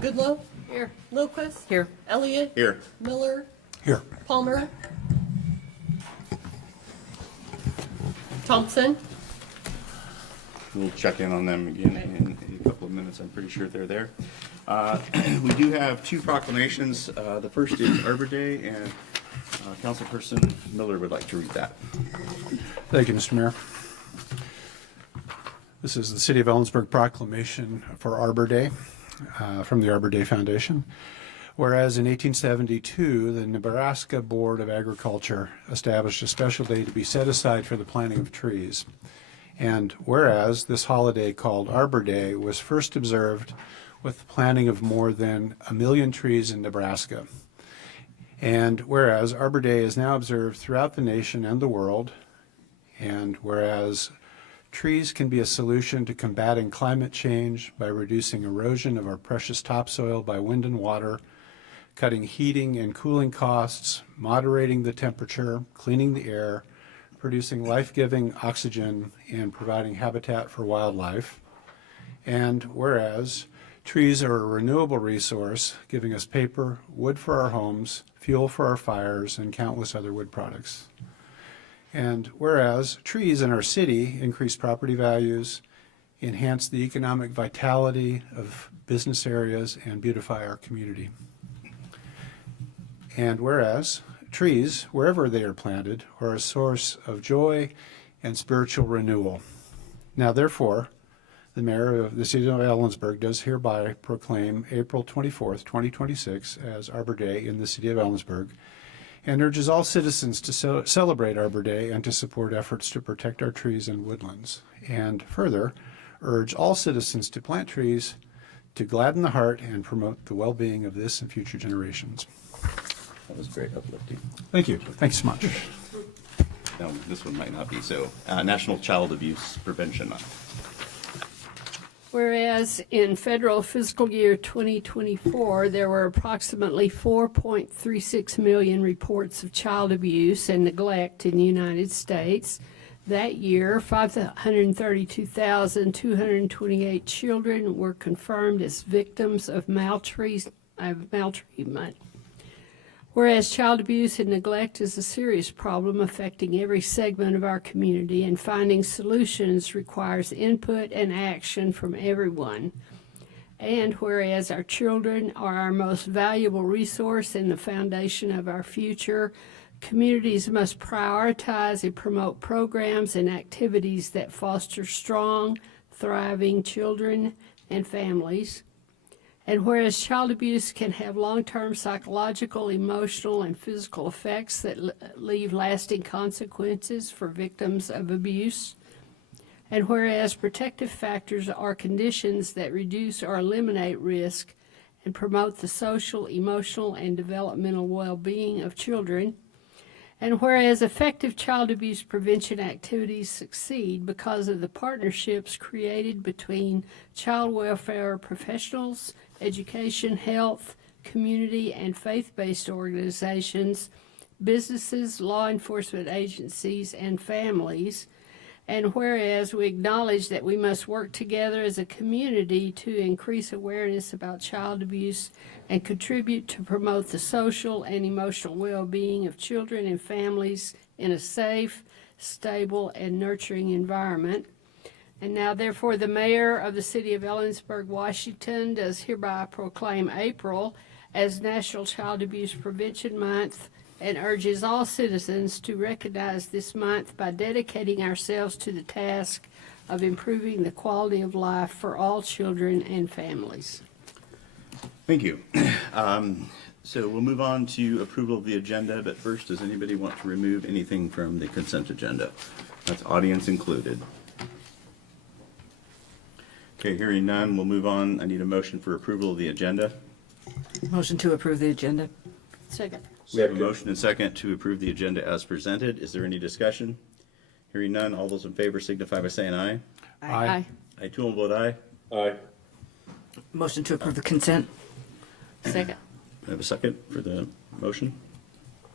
Goodlow? Here. Lilquist? Here. Elliott? Here. Miller? Here. Palmer? Thompson? We'll check in on them again in a couple of minutes. I'm pretty sure they're there. We do have two proclamations. The first is Arbor Day, and Councilperson Miller would like to read that. Thank you, Mr. Mayor. This is the City of Ellensburg proclamation for Arbor Day from the Arbor Day Foundation. Whereas in 1872, the Nebraska Board of Agriculture established a special day to be set aside for the planting of trees. And whereas this holiday called Arbor Day was first observed with the planting of more than 1 million trees in Nebraska. And whereas Arbor Day is now observed throughout the nation and the world, and whereas trees can be a solution to combating climate change by reducing erosion of our precious topsoil by wind and water, cutting heating and cooling costs, moderating the temperature, cleaning the air, producing life-giving oxygen, and providing habitat for wildlife. And whereas trees are a renewable resource, giving us paper, wood for our homes, fuel for our fires, and countless other wood products. And whereas trees in our city increase property values, enhance the economic vitality of business areas, and beautify our community. And whereas trees, wherever they are planted, are a source of joy and spiritual renewal. Now, therefore, the mayor of the city of Ellensburg does hereby proclaim April 24th, 2026 as Arbor Day in the city of Ellensburg, and urges all citizens to celebrate Arbor Day and to support efforts to protect our trees and woodlands. And further, urge all citizens to plant trees to gladden the heart and promote the well-being of this and future generations. That was very uplifting. Thank you. Thanks so much. No, this one might not be so. National Child Abuse Prevention Month. Whereas in federal fiscal year 2024, there were approximately 4.36 million reports of child abuse and neglect in the United States. That year, 532,228 children were confirmed as victims of maltreatment. Whereas child abuse and neglect is a serious problem affecting every segment of our community, and finding solutions requires input and action from everyone. And whereas our children are our most valuable resource and the foundation of our future, communities must prioritize and promote programs and activities that foster strong, thriving children and families. And whereas child abuse can have long-term psychological, emotional, and physical effects that leave lasting consequences for victims of abuse. And whereas protective factors are conditions that reduce or eliminate risk and promote the social, emotional, and developmental well-being of children. And whereas effective child abuse prevention activities succeed because of the partnerships created between child welfare professionals, education, health, community, and faith-based organizations, businesses, law enforcement agencies, and families. And whereas we acknowledge that we must work together as a community to increase awareness about child abuse and contribute to promote the social and emotional well-being of children and families in a safe, stable, and nurturing environment. And now, therefore, the mayor of the city of Ellensburg, Washington, does hereby proclaim April as National Child Abuse Prevention Month, and urges all citizens to recognize this month by dedicating ourselves to the task of improving the quality of life for all children and families. Thank you. So we'll move on to approval of the agenda, but first, does anybody want to remove anything from the consent agenda? That's audience included. Okay, hearing none, we'll move on. I need a motion for approval of the agenda. Motion to approve the agenda. Second. We have a motion and second to approve the agenda as presented. Is there any discussion? Hearing none, all those in favor signify by saying aye. Aye. I too will vote aye. Aye. Motion to approve the consent. Second. I have a second for the motion.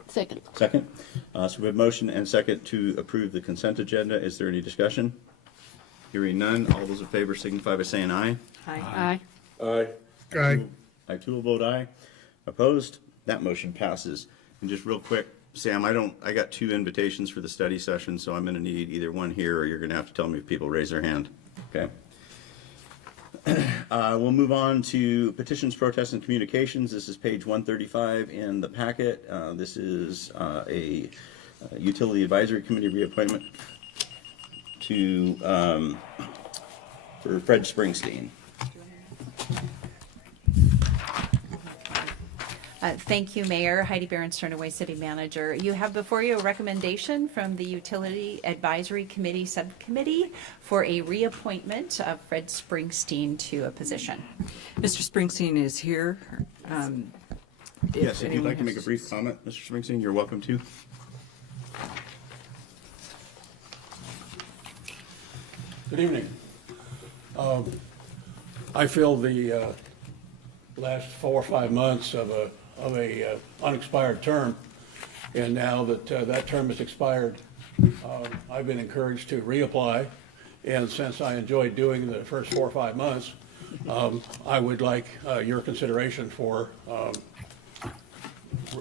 Second. Second. So we have motion and second to approve the consent agenda. Is there any discussion? Hearing none, all those in favor signify by saying aye. Aye. Aye. Aye. I too will vote aye. Opposed? That motion passes. And just real quick, Sam, I got 2 invitations for the study session, so I'm going to need either one here or you're going to have to tell me if people raise their hand. Okay. We'll move on to petitions, protests, and communications. This is page 135 in the packet. This is a utility advisory committee reappointment to for Fred Springsteen. Thank you, Mayor. Heidi Barron-Sternaway, City Manager. You have before you a recommendation from the Utility Advisory Committee Subcommittee for a reappointment of Fred Springsteen to a position. Mr. Springsteen is here. Yes, if you'd anyone like to make a has- brief comment, Mr. Springsteen, you're welcome to. Good evening. I feel the last 4 or 5 months of a unexpired term, and now that that term has expired, I've been encouraged to reapply. And since I enjoyed doing the first 4 or 5 months, I would like your consideration for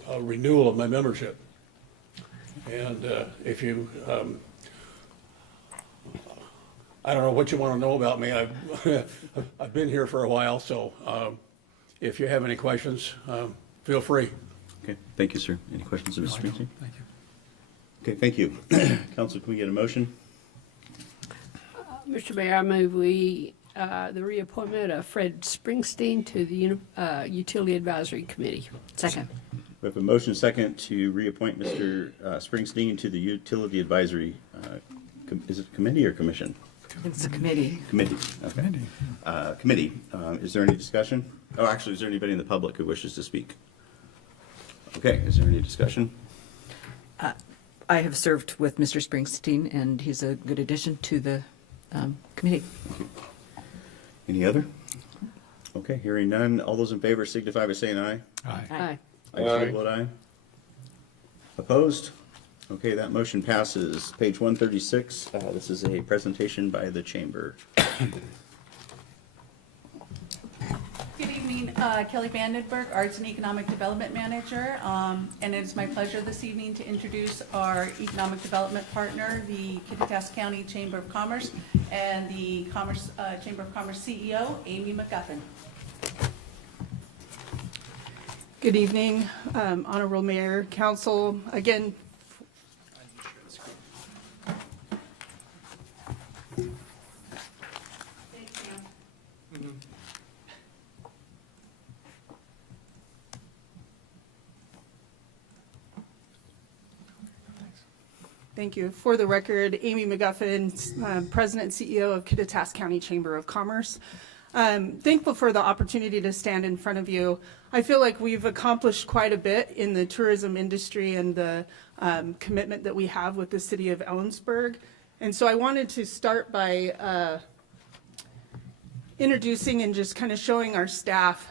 a renewal of my membership. And if you I don't know what you want to know about me. I've been here for a while, so if you have any questions, feel free. Okay, thank you, sir. Any questions of Mr. Springsteen? Thank you. Okay, thank you. Council, can we get a motion? Mr. Mayor, I move the reappointment of Fred Springsteen to the Utility Advisory Committee. Second. We have a motion second to reappoint Mr. Springsteen to the Utility Advisory, is it committee or commission? It's a committee. Committee, okay. Committee, is there any discussion? Oh, actually, is there anybody in the public who wishes to speak? Okay, is there any discussion? I have served with Mr. Springsteen, and he's a good addition to the committee. Any other? Okay, hearing none. All those in favor signify by saying aye. Aye. Aye. I too vote aye. Opposed? Okay, that motion passes. Page 136, this is a presentation by the Chamber. Good evening, Kelly Vandenberg, Arts and Economic Development Manager. And it is my pleasure this evening to introduce our economic development partner, the Kittitas County Chamber of Commerce, and the Chamber of Commerce CEO, Amy McGuffin. Good evening, Honorable Mayor, Council. Again, thank you. For the record, Amy McGuffin, President and CEO of Kittitas County Chamber of Commerce. Thankful for the opportunity to stand in front of you. I feel like we've accomplished quite a bit in the tourism industry and the commitment that we have with the city of Ellensburg. And so I wanted to start by introducing and just kind of showing our staff.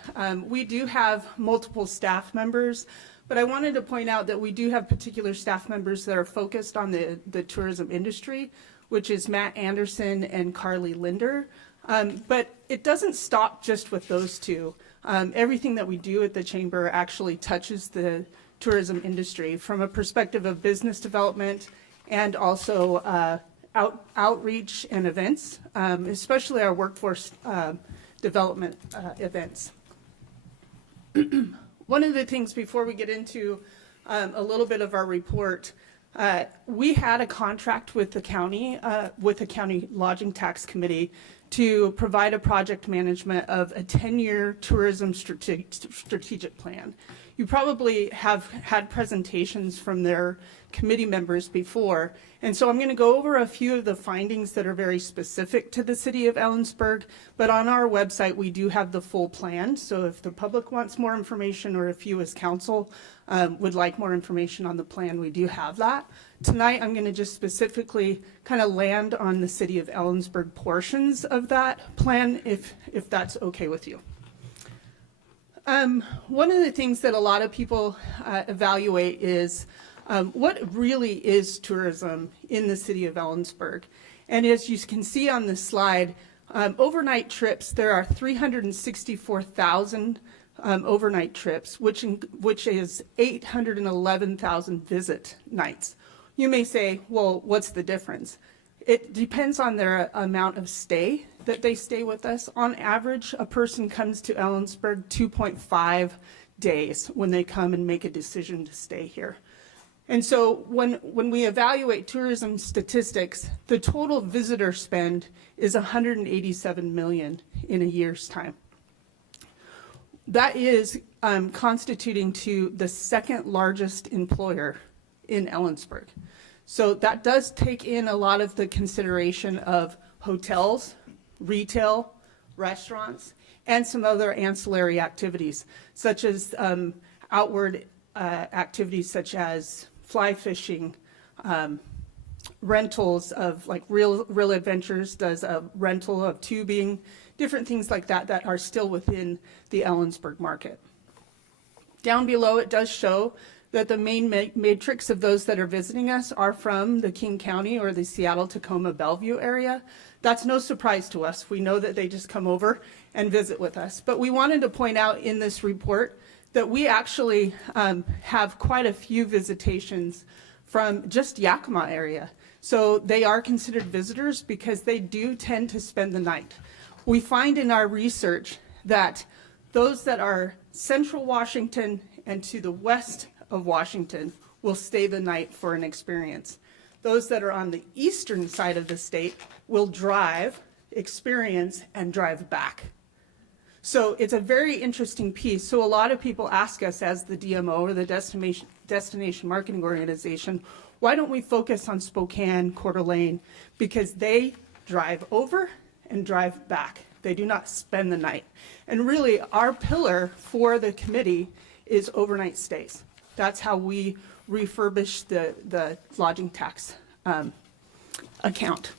We do have multiple staff members, but I wanted to point out that we do have particular staff members that are focused on the tourism industry, which is Matt Anderson and Carly Linder. But it doesn't stop just with those two. Everything that we do at the Chamber actually touches the tourism industry from a perspective of business development and also outreach and events, especially our workforce development events. One of the things before we get into a little bit of our report, we had a contract with the county lodging tax committee to provide a project management of a 10-year tourism strategic plan. You probably have had presentations from their committee members before, and so I'm going to go over a few of the findings that are very specific to the city of Ellensburg, but on our website we do have the full plan, so if the public wants more information or if you as council would like more information on the plan, we do have that. Tonight I'm going to just specifically kind of land on the city of Ellensburg portions of that plan, if that's okay with you. One of the things that a lot of people evaluate is what really is tourism in the city of Ellensburg. And as you can see on this slide, overnight trips, there are 364,000 overnight trips, which is 811,000 visit nights. You may say, well, what's the difference? It depends on their amount of stay that they stay with us. On average, a person comes to Ellensburg 2.5 days when they come and make a decision to stay here. And so when we evaluate tourism statistics, the total visitor spend is $187 million in a year's time. That is constituting to the second largest employer in Ellensburg. So that does take in a lot of the consideration of hotels, retail, restaurants, and some other ancillary activities, such as outward activities such as fly fishing, rentals of like Real Adventures does a rental of tubing, different things like that that are still within the Ellensburg market. Down below, it does show that the main matrix of those that are visiting us are from the King County or the Seattle, Tacoma, Bellevue area. That's no surprise to us. We know that they just come over and visit with us. But we wanted to point out in this report that we actually have quite a few visitations from just Yakima area. So they are considered visitors because they do tend to spend the night. We find in our research that those that are central Washington and to the west of Washington will stay the night for an experience. Those that are on the eastern side of the state will drive, experience, and drive back. So it's a very interesting piece. So a lot of people ask us as the DMO or the Destination Marketing Organization, why don't we focus on Spokane, Coeur d'Alene? Because they drive over and drive back. They do not spend the night. And really our pillar for the committee is overnight stays. That's how we refurbish the lodging tax account.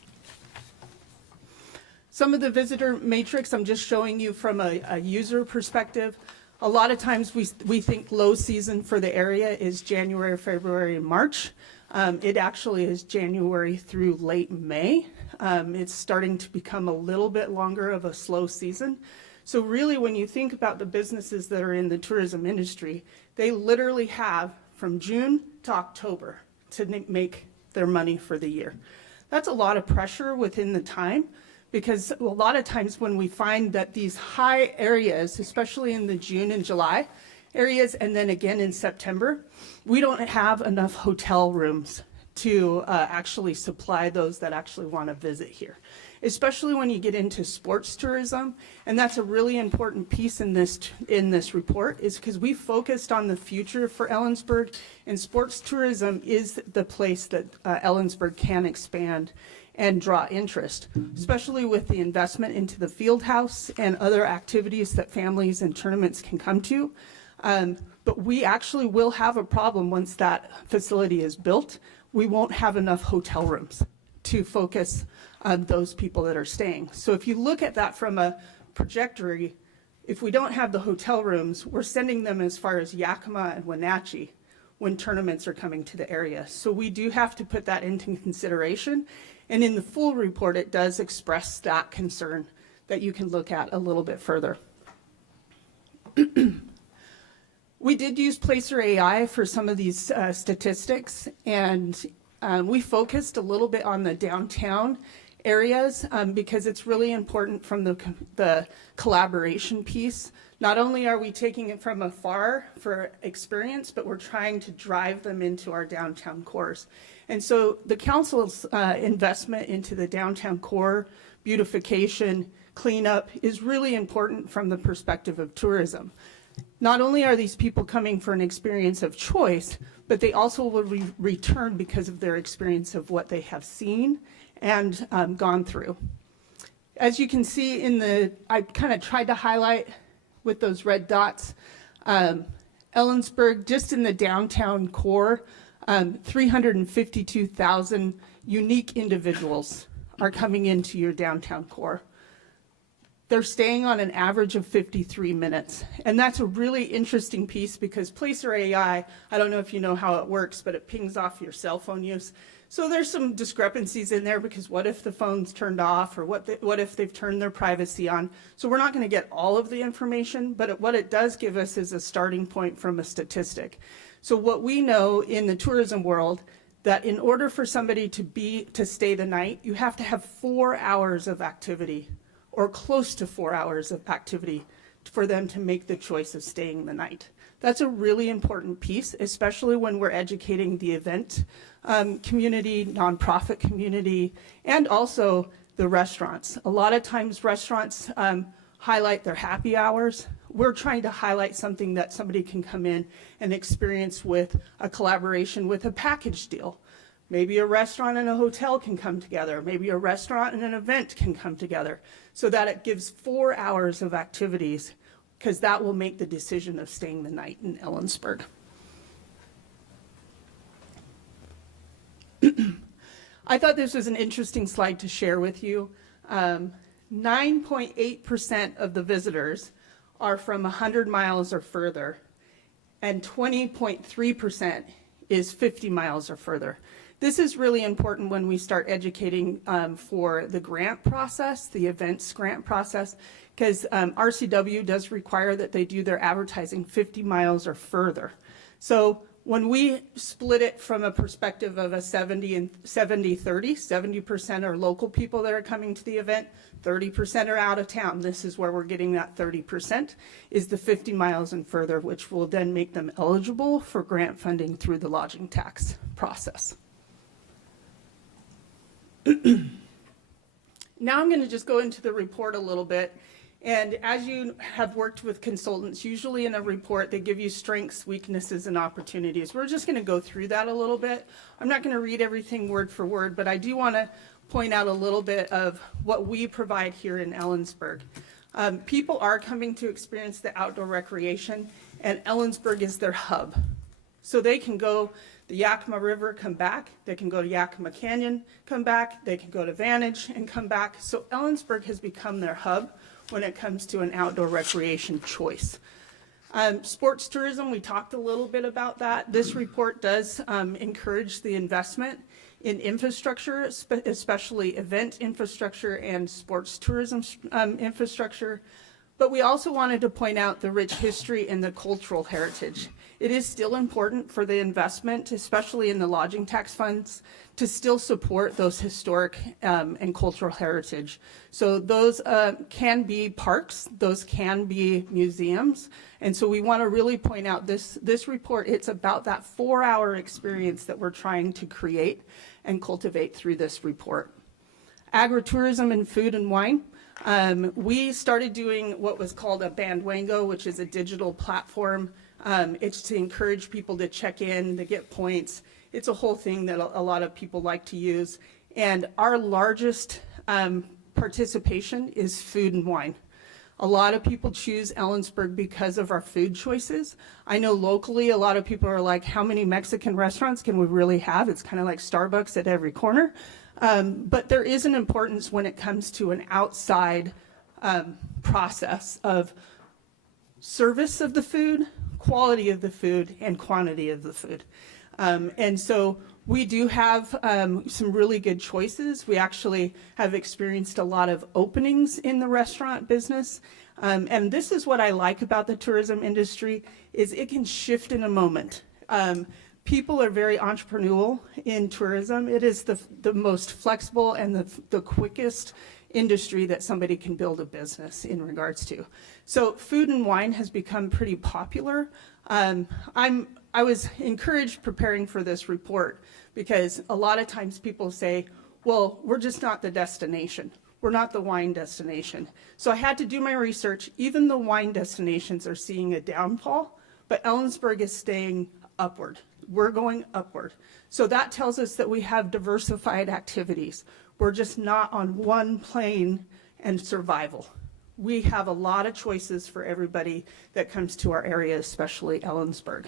Some of the visitor matrix I'm just showing you from a user perspective. A lot of times we think low season for the area is January, February, and March. It actually is January through late May. It's starting to become a little bit longer of a slow season. So really when you think about the businesses that are in the tourism industry, they literally have from June to October to make their money for the year. That's a lot of pressure within the time, because a lot of times when we find that these high areas, especially in the June and July areas, and then again in September, we don't have enough hotel rooms to actually supply those that actually want to visit here, especially when you get into sports tourism. And that's a really important piece in this report, is because we focused on the future for Ellensburg, and sports tourism is the place that Ellensburg can expand and draw interest, especially with the investment into the field house and other activities that families and tournaments can come to. But we actually will have a problem once that facility is built. We won't have enough hotel rooms to focus on those people that are staying. So if you look at that from a trajectory, if we don't have the hotel rooms, we're sending them as far as Yakima and Wenatchee when tournaments are coming to the area. So we do have to put that into consideration. And in the full report, it does express that concern that you can look at a little bit further. We did use Placer AI for some of these statistics, and we focused a little bit on the downtown areas because it's really important from the collaboration piece. Not only are we taking it from afar for experience, but we're trying to drive them into our downtown cores. And so the council's investment into the downtown core, beautification, cleanup is really important from the perspective of tourism. Not only are these people coming for an experience of choice, but they also will return because of their experience of what they have seen and gone through. As you can see I kind of tried to highlight with those red dots, Ellensburg, just in the downtown core, 352,000 unique individuals are coming into your downtown core. They're staying on an average of 53 minutes. And that's a really interesting piece because Placer AI, I don't know if you know how it works, but it pings off your cell phone use. So there's some discrepancies in there because what if the phone's turned off or what if they've turned their privacy on? So we're not going to get all of the information, but what it does give us is a starting point from a statistic. So what we know in the tourism world, that in order for somebody to stay the night, you have to have 4 hours of activity or close to 4 hours of activity for them to make the choice of staying the night. That's a really important piece, especially when we're educating the event community, nonprofit community, and also the restaurants. A lot of times restaurants highlight their happy hours. We're trying to highlight something that somebody can come in and experience with a collaboration with a package deal. Maybe a restaurant and a hotel can come together. Maybe a restaurant and an event can come together so that it gives 4 hours of activities, because that will make the decision of staying the night in Ellensburg. I thought this was an interesting slide to share with you. 9.8% of the visitors are from 100 miles or further, and 20.3% is 50 miles or further. This is really important when we start educating for the grant process, the events grant process, because RCW does require that they do their advertising 50 miles or further. So when we split it from a perspective of a 70 and 70-30, 70% are local people that are coming to the event, 30% are out of town. This is where we're getting that 30% is the 50 miles and further, which will then make them eligible for grant funding through the lodging tax process. Now I'm going to just go into the report a little bit. And as you have worked with consultants, usually in a report, they give you strengths, weaknesses, and opportunities. We're just going to go through that a little bit. I'm not going to read everything word for word, but I do want to point out a little bit of what we provide here in Ellensburg. People are coming to experience the outdoor recreation, and Ellensburg is their hub. So they can go the Yakima River, come back. They can go to Yakima Canyon, come back. They can go to Vantage and come back. So Ellensburg has become their hub when it comes to an outdoor recreation choice. Sports tourism, we talked a little bit about that. This report does encourage the investment in infrastructure, especially event infrastructure and sports tourism infrastructure. But we also wanted to point out the rich history and the cultural heritage. It is still important for the investment, especially in the lodging tax funds, to still support those historic and cultural heritage. So those can be parks, those can be museums. And so we want to really point out this report, it's about that 4-hour experience that we're trying to create and cultivate through this report. Agritourism and food and wine. We started doing what was called a Bandwango, which is a digital platform. It's to encourage people to check in, to get points. It's a whole thing that a lot of people like to use. And our largest participation is food and wine. A lot of people choose Ellensburg because of our food choices. I know locally a lot of people are like, how many Mexican restaurants can we really have? It's kind of like Starbucks at every corner. But there is an importance when it comes to an outside process of service of the food, quality of the food, and quantity of the food. And so we do have some really good choices. We actually have experienced a lot of openings in the restaurant business. And this is what I like about the tourism industry, is it can shift in a moment. People are very entrepreneurial in tourism. It is the most flexible and the quickest industry that somebody can build a business in regards to. So food and wine has become pretty popular. I was encouraged preparing for this report because a lot of times people say, well, we're just not the destination. We're not the wine destination. So I had to do my research. Even the wine destinations are seeing a downfall, but Ellensburg is staying upward. We're going upward. So that tells us that we have diversified activities. We're just not on one plane and survival. We have a lot of choices for everybody that comes to our area, especially Ellensburg.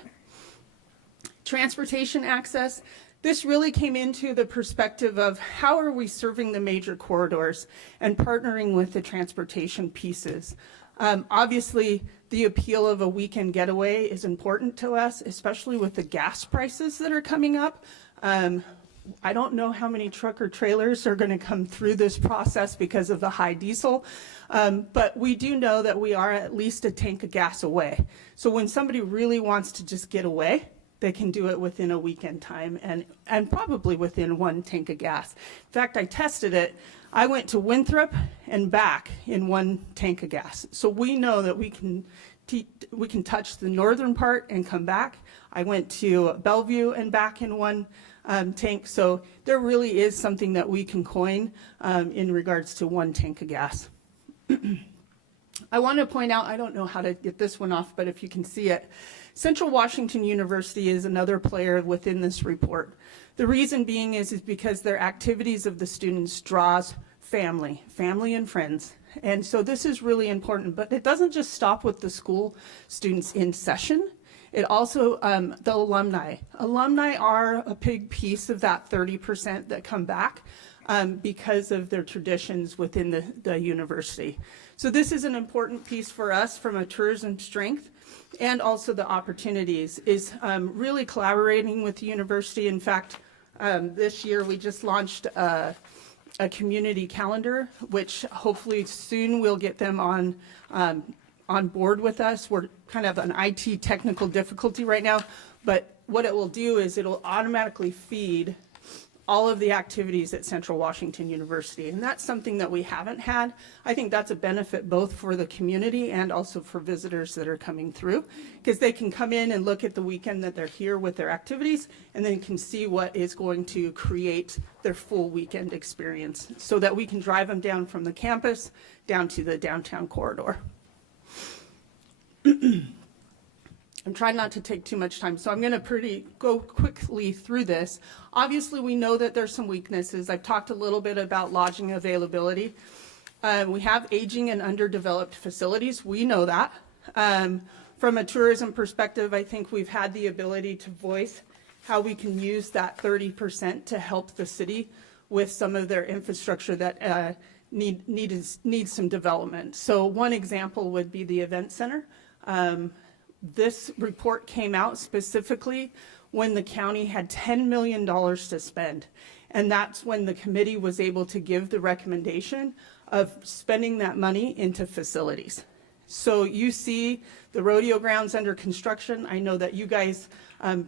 Transportation access. This really came into the perspective of how are we serving the major corridors and partnering with the transportation pieces. Obviously, the appeal of a weekend getaway is important to us, especially with the gas prices that are coming up. I don't know how many truck or trailers are going to come through this process because of the high diesel, but we do know that we are at least a tank of gas away. So when somebody really wants to just get away, they can do it within a weekend time and probably within one tank of gas. In fact, I tested it. I went to Winthrop and back in one tank of gas. So we know that we can touch the northern part and come back. I went to Bellevue and back in one tank. So there really is something that we can coin in regards to one tank of gas. I want to point out, I don't know how to get this one off, but if you can see it, Central Washington University is another player within this report. The reason being is because their activities of the students draws family and friends. And so this is really important, but it doesn't just stop with the school students in session. It also, the alumni. Alumni are a big piece of that 30% that come back because of their traditions within the university. So this is an important piece for us from a tourism strength, and also the opportunities is really collaborating with the university. In fact, this year we just launched a community calendar, which hopefully soon we'll get them on board with us. We're kind of an IT technical difficulty right now, but what it will do is it'll automatically feed all of the activities at Central Washington University. And that's something that we haven't had. I think that's a benefit both for the community and also for visitors that are coming through, because they can come in and look at the weekend that they're here with their activities, and then can see what is going to create their full weekend experience, so that we can drive them down from the campus down to the downtown corridor. I'm trying not to take too much time, so I'm going to go quickly through this. Obviously, we know that there's some weaknesses. I've talked a little bit about lodging availability. We have aging and underdeveloped facilities. We know that. From a tourism perspective, I think we've had the ability to voice how we can use that 30% to help the city with some of their infrastructure that needs some development. So one example would be the event center. This report came out specifically when the county had $10 million to spend. And that's when the committee was able to give the recommendation of spending that money into facilities. So you see the rodeo grounds under construction. I know that you guys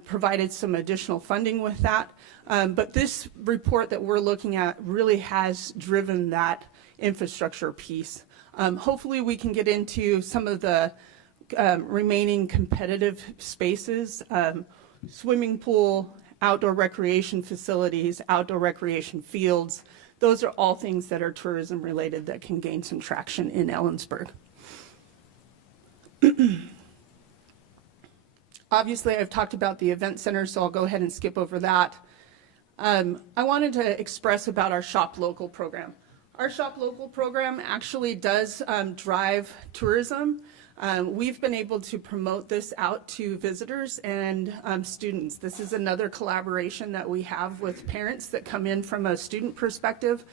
provided some additional funding with that. But this report that we're looking at really has driven that infrastructure piece. Hopefully we can get into some of the remaining competitive spaces, swimming pool, outdoor recreation facilities, outdoor recreation fields. Those are all things that are tourism related that can gain some traction in Ellensburg. Obviously, I've talked about the event center, so I'll go ahead and skip over that. I wanted to express about our Shop Local program. Our Shop Local program actually does drive tourism. We've been able to promote this out to visitors and students. This is another collaboration that we have with parents that come in from a student perspective.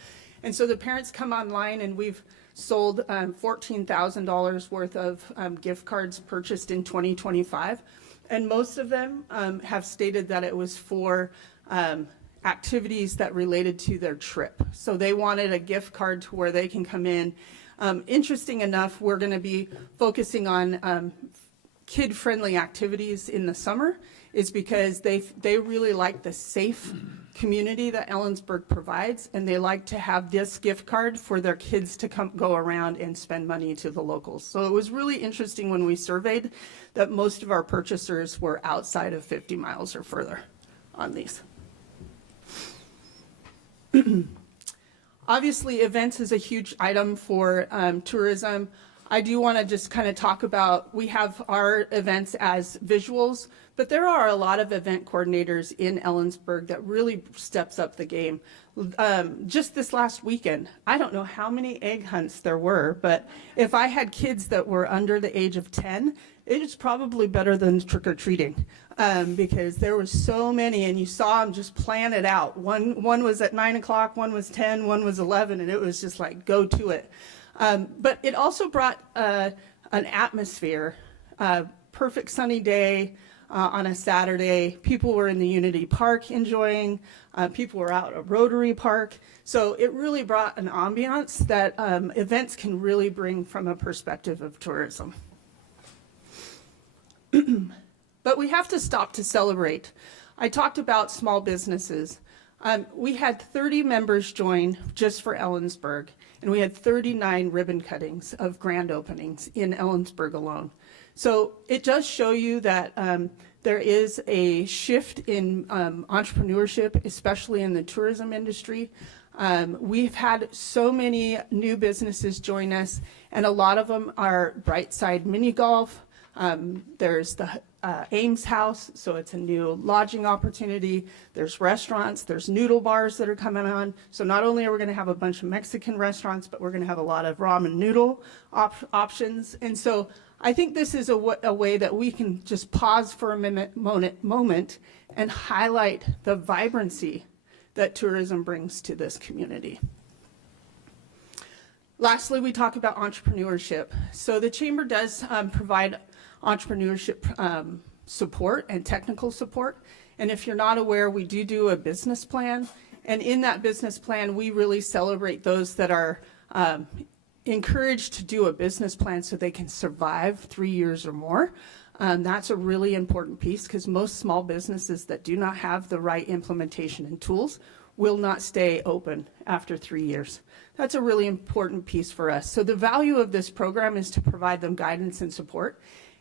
And so the parents come online, and we've sold $14,000 worth of gift cards purchased in 2025. And most of them have stated that it was for activities that related to their trip. So they wanted a gift card to where they can come in. Interesting enough, we're going to be focusing on kid-friendly activities in the summer, is because they really like the safe community that Ellensburg provides, and they like to have this gift card for their kids to go around and spend money to the locals. So it was really interesting when we surveyed that most of our purchasers were outside of 50 miles or further on these. Obviously, events is a huge item for tourism. I do want to just kind of talk about, we have our events as visuals, but there are a lot of event coordinators in Ellensburg that really steps up the game. Just this last weekend, I don't know how many egg hunts there were, but if I had kids that were under the age of 10, it is probably better than trick-or-treating, because there were so many, and you saw them just plan it out. One was at 9 o'clock, one was 10, one was 11, and it was just like, go to it. But it also brought an atmosphere, perfect sunny day, on a Saturday. People were in the Unity Park enjoying. People were out at Rotary Park. So it really brought an ambiance that events can really bring from a perspective of tourism. But we have to stop to celebrate. I talked about small businesses. We had 30 members join just for Ellensburg, and we had 39 ribbon cuttings of grand openings in Ellensburg alone. So it does show you that there is a shift in entrepreneurship, especially in the tourism industry. We've had so many new businesses join us, and a lot of them are Brightside Mini Golf. There's the Ames House, so it's a new lodging opportunity. There's restaurants, there's noodle bars that are coming on. So not only are we going to have a bunch of Mexican restaurants, but we're going to have a lot of ramen noodle options. And so I think this is a way that we can just pause for a moment and highlight the vibrancy that tourism brings to this community. Lastly, we talk about entrepreneurship. So the Chamber does provide entrepreneurship support and technical support. And if you're not aware, we do a business plan. And in that business plan, we really celebrate those that are encouraged to do a business plan so they can survive 3 years or more. That's a really important piece because most small businesses that do not have the right implementation and tools will not stay open after 3 years. That's a really important piece for us. So the value of this program is to provide them guidance and support.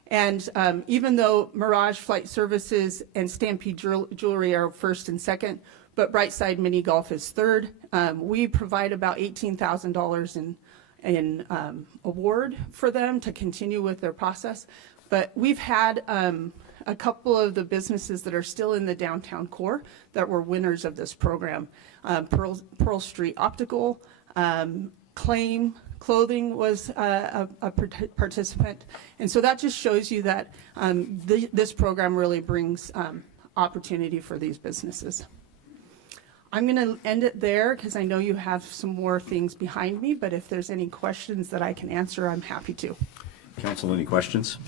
And even though Mirage Flight Services and Stampede Jewelry are first and second, but Brightside Mini Golf is third, we provide about $18,000 in award for them to continue with their process. But we've had a couple of the businesses that are still in the downtown core that were winners of this program. Pearl Street Optical, Claim Clothing was a participant. And so that just shows you that this program really brings opportunity for these businesses. I'm going to end it there because I know you have some more things behind me, but if there's any questions that I can answer, I'm happy to. Council, any questions?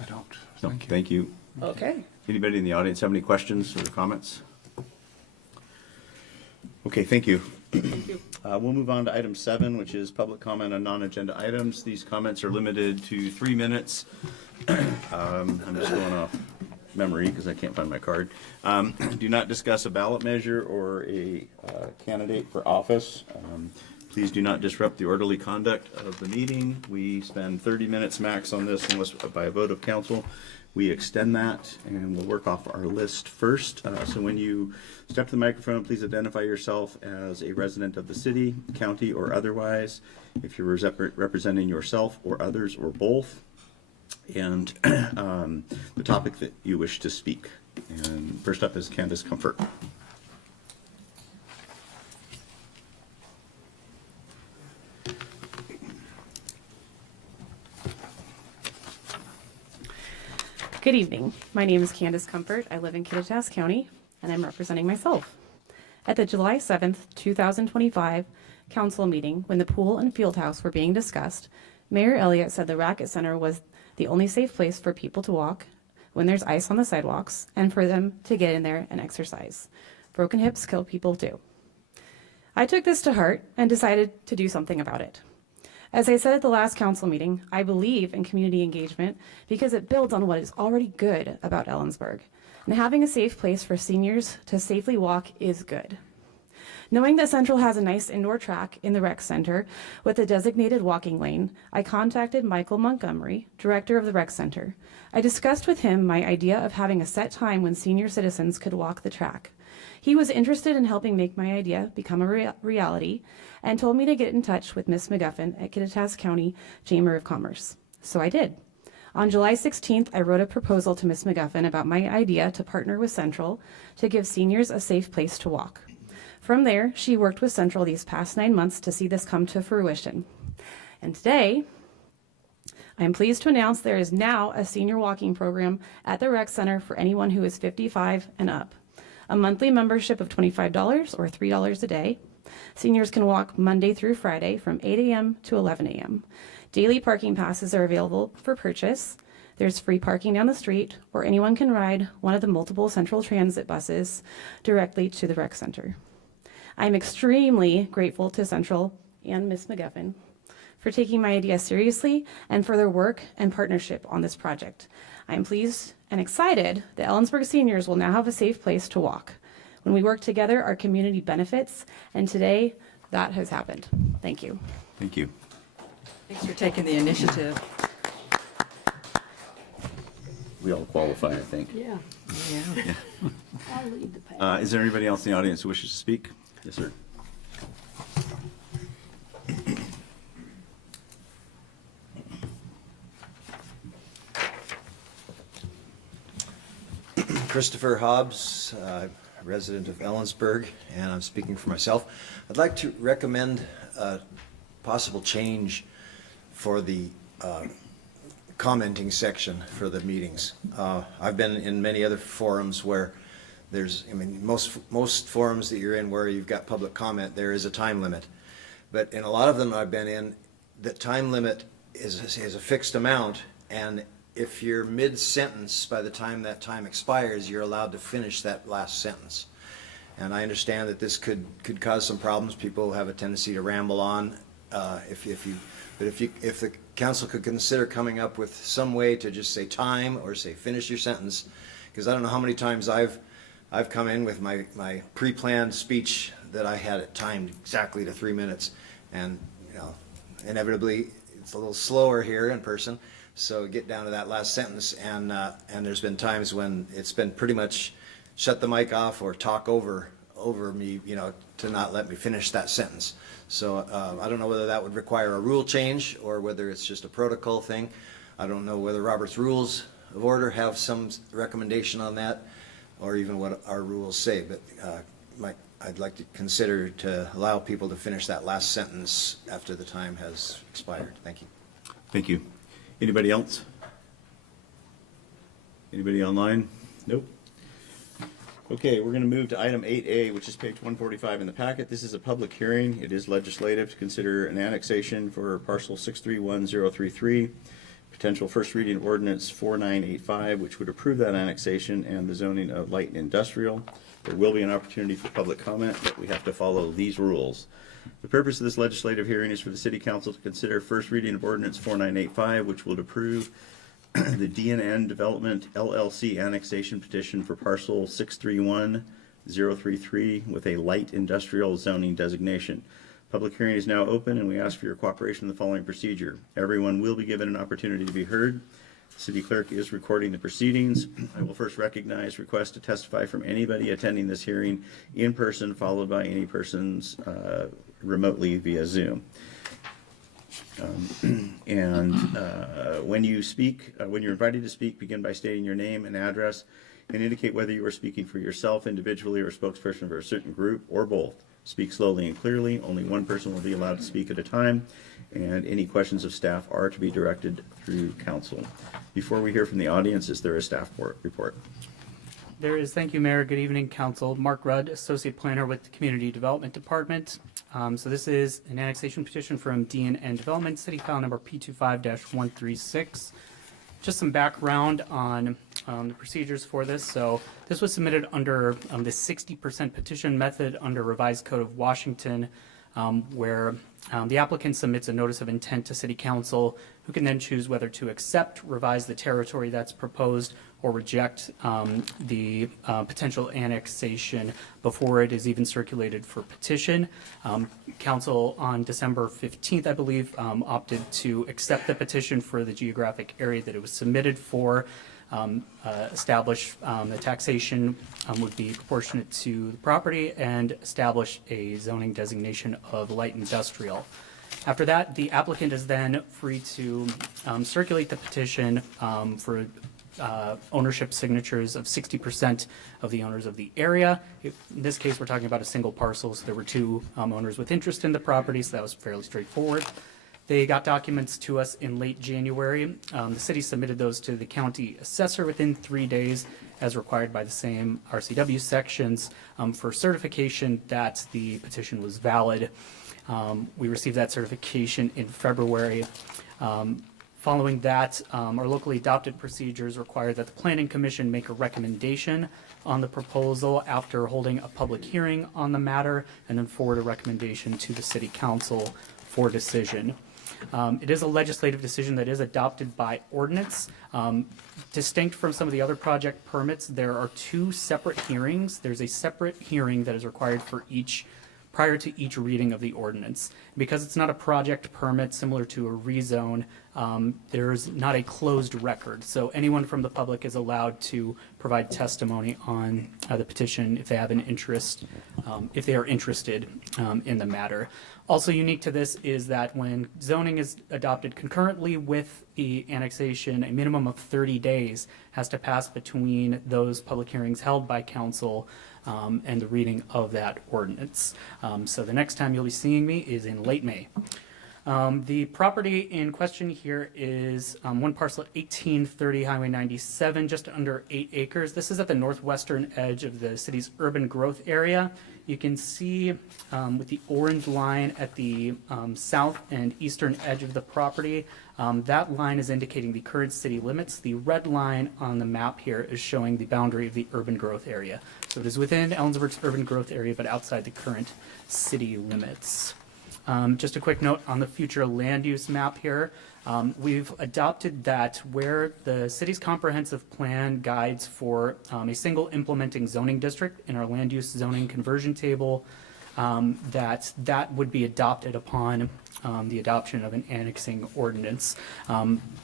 I don't. No, Thank you. thank you. Okay. Anybody in the audience have any questions or comments? Okay, thank you. We'll move on to item 7, which is public comment on non-agenda items. These comments are limited to 3 minutes. I'm just going off memory because I can't find my card. Do not discuss a ballot measure or a candidate for office. Please do not disrupt the orderly conduct of the meeting. We spend 30 minutes max on this unless by a vote of council. We extend that and we'll work off our list first. So when you step to the microphone, please identify yourself as a resident of the city, county, or otherwise. If you're representing yourself or others or both, and the topic that you wish to speak. And first up is Candace Comfort. Good evening. My name is Candace Comfort. I live in Kittitas County, and I'm representing myself. At the July 7th, 2025 council meeting, when the pool and field house were being discussed, Mayor Elliott said the Racket Center was the only safe place for people to walk when there's ice on the sidewalks and for them to get in there and exercise. Broken hips kill people too. I took this to heart and decided to do something about it. As I said at the last council meeting, I believe in community engagement because it builds on what is already good about Ellensburg. And having a safe place for seniors to safely walk is good. Knowing that Central has a nice indoor track in the rec center with a designated walking lane, I contacted Michael Montgomery, director of the rec center. I discussed with him my idea of having a set time when senior citizens could walk the track. He was interested in helping make my idea become a reality and told me to get in touch with Ms. McGuffin at Kittitas County Chamber of Commerce. So I did. On July 16th, I wrote a proposal to Ms. McGuffin about my idea to partner with Central to give seniors a safe place to walk. From there, she worked with Central these past 9 months to see this come to fruition. And today, I am pleased to announce there is now a senior walking program at the rec center for anyone who is 55 and up. A monthly membership of $25 or $3 a day. Seniors can walk Monday through Friday from 8 a.m. to 11 a.m. Daily parking passes are available for purchase. There's free parking down the street, or anyone can ride one of the multiple Central Transit buses directly to the rec center. I'm extremely grateful to Central and Ms. McGuffin for taking my idea seriously and for their work and partnership on this project. I am pleased and excited that Ellensburg seniors will now have a safe place to walk. When we work together, our community benefits, and today that has happened. Thank you. Thank you. Thanks for taking the initiative. We all qualify, I think. Yeah, Yeah. I'll lead the pack. Is there anybody else in the audience who wishes to speak? Yes, sir. Christopher Hobbs, resident of Ellensburg, and I'm speaking for myself. I'd like to recommend a possible change for the commenting section for the meetings. I've been in many other forums where most forums that you're in where you've got public comment, there is a time limit. But in a lot of them I've been in, the time limit is a fixed amount, and if you're mid-sentence, by the time that time expires, you're allowed to finish that last sentence. And I understand that this could cause some problems. People have a tendency to ramble on. If the council could consider coming up with some way to just say time or say finish your sentence, because I don't know how many times I've come in with my pre-planned speech that I had it timed exactly to 3 minutes, and inevitably it's a little slower here in person. So get down to that last sentence, and there's been times when it's been pretty much shut the mic off or talk over me, to not let me finish that sentence. So I don't know whether that would require a rule change or whether it's just a protocol thing. I don't know whether Robert's Rules of Order have some recommendation on that, or even what our rules say. But I'd like to consider to allow people to finish that last sentence after the time has expired. Thank you. Thank you. Anybody else? Anybody online? Nope. Okay, we're going to move to item 8A, which is page 145 in the packet. This is a public hearing. It is legislative to consider an annexation for parcel 631033, potential first reading of ordinance 4985, which would approve that annexation and the zoning of light industrial. There will be an opportunity for public comment, but we have to follow these rules. The purpose of this legislative hearing is for the City Council to consider first reading of ordinance 4985, which will approve the D&N Development LLC annexation petition for parcel 631033 with a light industrial zoning designation. Public hearing is now open, and we ask for your cooperation in the following procedure. Everyone will be given an opportunity to be heard. The city clerk is recording the proceedings. I will first recognize requests to testify from anybody attending this hearing in person, followed by any persons remotely via Zoom. When you speak, when you're invited to speak, begin by stating your name and address and indicate whether you are speaking for yourself individually or spokesperson for a certain group or both. Speak slowly and clearly. Only one person will be allowed to speak at a time, and any questions of staff are to be directed through council. Before we hear from the audience, is there a staff report? There is. Thank you, Mayor. Good evening, Council. Mark Rudd, Associate Planner with the Community Development Department. So this is an annexation petition from D&N Development, City File Number P25-136. Just some background on the procedures for this. So this was submitted under the 60% petition method under Revised Code of Washington, where the applicant submits a notice of intent to City Council, who can then choose whether to accept, revise the territory that's proposed, or reject the potential annexation before it is even circulated for petition. Council on December 15th, I believe, opted to accept the petition for the geographic area that it was submitted for. Establish the taxation would be proportionate to the property, and establish a zoning designation of light industrial. After that, the applicant is then free to circulate the petition for ownership signatures of 60% of the owners of the area. In this case, we're talking about a single parcel, so there were two owners with interest in the property, so that was fairly straightforward. They got documents to us in late January. The city submitted those to the county assessor within 3 days, as required by the same RCW sections, for certification that the petition was valid. We received that certification in February. Following that, our locally adopted procedures require that the Planning Commission make a recommendation on the proposal after holding a public hearing on the matter, and then forward a recommendation to the City Council for decision. It is a legislative decision that is adopted by ordinance. Distinct from some of the other project permits, there are two separate hearings. There's a separate hearing that is required for each prior to each reading of the ordinance. Because it's not a project permit similar to a rezone, there's not a closed record. So anyone from the public is allowed to provide testimony on the petition if they have an interest, if they are interested in the matter. Also unique to this is that when zoning is adopted concurrently with the annexation, a minimum of 30 days has to pass between those public hearings held by council and the reading of that ordinance. So the next time you'll be seeing me is in late May. The property in question here is one parcel at 1830 Highway 97, just under 8 acres. This is at the northwestern edge of the city's urban growth area. You can see with the orange line at the south and eastern edge of the property, that line is indicating the current city limits. The red line on the map here is showing the boundary of the urban growth area. So it is within Ellensburg's urban growth area, but outside the current city limits. Just a quick note on the future land use map here. We've adopted that where the city's comprehensive plan guides for a single implementing zoning district in our land use zoning conversion table, that would be adopted upon the adoption of an annexing ordinance.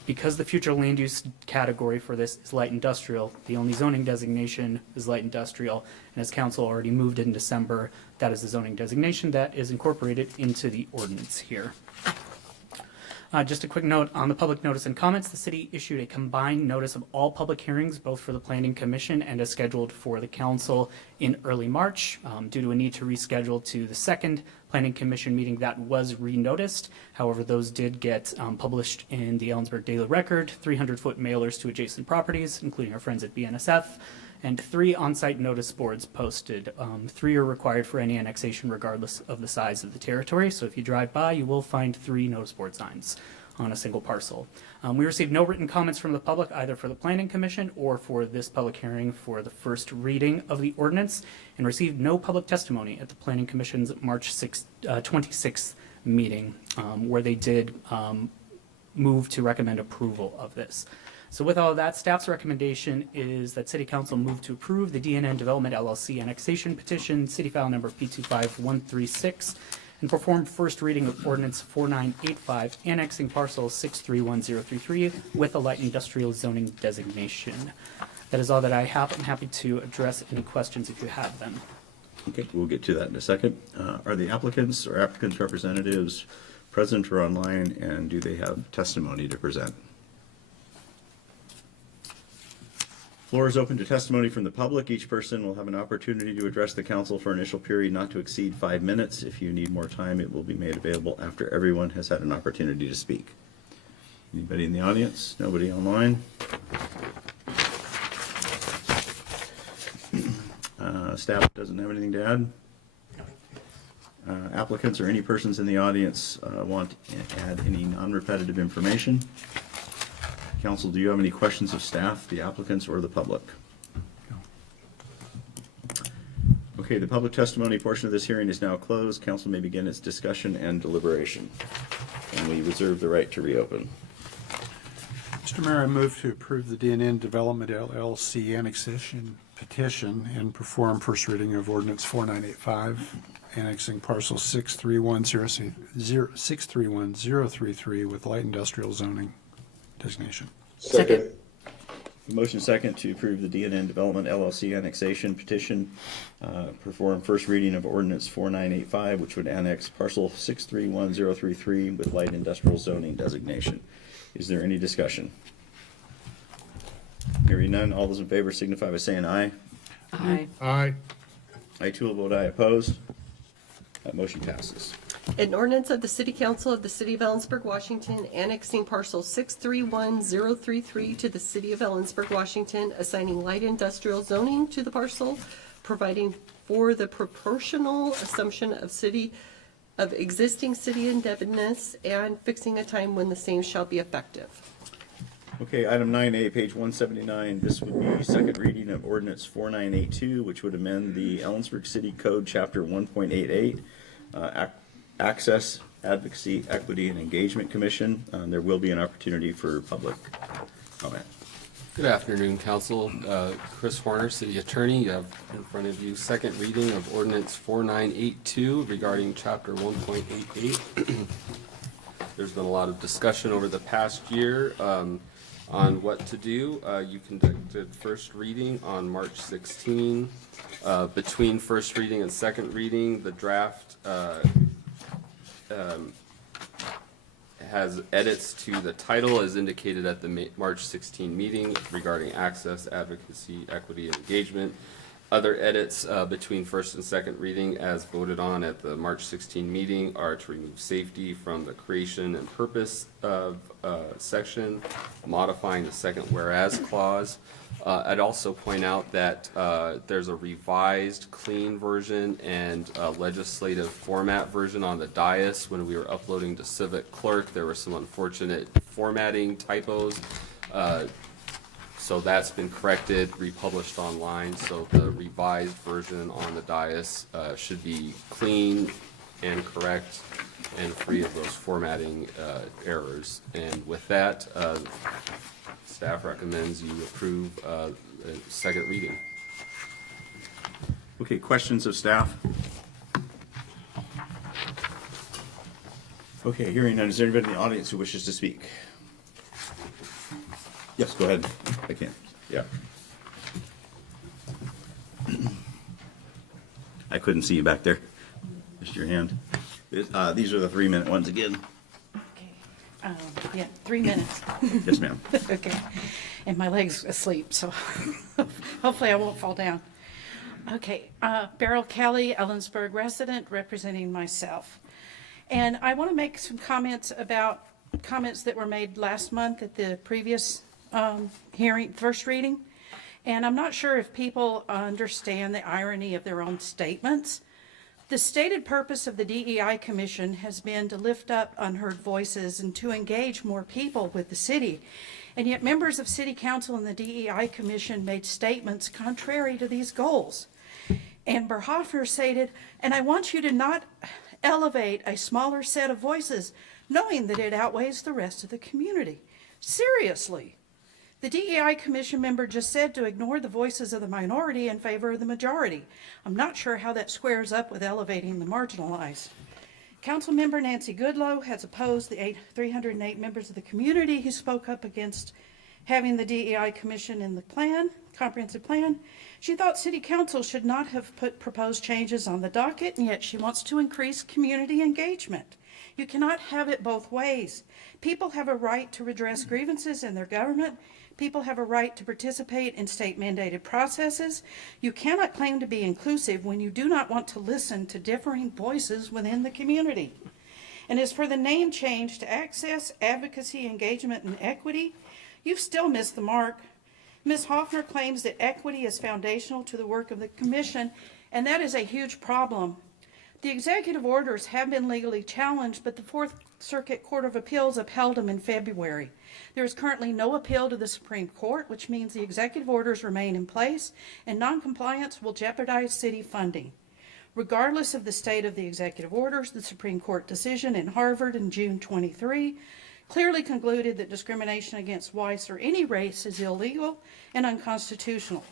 Because the future land use category for this is light industrial, the only zoning designation is light industrial, and as council already moved in December, that is the zoning designation that is incorporated into the ordinance here. Just a quick note on the public notice and comments. The city issued a combined notice of all public hearings, both for the Planning Commission and as scheduled for the council in early March. Due to a need to reschedule to the second Planning Commission meeting, that was renoticed. However, those did get published in the Ellensburg Daily Record, 300-foot mailers to adjacent properties, including our friends at BNSF, and 3 on-site notice boards posted. 3 are required for any annexation regardless of the size of the territory. So if you drive by, you will find 3 notice board signs on a single parcel. We received no written comments from the public either for the Planning Commission or for this public hearing for the first reading of the ordinance, and received no public testimony at the Planning Commission's March 26th meeting, where they did move to recommend approval of this. So with all of that, staff's recommendation is that City Council move to approve the DNN Development LLC annexation petition, City File Number P25136, and perform first reading of Ordinance 4985, annexing parcel 631033 with a light industrial zoning designation. That is all that I have. I'm happy to address any questions if you have them. Okay, we'll get to that in a second. Are the applicants or applicants' representatives present or online, and do they have testimony to present? Floor is open to testimony from the public. Each person will have an opportunity to address the council for an initial period not to exceed 5 minutes. If you need more time, it will be made available after everyone has had an opportunity to speak. Anybody in the audience? Nobody online? Staff doesn't have anything to add? Applicants or any persons in the audience want to add any non-repetitive information? Council, do you have any questions of staff, the applicants, or the public? Okay, the public testimony portion of this hearing is now closed. Council may begin its discussion and deliberation. And we reserve the right to reopen. Mr. Mayor, I move to approve the DNN Development LLC annexation petition and perform first reading of Ordinance 4985, annexing parcel 631033 with light industrial zoning designation. Second. Motion second to approve the DNN Development LLC annexation petition, perform first reading of Ordinance 4985, which would annex parcel 631033 with light industrial zoning designation. Is there any discussion? Hearing none, all those in favor signify by saying aye. Aye. Aye. I too will vote aye. Opposed? That motion passes. An ordinance of the City Council of the City of Ellensburg, Washington, annexing parcel 631033 to the City of Ellensburg, Washington, assigning light industrial zoning to the parcel, providing for the proportional assumption of city of existing city indebtedness and fixing a time when the same shall be effective. Okay, item 9A, page 179. This would be second reading of ordinance 4982, which would amend the Ellensburg City Code, Chapter 1.88, Access, Advocacy, Equity, and Engagement Commission. There will be an opportunity for public comment. Good afternoon, Council. Chris Horner, City Attorney. You have in front of you second reading of Ordinance 4982 regarding Chapter 1.88. There's been a lot of discussion over the past year on what to do. You conducted first reading on March 16. Between first reading and second reading, the draft has edits to the title as indicated at the March 16 meeting regarding access, advocacy, equity, and engagement. Other edits between first and second reading as voted on at the March 16 meeting are to remove safety from the creation and purpose of section, modifying the second whereas clause. I'd also point out that there's a revised clean version and a legislative format version on the dais. When we were uploading to Civic Clerk, there were some unfortunate formatting typos. So that's been corrected, republished online, so the revised version on the dais should be clean and correct and free of those formatting errors. And with that, staff recommends you approve second reading. Okay, questions of staff? Okay, hearing none. Is there anybody in the audience who wishes to speak? Yes, go ahead. I can. Yeah. I couldn't see you back there. Just your hand. These are the 3-minute ones again. Okay. Yeah, 3 minutes. Yes, ma'am. Okay. And my leg's asleep, so hopefully I won't fall down. Okay. Beryl Kelly, Ellensburg resident, representing myself. And I want to make some comments about comments that were made last month at the previous hearing, first reading. And I'm not sure if people understand the irony of their own statements. The stated purpose of the DEI Commission has been to lift up unheard voices and to engage more people with the city. And yet members of City Council and the DEI Commission made statements contrary to these goals. Amber Hoffner stated, and I want you to not elevate a smaller set of voices, knowing that it outweighs the rest of the community. Seriously. The DEI Commission member just said to ignore the voices of the minority in favor of the majority. I'm not sure how that squares up with elevating the marginalized. Councilmember Nancy Goodlow has opposed the 308 members of the community who spoke up against having the DEI Commission in the plan, comprehensive plan. She thought City Council should not have put proposed changes on the docket, and yet she wants to increase community engagement. You cannot have it both ways. People have a right to redress grievances in their government. People have a right to participate in state-mandated processes. You cannot claim to be inclusive when you do not want to listen to differing voices within the community. And as for the name change to Access, Advocacy, Engagement, and Equity, you've still missed the mark. Ms. Hoffner claims that equity is foundational to the work of the Commission, and that is a huge problem. The executive orders have been legally challenged, but the Fourth Circuit Court of Appeals upheld them in February. There is currently no appeal to the Supreme Court, which means the executive orders remain in place, and noncompliance will jeopardize city funding. Regardless of the state of the executive orders, the Supreme Court decision in Harvard in June 23 clearly concluded that discrimination against whites or any race is illegal and unconstitutional.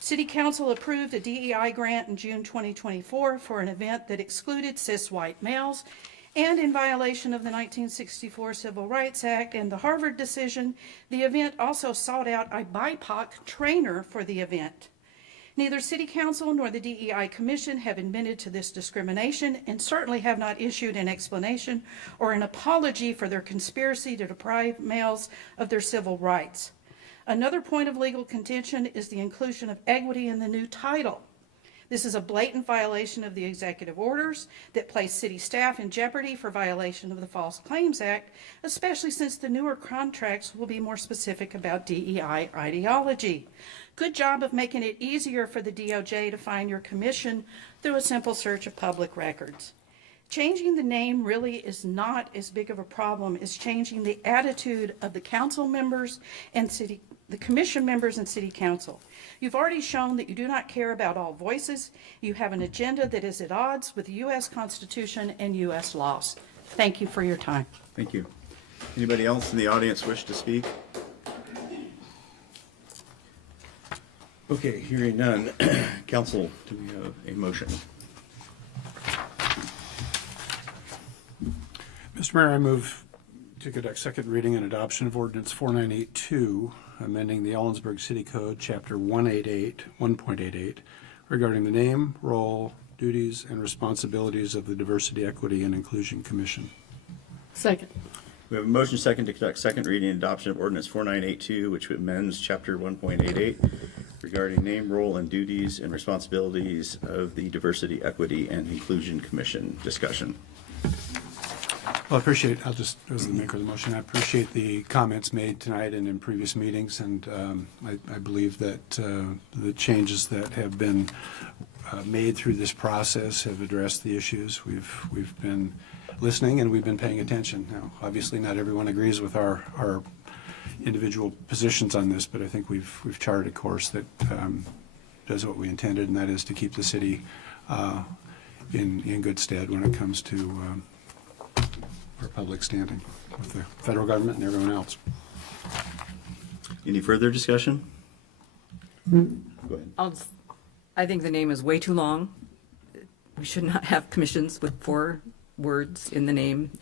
City Council approved a DEI grant in June 2024 for an event that excluded cis white males, and in violation of the 1964 Civil Rights Act and the Harvard decision, the event also sought out a BIPOC trainer for the event. Neither City Council nor the DEI Commission have admitted to this discrimination and certainly have not issued an explanation or an apology for their conspiracy to deprive males of their civil rights. Another point of legal contention is the inclusion of equity in the new title. This is a blatant violation of the executive orders that place city staff in jeopardy for violation of the False Claims Act, especially since the newer contracts will be more specific about DEI ideology. Good job of making it easier for the DOJ to find your commission through a simple search of public records. changing the name really is not as big of a problem as changing the attitude of the council members and the commission members and city council. You've already shown that you do not care about all voices. You have an agenda that is at odds with the U.S. Constitution and U.S. laws. Thank you for your time. Thank you. Anybody else in the audience wish to speak? Okay, hearing none. Council, do we have a motion? Mr. Mayor, I move to conduct second reading and adoption of ordinance 4982, amending the Ellensburg City Code, Chapter 1.88, regarding the name, role, duties, and responsibilities of the Diversity, Equity, and Inclusion Commission. Second. We have a motion second to conduct second reading and adoption of ordinance 4982, which amends Chapter 1.88 regarding name, role, and duties and responsibilities of the Diversity, Equity, and Inclusion Commission. Discussion. Well, I appreciate, I'll just, as the maker of the motion, I appreciate the comments made tonight and in previous meetings, and I believe that the changes that have been made through this process have addressed the issues. We've been listening and we've been paying attention. Now, obviously, not everyone agrees with our individual positions on this, but I think we've charted a course that does what we intended, and that is to keep the city in good stead when it comes to our public standing with the federal government and everyone else. Any further discussion? Go ahead. I think the name is way too long. We should not have commissions with 4 words in the name.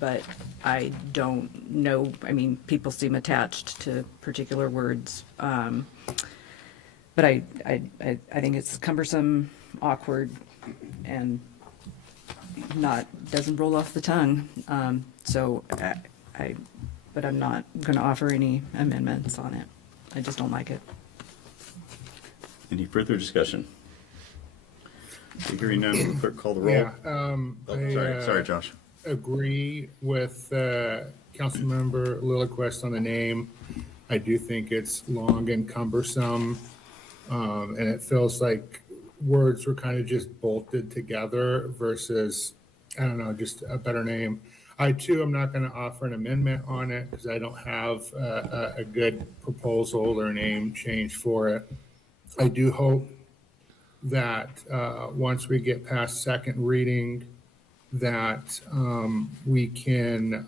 But I don't know. I mean, people seem attached to particular words. But I think it's cumbersome, awkward, and doesn't roll off the tongue. But I'm not going to offer any amendments on it. I just don't like it. Any further discussion? Hearing none, will the clerk call the roll? Yeah, Sorry, Josh. Agree with Councilmember Lilliquist on the name. I do think it's long and cumbersome, and it feels like words were kind of just bolted together versus, I don't know, just a better name. I too am not going to offer an amendment on it because I don't have a good proposal or name change for it. I do hope that once we get past second reading, that we can,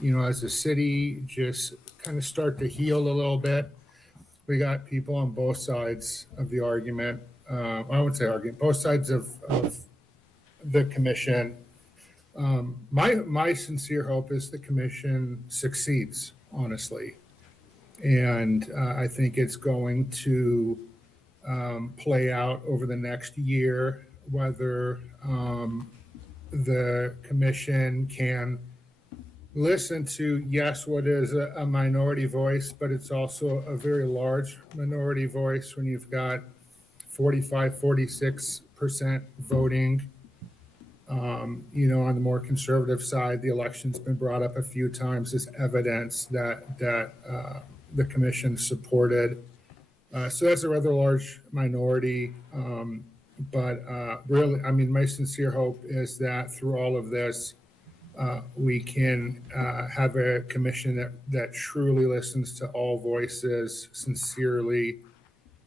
as a city, just kind of start to heal a little bit. We got people on both sides of the argument. I wouldn't say argument, both sides of the commission. My sincere hope is the commission succeeds, honestly. And I think it's going to play out over the next year, whether the commission can listen to, yes, what is a minority voice, but it's also a very large minority voice when you've got 45, 46% voting. On the more conservative side, the election's been brought up a few times as evidence that the commission supported. So that's a rather large minority. But really, I mean, my sincere hope is that through all of this, we can have a commission that truly listens to all voices sincerely.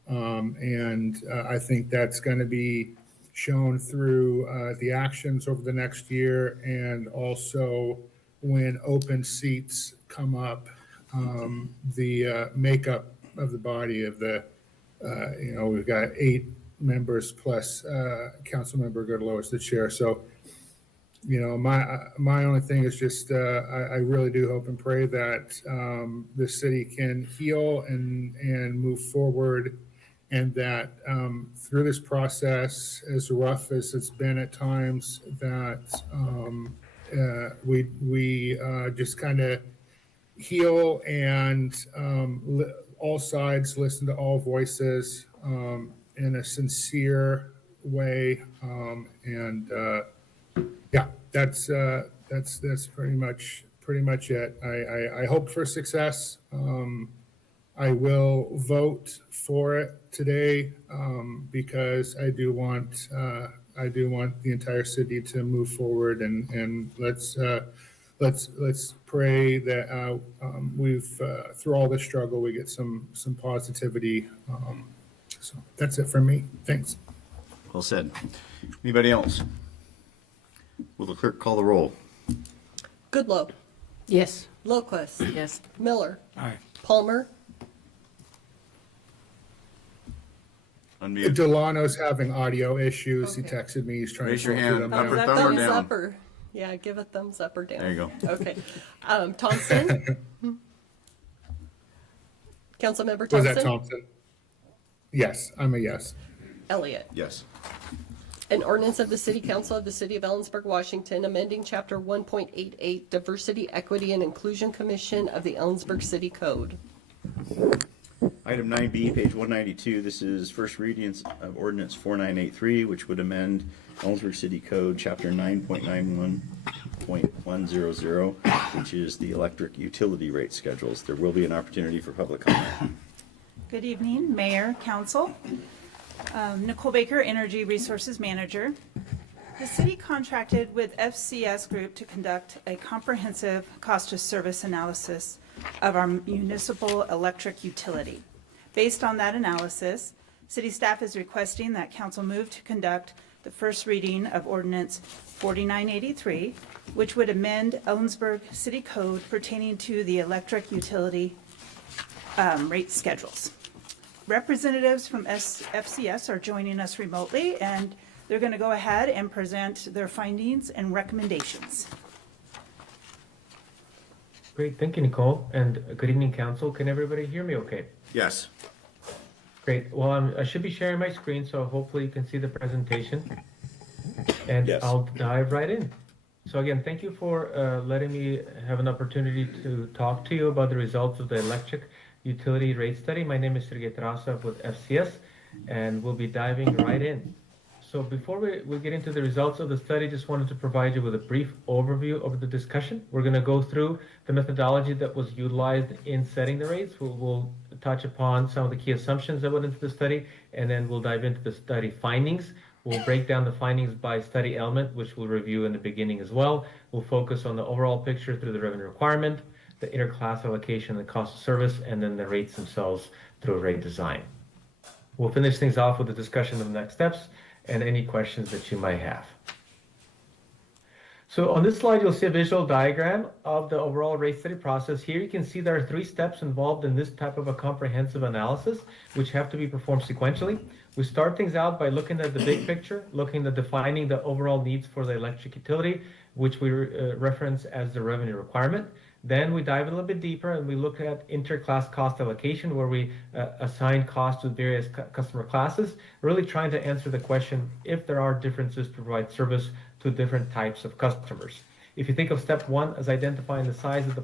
And I think that's going to be shown through the actions over the next year, and also when open seats come up, the makeup of the body of the, we've got 8 members plus Councilmember Goodlow as the chair. So, my only thing is just I really do hope and pray that the city can heal and move forward, and that through this process, as rough as it's been at times, that we just kind of heal and all sides listen to all voices in a sincere way, and yeah, that's pretty much it. I hope for success. I will vote for it today because I do want I do want the entire city to move forward, and let's pray that we've through all this struggle we get some positivity. So that's it from me. Thanks. Well said. Anybody else? Will the clerk call the roll? Goodloe. Yes. Lowquist. Yes. Miller. Aye. Palmer. Unmute. Delano's having audio issues. He Okay. texted me. He's trying Raise to your hand. them Up or out. thumb or Thumbs down? up or, yeah, give a thumbs up or down. There you go. Okay. Thompson. Councilmember Was Thompson. that Thompson? Yes, I'm a yes. Elliott. Yes. An ordinance of the City Council of the City of Ellensburg, Washington, amending Chapter 1.88 Diversity, Equity, and Inclusion Commission of the Ellensburg City Code. Item 9B, page 192. This is first reading of ordinance 4983, which would amend Ellensburg City Code, Chapter 9.91.100, which is the electric utility rate schedules. There will be an opportunity for public comment. Good evening, Mayor, Council. Nicole Baker, Energy Resources Manager. The city contracted with FCS Group to conduct a comprehensive cost of service analysis of our municipal electric utility. Based on that analysis, city staff is requesting that council move to conduct the first reading of ordinance 4983, which would amend Ellensburg City Code pertaining to the electric utility rate schedules. Representatives from FCS are joining us remotely, and they're going to go ahead and present their findings and recommendations. Great, thank you, Nicole, and good evening, council. Can everybody hear me okay? Yes. Great, well, I should be sharing my screen, so hopefully you can see the presentation. And Yes. I'll dive right in. So again, thank you for letting me have an opportunity to talk to you about the results of the electric utility rate study. My name is Sergey Tarasov with FCS, and we'll be diving right in. So before we get into the results of the study, just wanted to provide you with a brief overview of the discussion. We're going to go through the methodology that was utilized in setting the rates. We'll touch upon some of the key assumptions that went into the study, and then we'll dive into the study findings. We'll break down the findings by study element, which we'll review in the beginning as well. We'll focus on the overall picture through the revenue requirement, the interclass allocation, the cost of service, and then the rates themselves through rate design. We'll finish things off with a discussion of the next steps and any questions that you might have. So on this slide, you'll see a visual diagram of the overall rate study process. Here you can see there are 3 steps involved in this type of a comprehensive analysis, which have to be performed sequentially. We start things out by looking at the big picture, looking at defining the overall needs for the electric utility, which we reference as the revenue requirement. Then we dive a little bit deeper and we look at interclass cost allocation, where we assign costs to various customer classes, really trying to answer the question if there are differences to provide service to different types of customers. If you think of step 1 as identifying the size of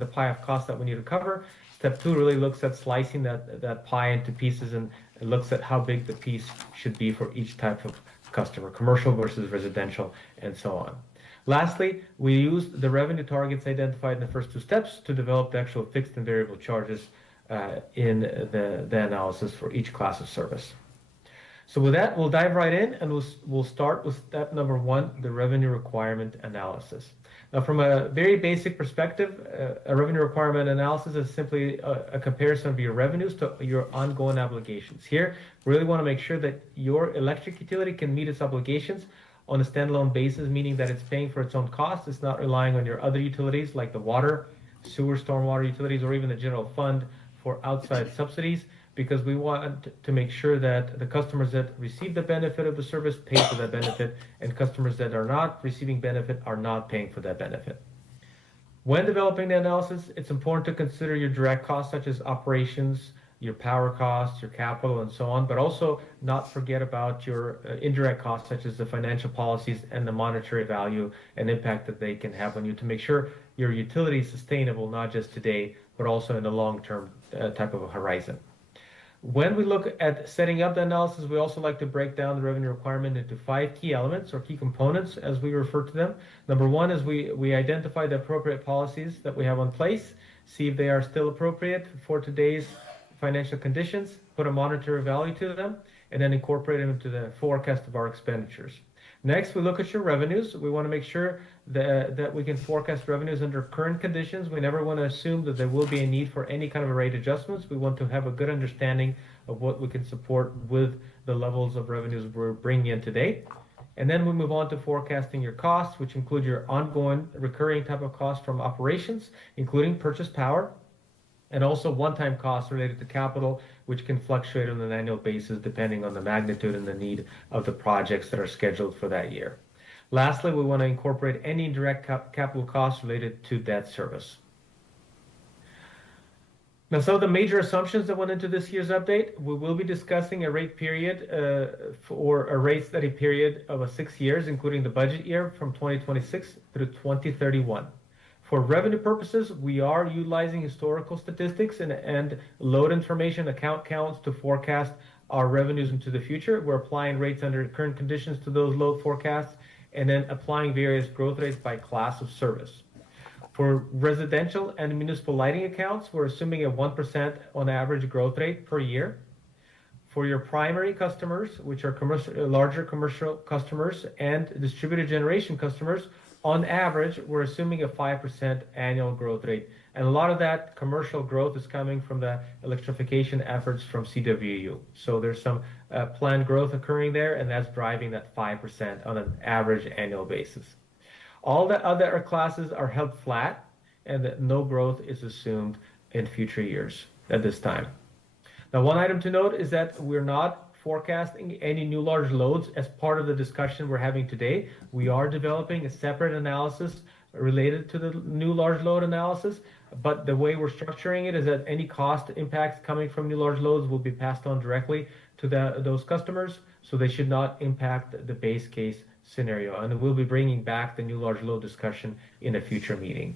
the pie of cost that we need to cover, step 2 really looks at slicing that pie into pieces and looks at how big the piece should be for each type of customer, commercial versus residential, and so on. Lastly, we used the revenue targets identified in the first 2 steps to develop the actual fixed and variable charges in the analysis for each class of service. So with that, we'll dive right in, and we'll start with step number 1, the revenue requirement analysis. Now, from a very basic perspective, a revenue requirement analysis is simply a comparison of your revenues to your ongoing obligations. Here, we really want to make sure that your electric utility can meet its obligations on a standalone basis, meaning that it's paying for its own costs. It's not relying on your other utilities like the water, sewer, stormwater utilities, or even the general fund for outside subsidies, because we want to make sure that the customers that receive the benefit of the service pay for that benefit, and customers that are not receiving benefit are not paying for that benefit. When developing the analysis, it's important to consider your direct costs such as operations, your power costs, your capital, and so on, but also not forget about your indirect costs such as the financial policies and the monetary value and impact that they can have on you, to make sure your utility is sustainable, not just today, but also in the long-term type of a horizon. When we look at setting up the analysis, we also like to break down the revenue requirement into 5 key elements, or key components as we refer to them. Number 1 is we identify the appropriate policies that we have in place, see if they are still appropriate for today's financial conditions, put a monetary value to them, and then incorporate them into the forecast of our expenditures. Next, we look at your revenues. We want to make sure that we can forecast revenues under current conditions. We never want to assume that there will be a need for any kind of a rate adjustments. We want to have a good understanding of what we can support with the levels of revenues we're bringing in today. And then we move on to forecasting your costs, which include your ongoing recurring type of costs from operations, including purchase power, and also one-time costs related to capital, which can fluctuate on an annual basis depending on the magnitude and the need of the projects that are scheduled for that year. Lastly, we want to incorporate any direct capital costs related to debt service. Now, some of the major assumptions that went into this year's update, we will be discussing a rate period for a rate study period of 6 years, including the budget year from 2026 through 2031. For revenue purposes, we are utilizing historical statistics and load information account counts to forecast our revenues into the future. We're applying rates under current conditions to those load forecasts and then applying various growth rates by class of service. For residential and municipal lighting accounts, we're assuming a 1% on average growth rate per year. For your primary customers, which are larger commercial customers and distributed generation customers, on average, we're assuming a 5% annual growth rate. And a lot of that commercial growth is coming from the electrification efforts from CWU. So there's some planned growth occurring there, and that's driving that 5% on an average annual basis. All the other classes are held flat, and no growth is assumed in future years at this time. Now, one item to note is that we're not forecasting any new large loads as part of the discussion we're having today. We are developing a separate analysis related to the new large load analysis, but the way we're structuring it is that any cost impacts coming from new large loads will be passed on directly to those customers, so they should not impact the base case scenario. And we'll be bringing back the new large load discussion in a future meeting.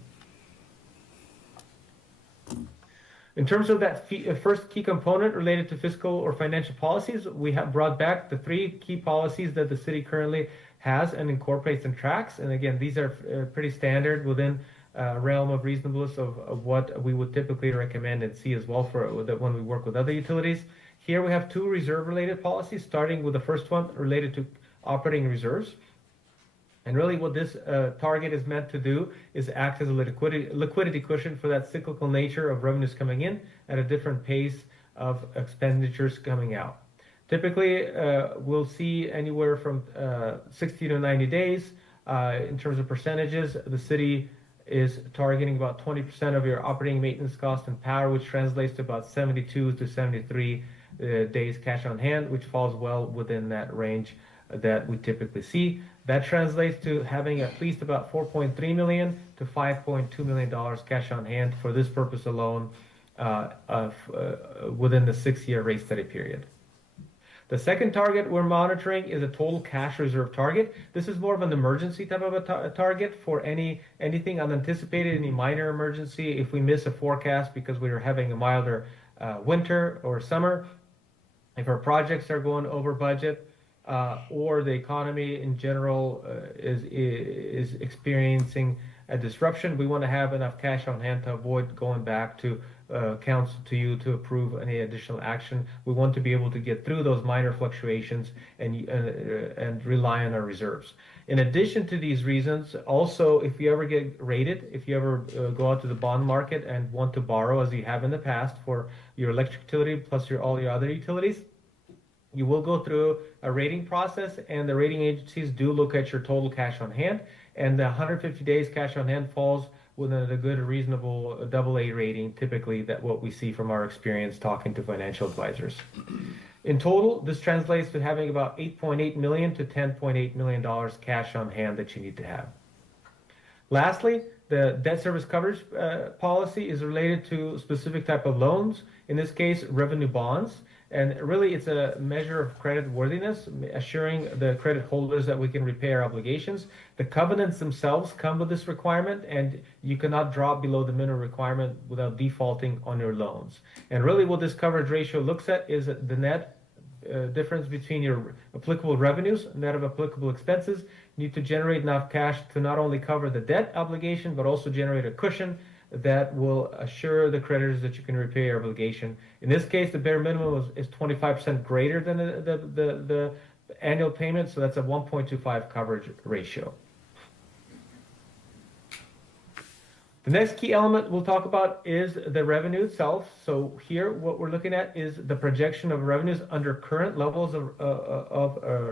In terms of that first key component related to fiscal or financial policies, we have brought back the 3 key policies that the city currently has and incorporates and tracks. And again, these are pretty standard within realm of reasonableness of what we would typically recommend and see as well for when we work with other utilities. Here we have 2 reserve-related policies, starting with the first one related to operating reserves. And really what this target is meant to do is act as a liquidity cushion for that cyclical nature of revenues coming in at a different pace of expenditures coming out. Typically, we'll see anywhere from 60 to 90 days. In terms of percentages, the city is targeting about 20% of your operating maintenance cost and power, which translates to about 72 to 73 days cash on hand, which falls well within that range that we typically see. That translates to having at least about $4.3 million to $5.2 million cash on hand for this purpose alone within the 6-year rate study period. The second target we're monitoring is a total cash reserve target. This is more of an emergency type of a target for anything unanticipated, any minor emergency. If we miss a forecast because we are having a milder winter or summer, if our projects are going over budget, or the economy in general is experiencing a disruption, we want to have enough cash on hand to avoid going back to council to you to approve any additional action. We want to be able to get through those minor fluctuations and rely on our reserves. In addition to these reasons, also, if you ever get rated, if you ever go out to the bond market and want to borrow, as you have in the past, for your electric utility plus all your other utilities, you will go through a rating process, and the rating agencies do look at your total cash on hand, and the 150 days cash on hand falls within a good, reasonable AA rating, typically that what we see from our experience talking to financial advisors. In total, this translates to having about $8.8 million to $10.8 million cash on hand that you need to have. Lastly, the debt service coverage policy is related to specific type of loans, in this case, revenue bonds. And really, it's a measure of credit worthiness, assuring the credit holders that we can repay our obligations. The covenants themselves come with this requirement, and you cannot drop below the minimum requirement without defaulting on your loans. And really, what this coverage ratio looks at is the net difference between your applicable revenues, net of applicable expenses. You need to generate enough cash to not only cover the debt obligation, but also generate a cushion that will assure the creditors that you can repay your obligation. In this case, the bare minimum is 25% greater than the annual payment, so that's a 1.25 coverage ratio. The next key element we'll talk about is the revenue itself. So here, what we're looking at is the projection of revenues under current levels of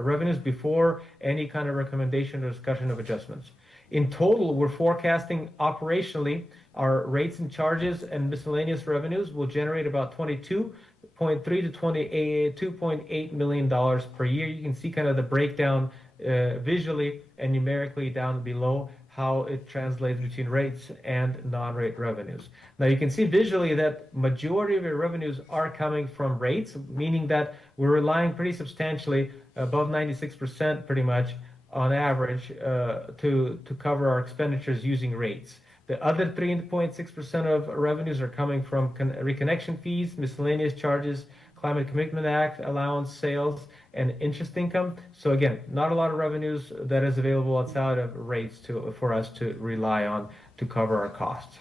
revenues before any kind of recommendation or discussion of adjustments. In total, we're forecasting operationally our rates and charges and miscellaneous revenues will generate about $22.3 to $22.8 million per year. You can see kind of the breakdown visually and numerically down below, how it translates between rates and non-rate revenues. Now you can see visually that majority of your revenues are coming from rates, meaning that we're relying pretty substantially, above 96% pretty much on average, to cover our expenditures using rates. The other 3.6% of revenues are coming from reconnection fees, miscellaneous charges, Climate Commitment Act, allowance, sales, and interest income. So again, not a lot of revenues that is available outside of rates for us to rely on to cover our costs.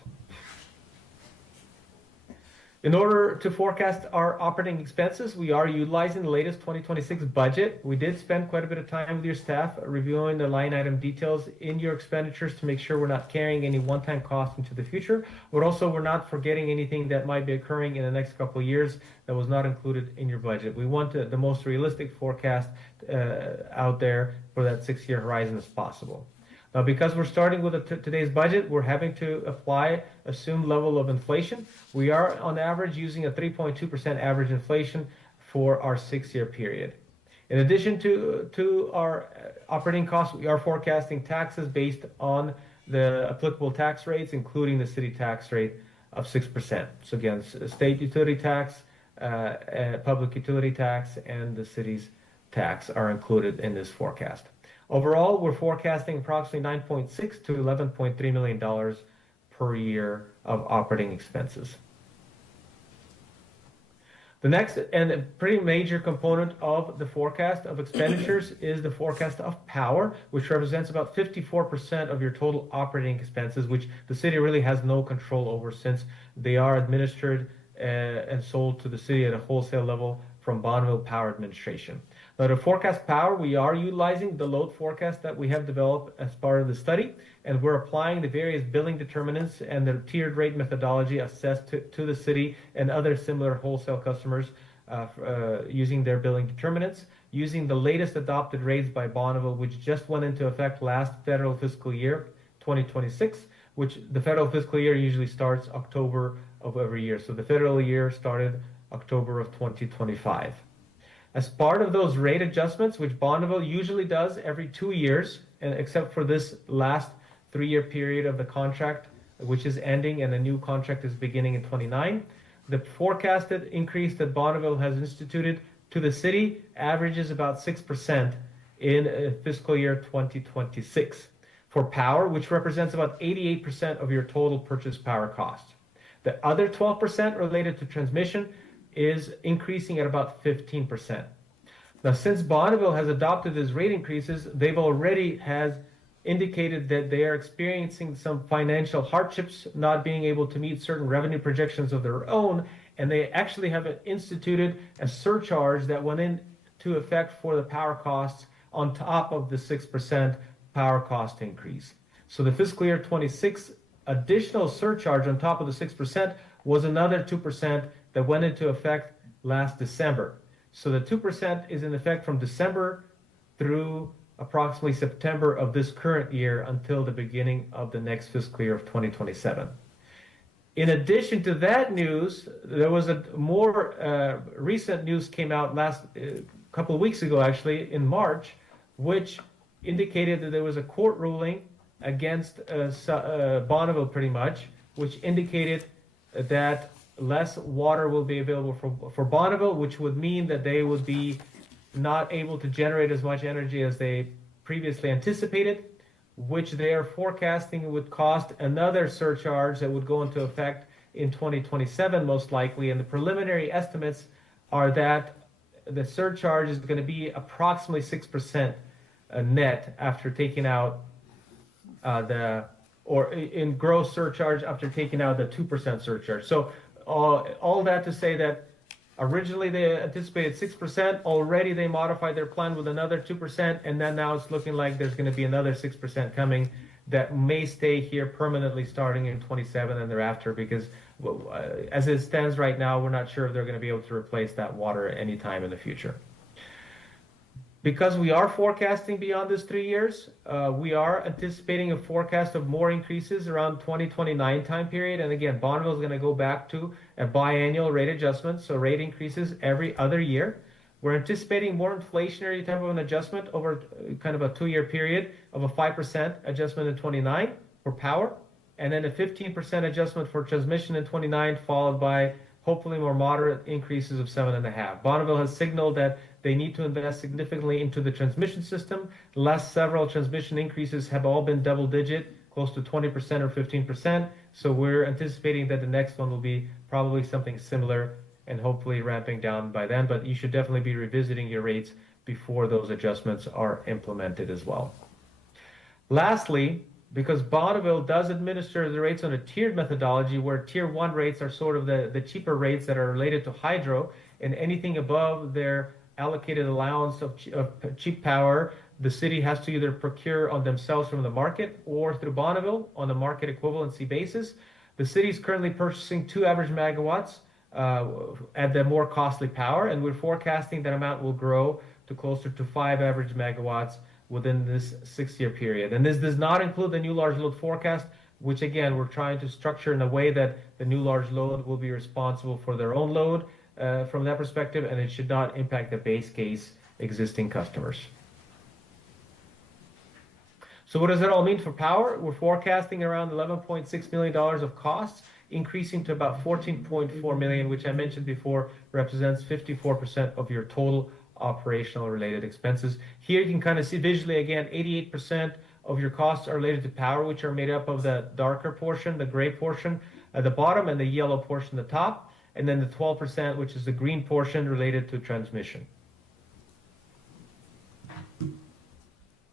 In order to forecast our operating expenses, we are utilizing the latest 2026 budget. We did spend quite a bit of time with your staff reviewing the line item details in your expenditures to make sure we're not carrying any one-time costs into the future, but also we're not forgetting anything that might be occurring in the next couple of years that was not included in your budget. We want the most realistic forecast out there for that 6-year horizon as possible. Now, because we're starting with today's budget, we're having to apply assumed level of inflation. We are on average using a 3.2% average inflation for our 6-year period. In addition to our operating costs, we are forecasting taxes based on the applicable tax rates, including the city tax rate of 6%. So again, state utility tax, public utility tax, and the city's tax are included in this forecast. Overall, we're forecasting approximately $9.6 to $11.3 million per year of operating expenses. The next and a pretty major component of the forecast of expenditures is the forecast of power, which represents about 54% of your total operating expenses, which the city really has no control over since they are administered and sold to the city at a wholesale level from Bonneville Power Administration. Now, to forecast power, we are utilizing the load forecast that we have developed as part of the study, and we're applying the various billing determinants and the tiered rate methodology assessed to the city and other similar wholesale customers using their billing determinants, using the latest adopted rates by Bonneville, which just went into effect last federal fiscal year, 2026, which the federal fiscal year usually starts October of every year. So the federal year started October of 2025. As part of those rate adjustments, which Bonneville usually does every 2 years, and except for this last 3-year period of the contract, which is ending and the new contract is beginning in 29, the forecasted increase that Bonneville has instituted to the city averages about 6% in fiscal year 2026 for power, which represents about 88% of your total purchase power cost. The other 12% related to transmission is increasing at about 15%. Now, since Bonneville has adopted these rate increases, they've already has indicated that they are experiencing some financial hardships, not being able to meet certain revenue projections of their own, and they actually have instituted a surcharge that went into effect for the power costs on top of the 6% power cost increase. So the fiscal year 26 additional surcharge on top of the 6% was another 2% that went into effect last December. So the 2% is in effect from December through approximately September of this current year until the beginning of the next fiscal year of 2027. In addition to that news, there was a more recent news came out last couple of weeks ago, actually in March, which indicated that there was a court ruling against Bonneville pretty much, which indicated that less water will be available for Bonneville, which would mean that they would be not able to generate as much energy as they previously anticipated, which they are forecasting would cost another surcharge that would go into effect in 2027 most likely. And the preliminary estimates are that the surcharge is going to be approximately 6% net after taking out in gross surcharge after taking out the 2% surcharge. So all that to say that Originally, they anticipated 6%. Already, they modified their plan with another 2%, and then now it's looking like there's going to be another 6% coming that may stay here permanently starting in 27 and thereafter, because as it stands right now, we're not sure if they're going to be able to replace that water anytime in the future. Because we are forecasting beyond this 3 years, we are anticipating a forecast of more increases around 2029 time period. And again, Bonneville is going to go back to a biannual rate adjustment, so rate increases every other year. We're anticipating more inflationary type of an adjustment over kind of a 2-year period of a 5% adjustment in 29 for power, and then a 15% adjustment for transmission in 29, followed by hopefully more moderate increases of 7.5. Bonneville has signaled that they need to invest significantly into the transmission system. The last several transmission increases have all been double digit, close to 20% or 15%. So we're anticipating that the next one will be probably something similar and hopefully ramping down by then. But you should definitely be revisiting your rates before those adjustments are implemented as well. Lastly, because Bonneville does administer the rates on a tiered methodology where tier 1 rates are sort of the cheaper rates that are related to hydro, and anything above their allocated allowance of cheap power, the city has to either procure on themselves from the market or through Bonneville on a market equivalency basis. The city is currently purchasing 2 average megawatts at the more costly power, and we're forecasting that amount will grow to closer to 5 average megawatts within this 6-year period. And this does not include the new large load forecast, which again, we're trying to structure in a way that the new large load will be responsible for their own load from that perspective, and it should not impact the base case existing customers. So what does that all mean for power? We're forecasting around $11.6 million of costs, increasing to about $14.4 million, which I mentioned before represents 54% of your total operational related expenses. Here you can kind of see visually again, 88% of your costs are related to power, which are made up of the darker portion, the gray portion at the bottom, and the yellow portion at the top, and then the 12%, which is the green portion related to transmission.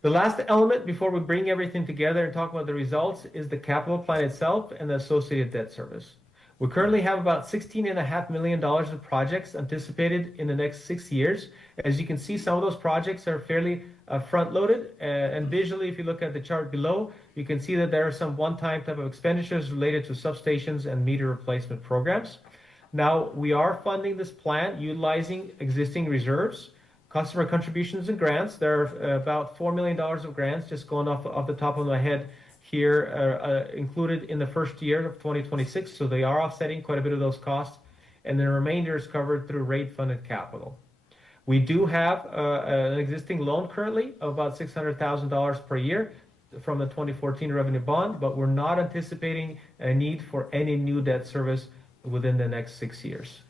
The last element before we bring everything together and talk about the results is the capital plan itself and the associated debt service. We currently have about $16.5 million of projects anticipated in the next 6 years. As you can see, some of those projects are fairly front-loaded, and visually, if you look at the chart below, you can see that there are some one-time type of expenditures related to substations and meter replacement programs. Now, we are funding this plan utilizing existing reserves, customer contributions, and grants. There are about $4 million of grants, just going off the top of my head here, included in the first year of 2026, so they are offsetting quite a bit of those costs, and the remainder is covered through rate-funded capital. We do have an existing loan currently of about $600,000 per year from the 2014 revenue bond, but we're not anticipating a need for any new debt service within the next 6 years.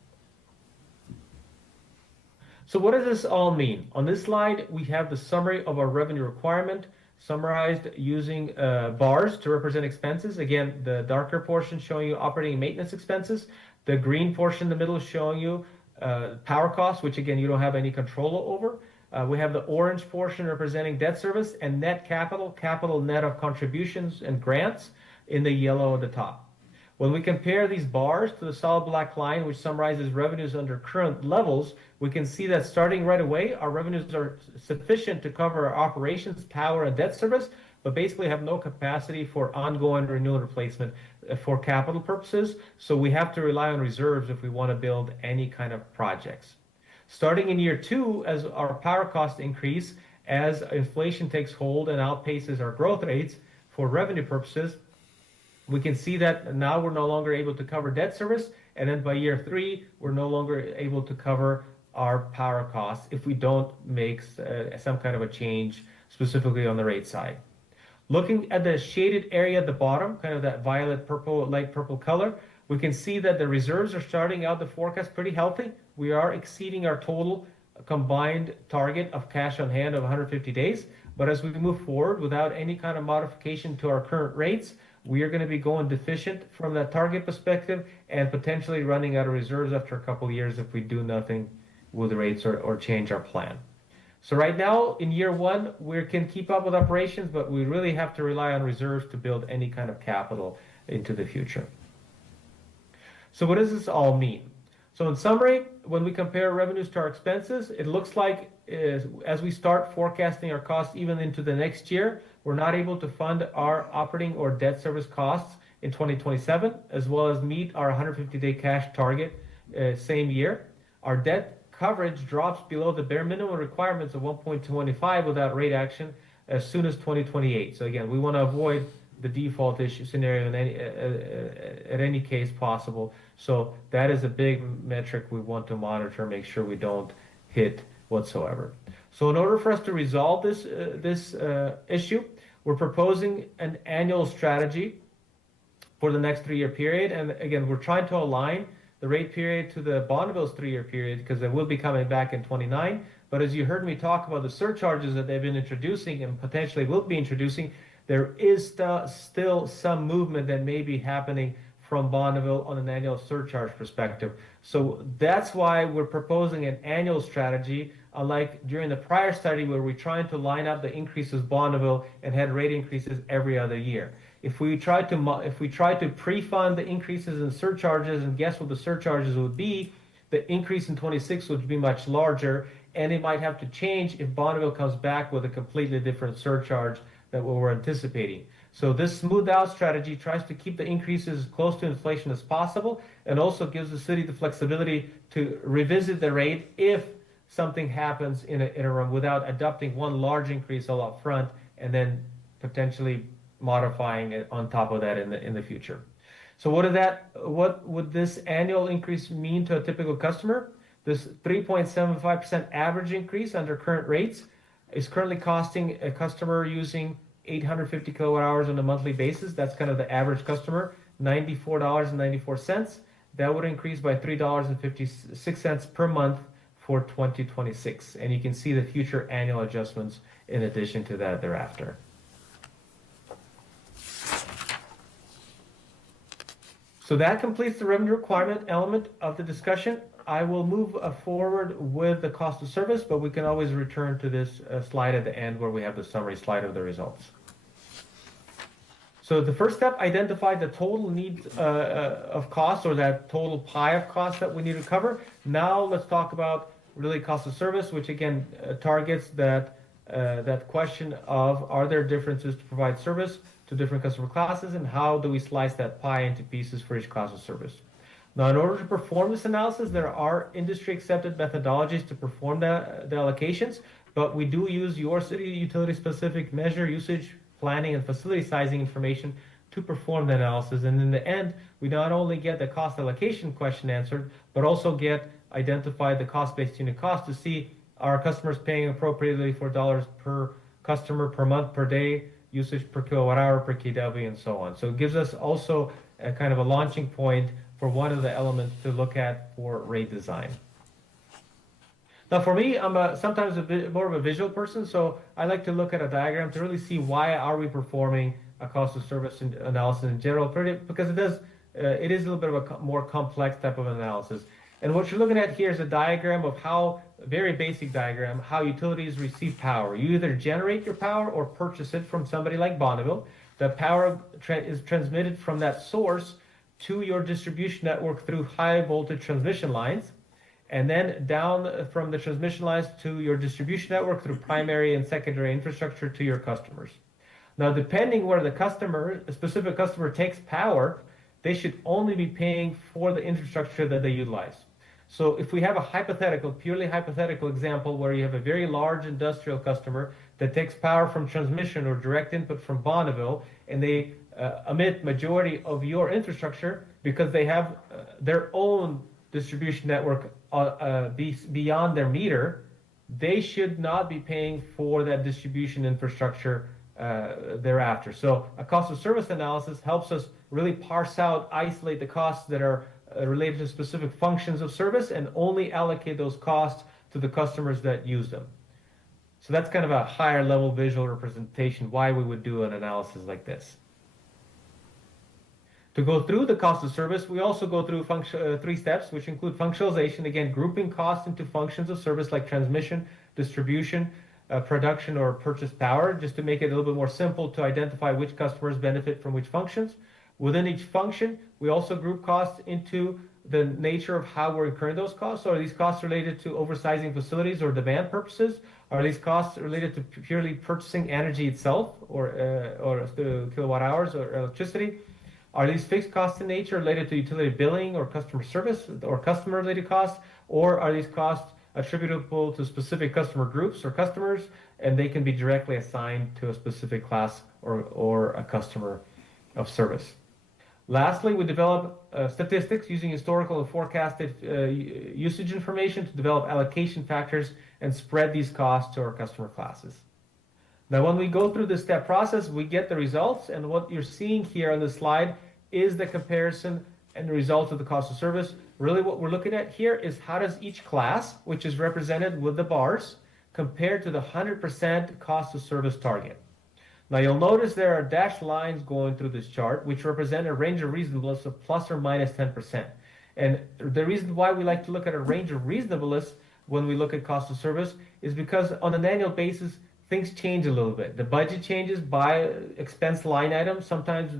So what does this all mean? On this slide, we have the summary of our revenue requirement summarized using bars to represent expenses. Again, the darker portion showing you operating and maintenance expenses. The green portion in the middle is showing you power costs, which again, you don't have any control over. We have the orange portion representing debt service and net capital net of contributions and grants in the yellow at the top. When we compare these bars to the solid black line, which summarizes revenues under current levels, we can see that starting right away, our revenues are sufficient to cover our operations, power, and debt service, but basically have no capacity for ongoing renewal and replacement for capital purposes. So we have to rely on reserves if we want to build any kind of projects. Starting in year 2, as our power costs increase, as inflation takes hold and outpaces our growth rates for revenue purposes, we can see that now we're no longer able to cover debt service, and then by year 3, we're no longer able to cover our power costs if we don't make some kind of a change specifically on the rate side. Looking at the shaded area at the bottom, kind of that violet purple, light purple color, we can see that the reserves are starting out the forecast pretty healthy. We are exceeding our total combined target of cash on hand of 150 days. But as we move forward without any kind of modification to our current rates, we are going to be going deficient from that target perspective and potentially running out of reserves after a couple of years if we do nothing with the rates or change our plan. So right now, in year 1, we can keep up with operations, but we really have to rely on reserves to build any kind of capital into the future. So what does this all mean? So in summary, when we compare revenues to our expenses, it looks like as we start forecasting our costs even into the next year, we're not able to fund our operating or debt service costs in 2027, as well as meet our 150-day cash target same year. Our debt coverage drops below the bare minimum requirements of 1.215 without rate action as soon as 2028. So again, we want to avoid the default issue scenario in at any case possible. So that is a big metric we want to monitor, make sure we don't hit whatsoever. So in order for us to resolve this issue, we're proposing an annual strategy for the next 3-year period. And again, we're trying to align the rate period to the Bonneville's 3-year period because they will be coming back in 29. But as you heard me talk about the surcharges that they've been introducing and potentially will be introducing, there is still some movement that may be happening from Bonneville on an annual surcharge perspective. So that's why we're proposing an annual strategy, unlike during the prior study where we're trying to line up the increases Bonneville and had rate increases every other year. If we try to pre-fund the increases in surcharges and guess what the surcharges would be, the increase in 26 would be much larger, and it might have to change if Bonneville comes back with a completely different surcharge than what we're anticipating. So this smoothed out strategy tries to keep the increases as close to inflation as possible and also gives the city the flexibility to revisit the rate if something happens in a run without adopting one large increase all up front and then potentially modifying it on top of that in the future. So what would this annual increase mean to a typical customer? This 3.75% average increase under current rates is currently costing a customer using 850 kilowatt hours on a monthly basis. That's kind of the average customer, $94.94. That would increase by $3.56 per month for 2026. And you can see the future annual adjustments in addition to that thereafter. So that completes the revenue requirement element of the discussion. I will move forward with the cost of service, but we can always return to this slide at the end where we have the summary slide of the results. So the first step, identify the total need of cost or that total pie of cost that we need to cover. Now let's talk about really cost of service, which again targets that question of are there differences to provide service to different customer classes and how do we slice that pie into pieces for each class of service. Now, in order to perform this analysis, there are industry-accepted methodologies to perform the allocations, but we do use your city utility-specific measure, usage, planning, and facility sizing information to perform the analysis. And in the end, we not only get the cost allocation question answered, but also identify the cost-based unit cost to see are customers paying appropriately for dollars per customer per month, per day, usage per kilowatt hour, per kW, and so on. So it gives us also a kind of a launching point for one of the elements to look at for rate design. Now for me, I'm sometimes a bit more of a visual person, so I like to look at a diagram to really see why are we performing a cost of service analysis in general, because it is a little bit of a more complex type of analysis. And what you're looking at here is a diagram of how, a very basic diagram, how utilities receive power. You either generate your power or purchase it from somebody like Bonneville. The power is transmitted from that source to your distribution network through high voltage transmission lines, and then down from the transmission lines to your distribution network through primary and secondary infrastructure to your customers. Now, depending where a specific customer takes power, they should only be paying for the infrastructure that they utilize. So if we have a purely hypothetical example where you have a very large industrial customer that takes power from transmission or direct input from Bonneville, and they emit majority of your infrastructure because they have their own distribution network beyond their meter, they should not be paying for that distribution infrastructure thereafter. So a cost of service analysis helps us really parse out, isolate the costs that are related to specific functions of service and only allocate those costs to the customers that use them. So that's kind of a higher level visual representation why we would do an analysis like this. To go through the cost of service, we also go through 3 steps, which include functionalization, again, grouping costs into functions of service like transmission, distribution, production, or purchase power, just to make it a little bit more simple to identify which customers benefit from which functions. Within each function, we also group costs into the nature of how we're incurring those costs. So are these costs related to oversizing facilities or demand purposes? Are these costs related to purely purchasing energy itself, or the kilowatt hours or electricity? Are these fixed costs in nature related to utility billing or customer service or customer related costs? Or are these costs attributable to specific customer groups or customers, and they can be directly assigned to a specific class or a customer of service? Lastly, we develop statistics using historical and forecasted usage information to develop allocation factors and spread these costs to our customer classes. Now, when we go through this step process, we get the results, and what you're seeing here on the slide is the comparison and the results of the cost of service. Really what we're looking at here is how does each class, which is represented with the bars, compare to the 100% cost of service target. Now you'll notice there are dashed lines going through this chart, which represent a range of reasonableness of plus or minus 10%. And the reason why we like to look at a range of reasonableness when we look at cost of service is because on an annual basis, things change a little bit. The budget changes by expense line item. Sometimes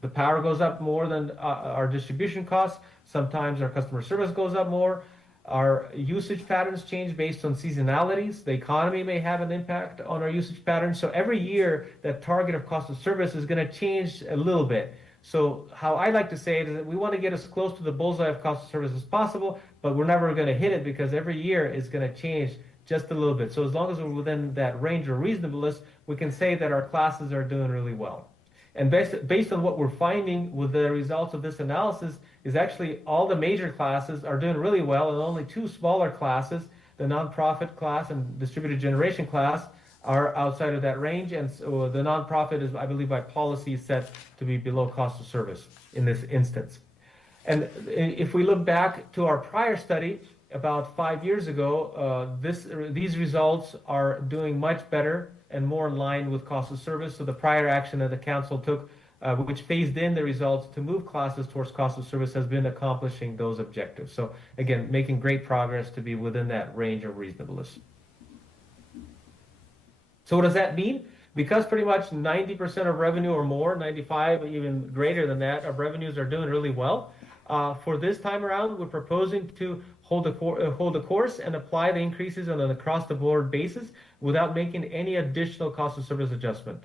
the power goes up more than our distribution costs. Sometimes our customer service goes up more. Our usage patterns change based on seasonalities. The economy may have an impact on our usage patterns. So every year, that target of cost of service is going to change a little bit. So how I like to say it is that we want to get as close to the bullseye of cost of service as possible, but we're never going to hit it because every year is going to change just a little bit. So as long as we're within that range of reasonableness, we can say that our classes are doing really well. And based on what we're finding with the results of this analysis is actually all the major classes are doing really well, and only two smaller classes, the nonprofit class and distributed generation class, are outside of that range. And so the nonprofit is, I believe, by policy set to be below cost of service in this instance. And if we look back to our prior study about 5 years ago, these results are doing much better and more in line with cost of service. So the prior action that the council took, which phased in the results to move classes towards cost of service, has been accomplishing those objectives. So again, making great progress to be within that range of reasonableness. So what does that mean? Because pretty much 90% of revenue or more, 95, even greater than that, of revenues are doing really well. For this time around, we're proposing to hold the course and apply the increases on an across-the-board basis without making any additional cost of service adjustment.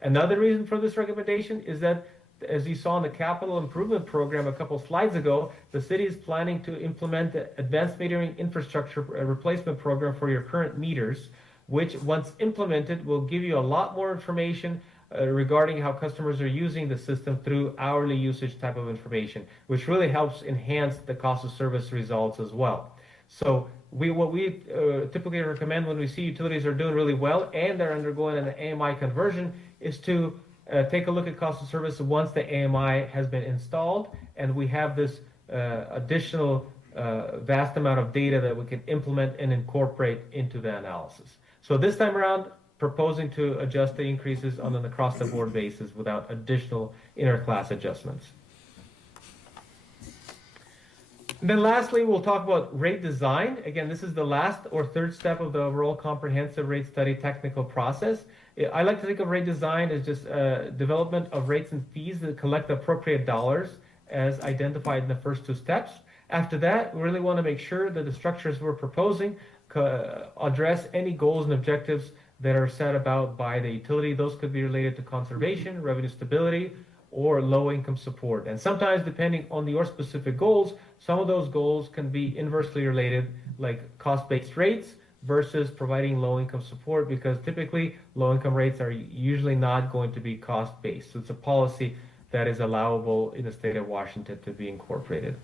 Another reason for this recommendation is that, as you saw in the capital improvement program a couple slides ago, the city is planning to implement the advanced metering infrastructure replacement program for your current meters, which once implemented will give you a lot more information regarding how customers are using the system through hourly usage type of information, which really helps enhance the cost of service results as well. So what we typically recommend when we see utilities are doing really well and they're undergoing an AMI conversion is to take a look at cost of service once the AMI has been installed, and we have this additional vast amount of data that we can implement and incorporate into the analysis. So this time around, proposing to adjust the increases on an across-the-board basis without additional inter-class adjustments. And then lastly, we'll talk about rate design. Again, this is the last or third step of the overall comprehensive rate study technical process. I like to think of rate design as just development of rates and fees that collect the appropriate dollars as identified in the first two steps. After that, we really want to make sure that the structures we're proposing address any goals and objectives that are set about by the utility. Those could be related to conservation, revenue stability, or low income support. And sometimes, depending on your specific goals, some of those goals can be inversely related, like cost-based rates versus providing low income support, because typically low income rates are usually not going to be cost-based. So it's a policy that is allowable in the state of Washington to be incorporated.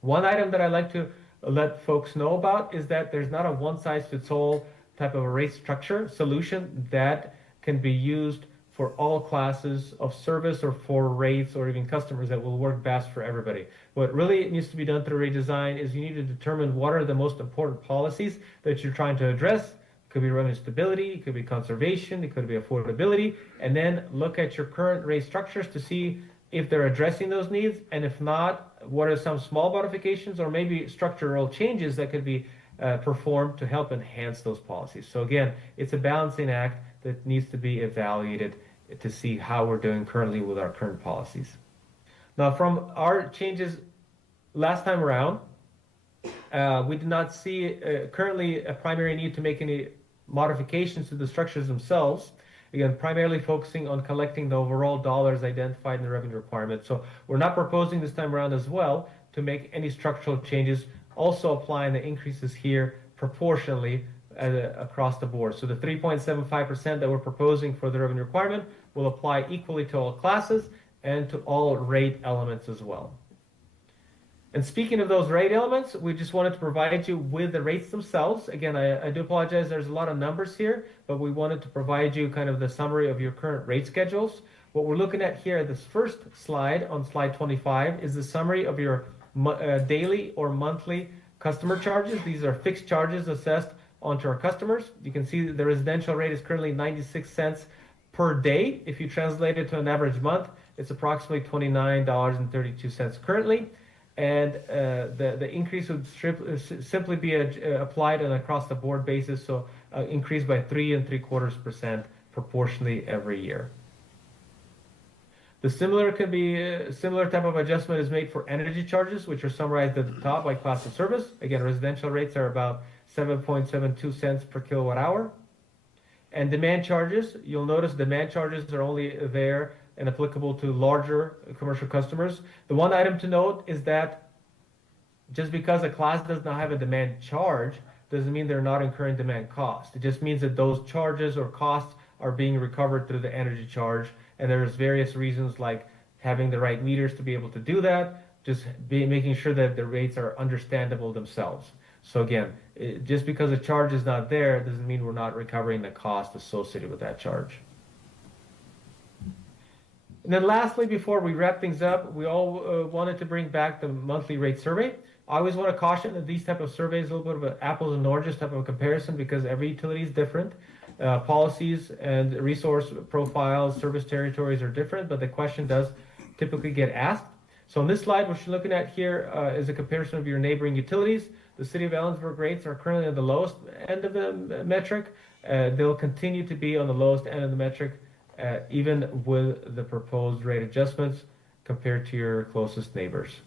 One item that I like to let folks know about is that there's not a one-size-fits-all type of a rate structure solution that can be used for all classes of service or for rates or even customers that will work best for everybody. What really needs to be done through rate design is you need to determine what are the most important policies that you're trying to address. It could be revenue stability, it could be conservation, it could be affordability, and then look at your current rate structures to see if they're addressing those needs, and if not, what are some small modifications or maybe structural changes that could be performed to help enhance those policies. So again, it's a balancing act that needs to be evaluated to see how we're doing currently with our current policies. Now, from our changes last time around, we did not see currently a primary need to make any modifications to the structures themselves. Again, primarily focusing on collecting the overall dollars identified in the revenue requirement. So we're not proposing this time around as well to make any structural changes, also applying the increases here proportionally across the board. So the 3.75% that we're proposing for the revenue requirement will apply equally to all classes and to all rate elements as well. And speaking of those rate elements, we just wanted to provide you with the rates themselves. Again, I do apologize, there's a lot of numbers here, but we wanted to provide you kind of the summary of your current rate schedules. What we're looking at here, this first slide on slide 25, is the summary of your daily or monthly customer charges. These are fixed charges assessed onto our customers. You can see the residential rate is currently 96 cents per day. If you translate it to an average month, it's approximately $29.32 currently. And the increase would simply be applied on an across-the-board basis, so increase by 3 3/4% proportionally every year. The similar type of adjustment is made for energy charges, which are summarized at the top by class of service. Again, residential rates are about 7.72 cents per kilowatt hour. And demand charges, you'll notice demand charges are only there and applicable to larger commercial customers. The one item to note is that just because a class does not have a demand charge doesn't mean they're not incurring demand cost. It just means that those charges or costs are being recovered through the energy charge, and there's various reasons like having the right meters to be able to do that, just making sure that the rates are understandable themselves. So again, just because a charge is not there doesn't mean we're not recovering the cost associated with that charge. And then lastly, before we wrap things up, we all wanted to bring back the monthly rate survey. I always want to caution that these type of surveys, a little bit of an apples and oranges type of comparison, because every utility is different. Policies and resource profiles, service territories are different, but the question does typically get asked. So on this slide, what you're looking at here is a comparison of your neighboring utilities. The city of Ellensburg rates are currently at the lowest end of the metric. They'll continue to be on the lowest end of the metric, even with the proposed rate adjustments compared to your closest neighbors.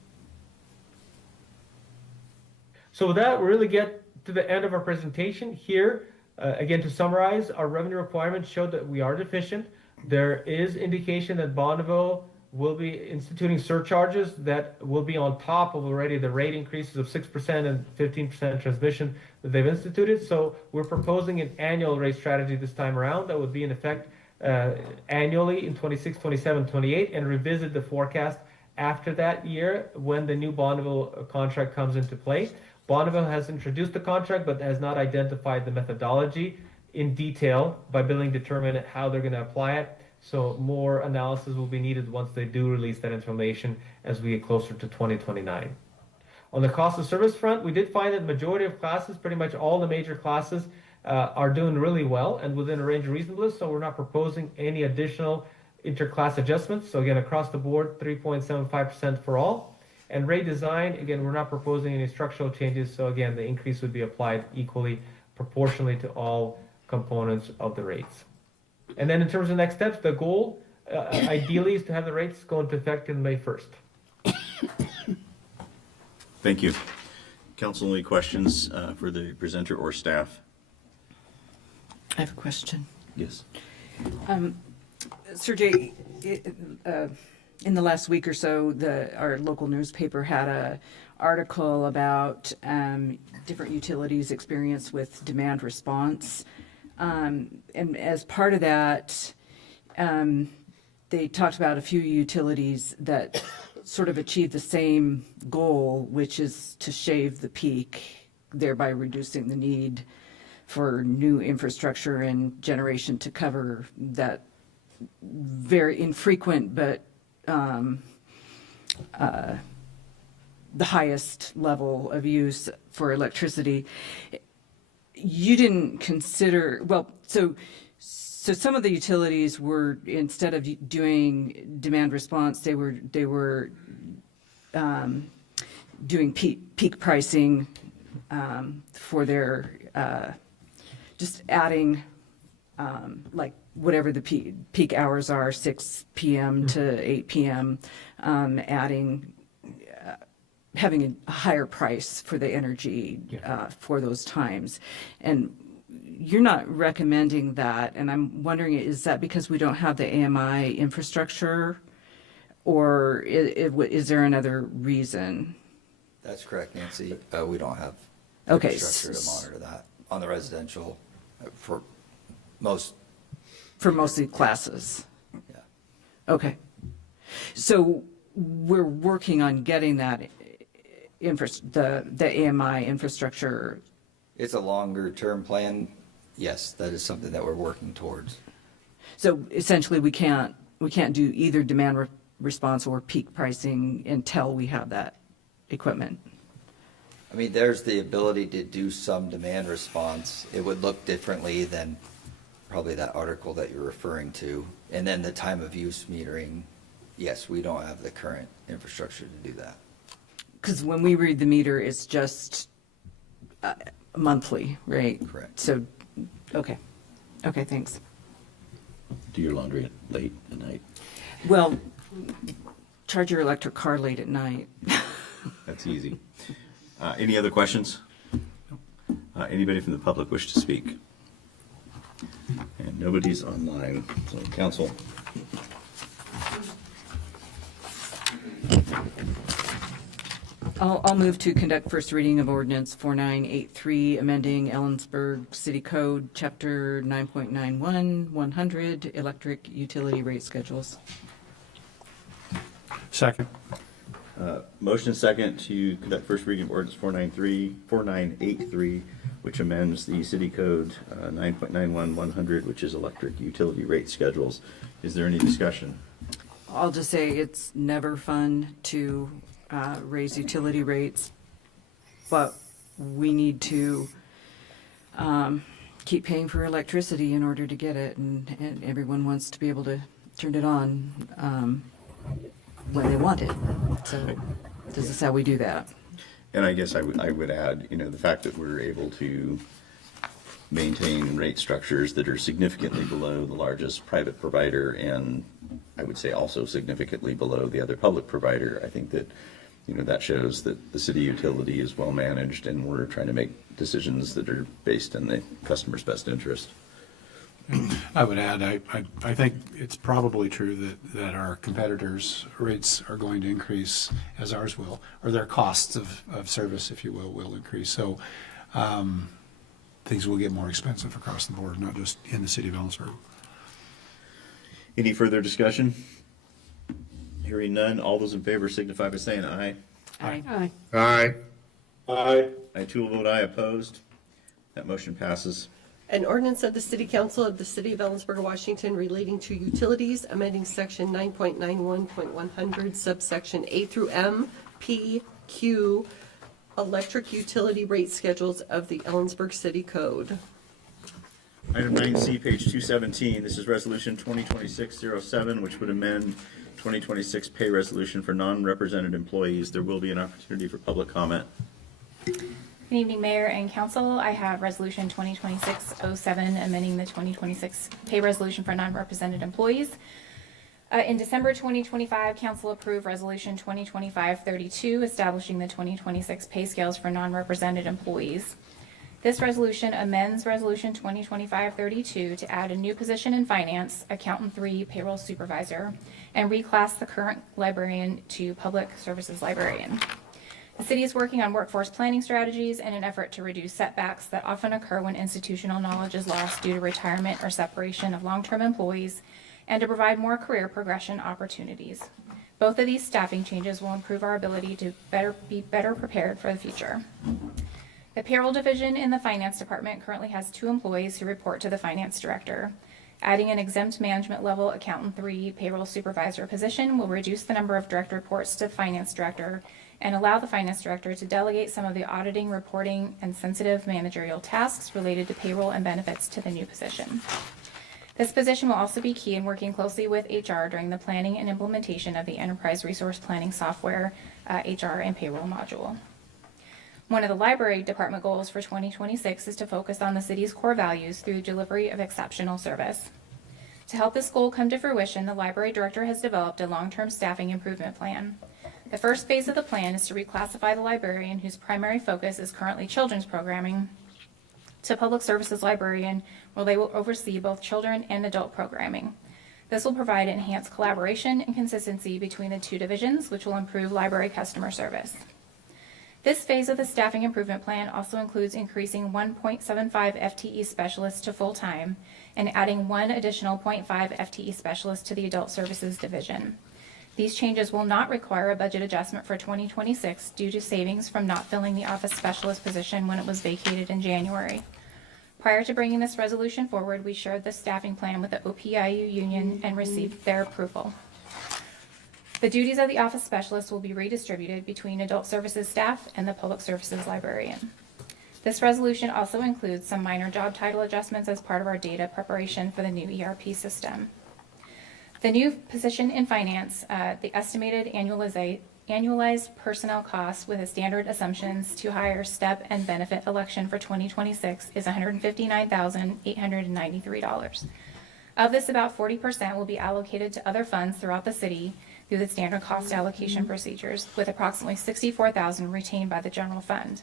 So with that, we really get to the end of our presentation here. Again, to summarize, our revenue requirements showed that we are deficient. There is indication that Bonneville will be instituting surcharges that will be on top of already the rate increases of 6% and 15% transmission that they've instituted. So we're proposing an annual rate strategy this time around that would be in effect annually in 26, 27, 28, and revisit the forecast after that year when the new Bonneville contract comes into play. Bonneville has introduced the contract but has not identified the methodology in detail by billing determine how they're going to apply it. So more analysis will be needed once they do release that information as we get closer to 2029. On the cost of service front, we did find that the majority of classes, pretty much all the major classes, are doing really well and within a range of reasonableness, so we're not proposing any additional interclass adjustments. So again, across the board, 3.75% for all. And rate design, again, we're not proposing any structural changes, so again, the increase would be applied equally, proportionally to all components of the rates. And then in terms of next steps, the goal ideally is to have the rates go into effect in May 1st. Thank you. Council, any questions for the presenter or staff? I have a question. Yes. Sergey, in the last week or so, our local newspaper had an article about different utilities' experience with demand response. And as part of that, they talked about a few utilities that sort of achieved the same goal, which is to shave the peak, thereby reducing the need for new infrastructure and generation to cover that very infrequent but the highest level of use for electricity. You didn't consider, well, so some of the utilities were, instead of doing demand response, they were doing peak pricing for their just adding like whatever the peak hours are, 6 p.m. to 8 p.m., adding having a higher price for the energy for those times. And you're not recommending that, and I'm wondering, is that because we don't have the AMI infrastructure, or is there another reason? That's correct, Nancy. We don't have Okay, infrastructure to monitor that on the residential for most. For mostly classes? Yeah. Okay. So we're working on getting that the AMI infrastructure. It's a longer term plan. Yes, that is something that we're working towards. So essentially, we can't do either demand response or peak pricing until we have that equipment. I mean, there's the ability to do some demand response. It would look differently than probably that article that you're referring to. And then the time of use metering, yes, we don't have the current infrastructure to do that. Because when we read the meter, it's just monthly, right? Correct. So, okay. Okay, thanks. Do your laundry late at night. Well, charge your electric car late at night. That's easy. Any other questions? Anybody from the public wish to speak? And nobody's online, so council. I'll move to conduct first reading of ordinance 4983, amending Ellensburg City Code, Chapter 9.91, 100, electric utility rate schedules. Second. Motion second to conduct first reading of ordinance 4983, which amends the city code 9.91, 100, which is electric utility rate schedules. Is there any discussion? I'll just say it's never fun to raise utility rates, but we need to keep paying for electricity in order to get it, and everyone wants to be able to turn it on when they want it. So this is how we do that. And I guess I would add, the fact that we're able to maintain rate structures that are significantly below the largest private provider, and I would say also significantly below the other public provider. I think that, that shows that the city utility is well managed, and we're trying to make decisions that are based in the customer's best interest. I would add, I think it's probably true that our competitors' rates are going to increase as ours will, or their costs of service, if you will increase. So things will get more expensive across the board, not just in the city of Ellensburg. Any further discussion? Hearing none, all those in favor signify by saying aye. Aye. Aye. Aye. Aye. I too will vote aye. Opposed? That motion passes. An ordinance of the City Council of the City of Ellensburg, Washington relating to utilities, amending section 9.91.100, subsection A through M, P, Q, electric utility rate schedules of the Ellensburg City Code. Item 9C, page 217. This is resolution 2026-07, which would amend 2026 pay resolution for non-represented employees. There will be an opportunity for public comment. Good evening, Mayor and Council. I have Resolution 2026-07, amending the 2026 pay resolution for non-represented employees. In December 2025, Council approved Resolution 2025-32, establishing the 2026 pay scales for non-represented employees. This resolution amends Resolution 2025-32 to add a new position in finance, Accountant 3, Payroll Supervisor, and reclass the current librarian to Public Services Librarian. The city is working on workforce planning strategies in an effort to reduce setbacks that often occur when institutional knowledge is lost due to retirement or separation of long-term employees, and to provide more career progression opportunities. Both of these staffing changes will improve our ability to be better prepared for the future. The payroll division in the finance department currently has 2 employees who report to the finance director. Adding an exempt management level Accountant 3 payroll supervisor position will reduce the number of direct reports to the finance director and allow the finance director to delegate some of the auditing, reporting, and sensitive managerial tasks related to payroll and benefits to the new position. This position will also be key in working closely with HR during the planning and implementation of the enterprise resource planning software, HR and payroll module. One of the library department goals for 2026 is to focus on the city's core values through delivery of exceptional service. To help this goal come to fruition, the library director has developed a long-term staffing improvement plan. The first phase of the plan is to reclassify the librarian, whose primary focus is currently children's programming, to public services librarian, where they will oversee both children and adult programming. This will provide enhanced collaboration and consistency between the two divisions, which will improve library customer service. This phase of the staffing improvement plan also includes increasing 1.75 FTE specialists to full-time and adding one additional 0.5 FTE specialist to the adult services division. These changes will not require a budget adjustment for 2026 due to savings from not filling the office specialist position when it was vacated in January. Prior to bringing this resolution forward, we shared the staffing plan with the OPIU union and received their approval. The duties of the office specialist will be redistributed between adult services staff and the public services librarian. This resolution also includes some minor job title adjustments as part of our data preparation for the new ERP system. The new position in finance, the estimated annualized personnel costs with a standard assumptions to hire step and benefit election for 2026 is $159,893. Of this, about 40% will be allocated to other funds throughout the city through the standard cost allocation procedures, with approximately $64,000 retained by the general fund.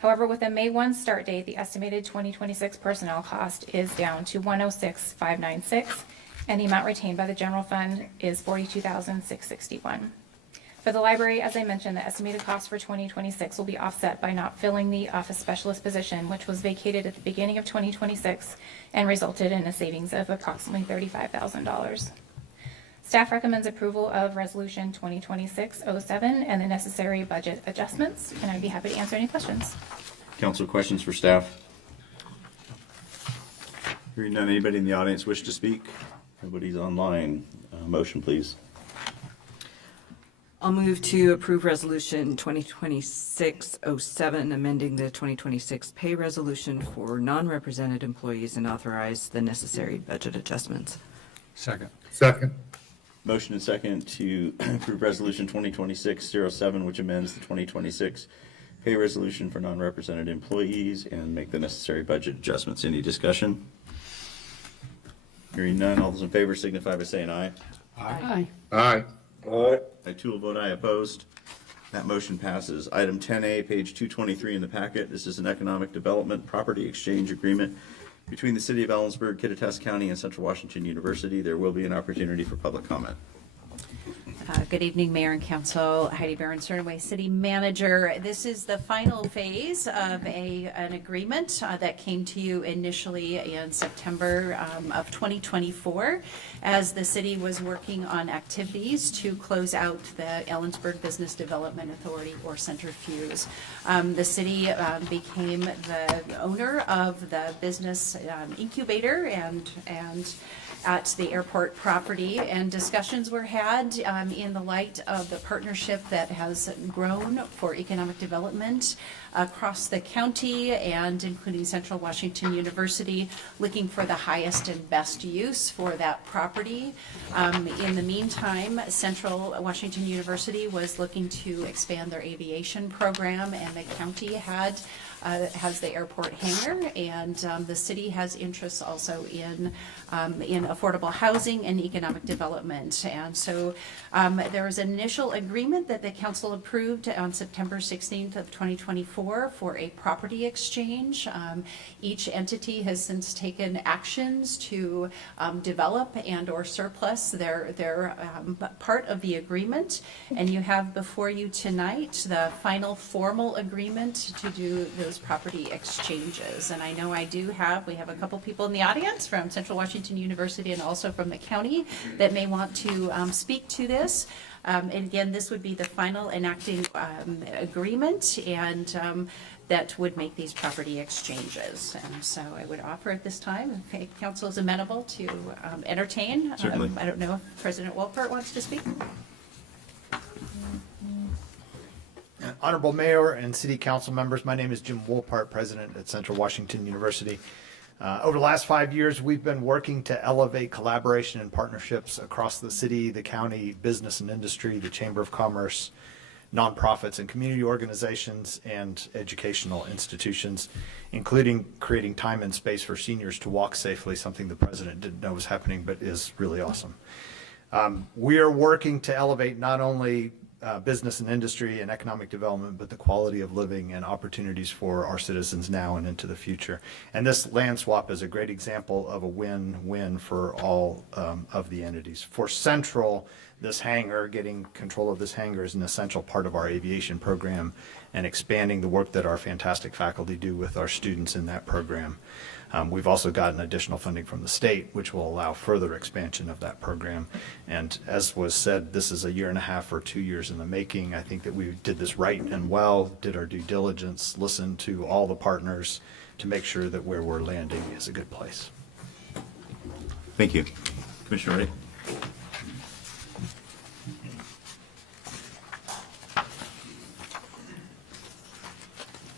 However, with a May 1 start date, the estimated 2026 personnel cost is down to $106,596, and the amount retained by the general fund is $42,661. For the library, as I mentioned, the estimated cost for 2026 will be offset by not filling the office specialist position, which was vacated at the beginning of 2026 and resulted in a savings of approximately $35,000. Staff recommends approval of Resolution 2026-07 and the necessary budget adjustments, and I'd be happy to answer any questions. Council, questions for staff? Hearing none, anybody in the audience wish to speak? Nobody's online. Motion, please. I'll move to approve Resolution 2026-07, amending the 2026 pay resolution for non-represented employees and authorize the necessary budget adjustments. Second. Second. Motion and second to approve Resolution 2026-07, which amends the 2026 pay resolution for non-represented employees and make the necessary budget adjustments. Any discussion? Hearing none, all those in favor signify by saying aye. Aye. Aye. Aye. I too will vote aye. Opposed? That motion passes. Item 10A, page 223 in the packet. This is an economic development property exchange agreement between the City of Ellensburg, Kittitas County, and Central Washington University. There will be an opportunity for public comment. Good evening, Mayor and Council. Heidi Barron, Cernaway City Manager. This is the final phase of an agreement that came to you initially in September of 2024 as the city was working on activities to close out the Ellensburg Business Development Authority, or Centrifuge. The city became the owner of the business incubator and at the airport property, and discussions were had in the light of the partnership that has grown for economic development across the county and including Central Washington University, looking for the highest and best use for that property. In the meantime, Central Washington University was looking to expand their aviation program, and the county has the airport hangar, and the city has interests also in affordable housing and economic development. And so there was an initial agreement that the council approved on September 16th of 2024 for a property exchange. Each entity has since taken actions to develop and or surplus their part of the agreement. And you have before you tonight the final formal agreement to do those property exchanges. And I know we have a couple people in the audience from Central Washington University and also from the county that may want to speak to this. And again, this would be the final enacting agreement, and that would make these property exchanges. And so I would offer at this time, if council is amenable to entertain. Certainly. I don't know if President Wolpert wants to speak. Honorable Mayor and City Council members, my name is Jim Wolpart, President at Central Washington University. Over the last 5 years, we've been working to elevate collaboration and partnerships across the city, the county, business and industry, the Chamber of Commerce, nonprofits and community organizations, and educational institutions, including creating time and space for seniors to walk safely, something the President didn't know was happening, but is really awesome. We are working to elevate not only business and industry and economic development, but the quality of living and opportunities for our citizens now and into the future. And this land swap is a great example of a win-win for all of the entities. For Central, this hangar, getting control of this hangar is an essential part of our aviation program and expanding the work that our fantastic faculty do with our students in that program. We've also gotten additional funding from the state, which will allow further expansion of that program. And as was said, this is a year and a half or 2 years in the making. I think that we did this right and well, did our due diligence, listened to all the partners to make sure that where we're landing is a good place. Thank you. Commissioner Ray?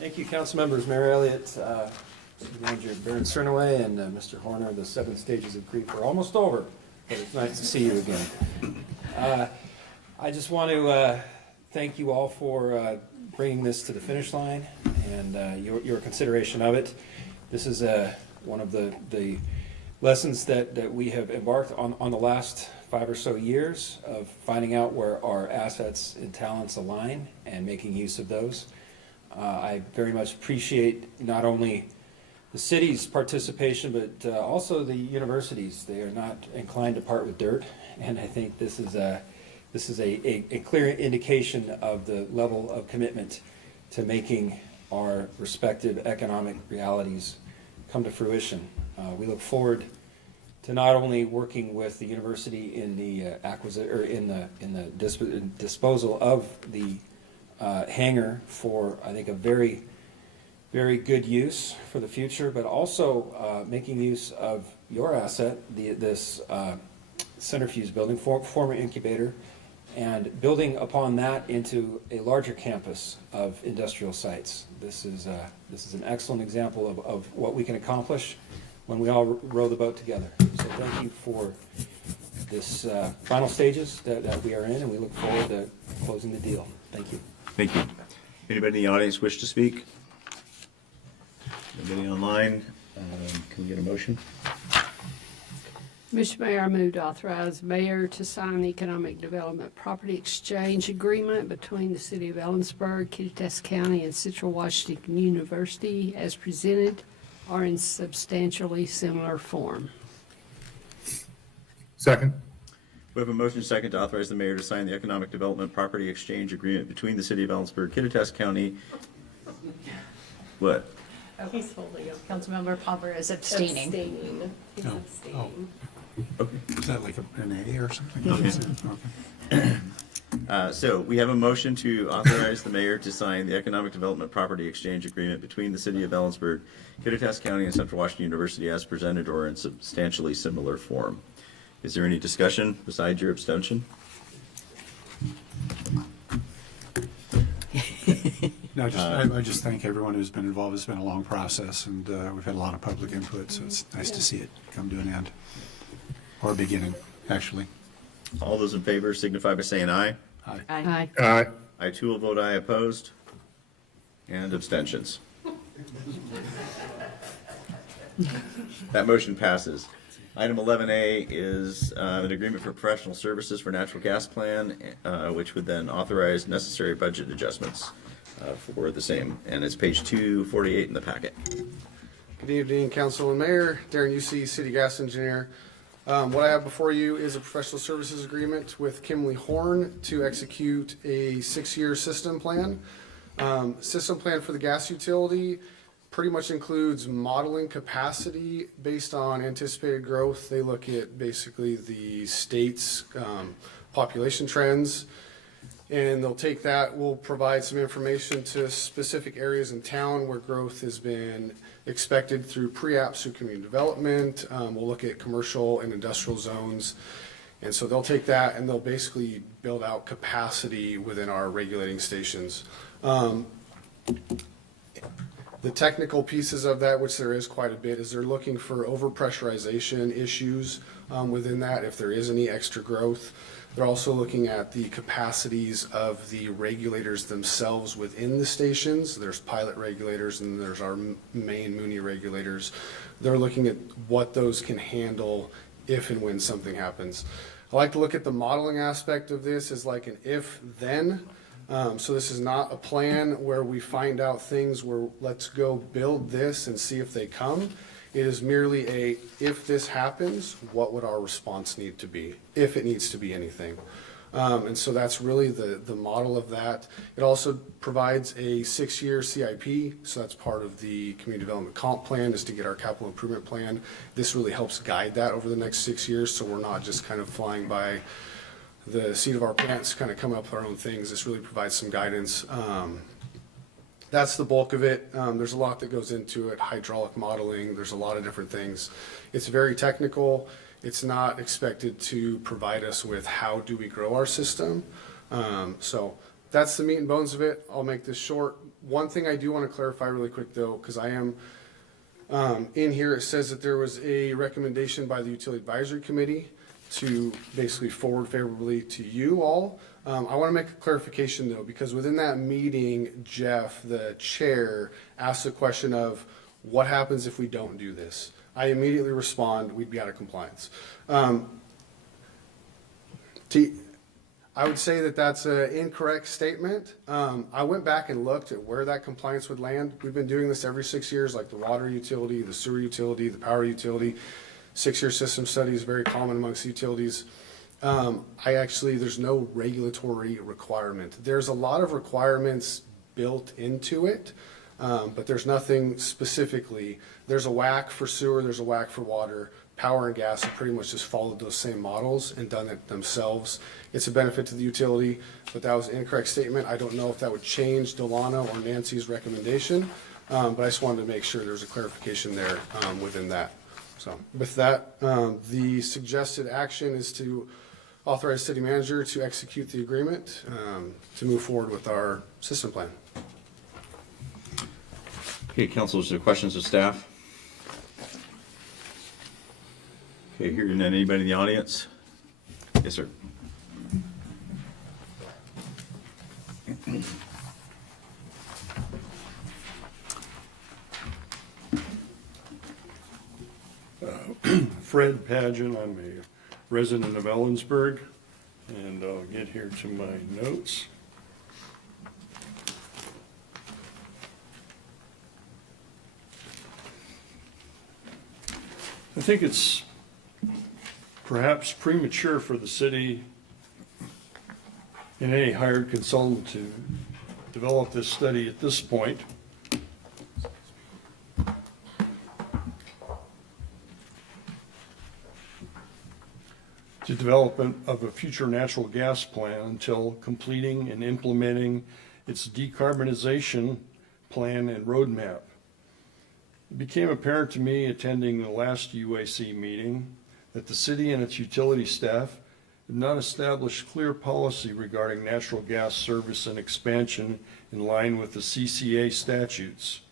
Thank you, council members. Mayor Elliott, City Manager Baron Cernaway, and Mr. Horner. The 7 stages of grief are almost over, but it's nice to see you again. I just want to thank you all for bringing this to the finish line and your consideration of it. This is one of the lessons that we have embarked on the last 5 or so years of finding out where our assets and talents align and making use of those. I very much appreciate not only the city's participation, but also the universities. They are not inclined to part with dirt, and I think this is a clear indication of the level of commitment to making our respective economic realities come to fruition. We look forward to not only working with the university in the disposal of the hangar for, I think, a very, very good use for the future, but also making use of your asset, this centrifuge building, former incubator, and building upon that into a larger campus of industrial sites. This is an excellent example of what we can accomplish when we all row the boat together. So thank you for this final stages that we are in, and we look forward to closing the deal. Thank you. Thank you. Anybody in the audience wish to speak? Anybody online? Can we get a motion? Mr. Mayor, I move to authorize mayor to sign the Economic Development Property Exchange Agreement between the City of Ellensburg, Kittitas County, and Central Washington University as presented or in substantially similar form. Second. We have a motion second to authorize the mayor to sign the Economic Development Property Exchange Agreement between the City of Ellensburg, Kittitas County. What? He's holding up. Councilmember Palmer is abstaining. Abstaining. He's Oh. abstaining. Okay. Is that like an A or something? Okay. So we have a motion to authorize the mayor to sign the Economic Development Property Exchange Agreement between the City of Ellensburg, Kittitas County, and Central Washington University as presented or in substantially similar form. Is there any discussion besides your abstention? No, I just thank everyone who's been involved. It's been a long process, and we've had a lot of public input, so it's nice to see it come to an end. Or a beginning, actually. All those in favor signify by saying aye. Aye. Aye. Aye. I too will vote aye. Opposed? And abstentions. That motion passes. Item 11A is an agreement for professional services for natural gas plan, which would then authorize necessary budget adjustments for the same. And it's page 248 in the packet. Good evening, Council and Mayor. Darren UC, City Gas Engineer. What I have before you is a professional services agreement with Kimley Horn to execute a 6-year system plan. System plan for the gas utility pretty much includes modeling capacity based on anticipated growth. They look at basically the state's population trends, and they'll take that. We'll provide some information to specific areas in town where growth has been expected through pre-apps, through community development. We'll look at commercial and industrial zones. And so they'll take that and they'll basically build out capacity within our regulating stations. The technical pieces of that, which there is quite a bit, is they're looking for overpressurization issues within that, if there is any extra growth. They're also looking at the capacities of the regulators themselves within the stations. There's pilot regulators and there's our main Mooney regulators. They're looking at what those can handle if and when something happens. I like to look at the modeling aspect of this as like an if-then. So this is not a plan where we find out things where let's go build this and see if they come. It is merely a, if this happens, what would our response need to be, if it needs to be anything. And so that's really the model of that. It also provides a 6-year CIP, so that's part of the community development comp plan, is to get our capital improvement plan. This really helps guide that over the next 6 years, so we're not just kind of flying by the seat of our pants, kind of coming up with our own things. This really provides some guidance. That's the bulk of it. There's a lot that goes into it, hydraulic modeling, there's a lot of different things. It's very technical. It's not expected to provide us with how do we grow our system. So that's the meat and bones of it. I'll make this short. One thing I do want to clarify really quick though, because I am in here, it says that there was a recommendation by the Utility Advisory Committee to basically forward favorably to you all. I want to make a clarification though, because within that meeting, Jeff, the chair, asked the question of what happens if we don't do this? I immediately respond, we'd be out of compliance. I would say that that's an incorrect statement. I went back and looked at where that compliance would land. We've been doing this every 6 years, like the water utility, the sewer utility, the power utility. 6-year system study is very common amongst utilities. There's no regulatory requirement. There's a lot of requirements built into it. But there's nothing specifically. There's a WAC for sewer, there's a WAC for water. Power and gas have pretty much just followed those same models and done it themselves. It's a benefit to the utility, but that was an incorrect statement. I don't know if that would change Delana or Nancy's recommendation, but I just wanted to make sure there's a clarification there within that. So with that, the suggested action is to authorize city manager to execute the agreement to move forward with our system plan. Okay, council, is there questions of staff? Okay, hearing none, anybody in the audience? Yes, sir. Fred Pageant, I'm a resident of Ellensburg, and I'll get here to my notes. I think it's perhaps premature for the city and any hired consultant to develop this study at this point. To development of a future natural gas plan until completing and implementing its decarbonization plan and roadmap. It became apparent to me attending the last UAC meeting that the city and its utility staff have not established clear policy regarding natural gas service and expansion in line with the CCA statutes.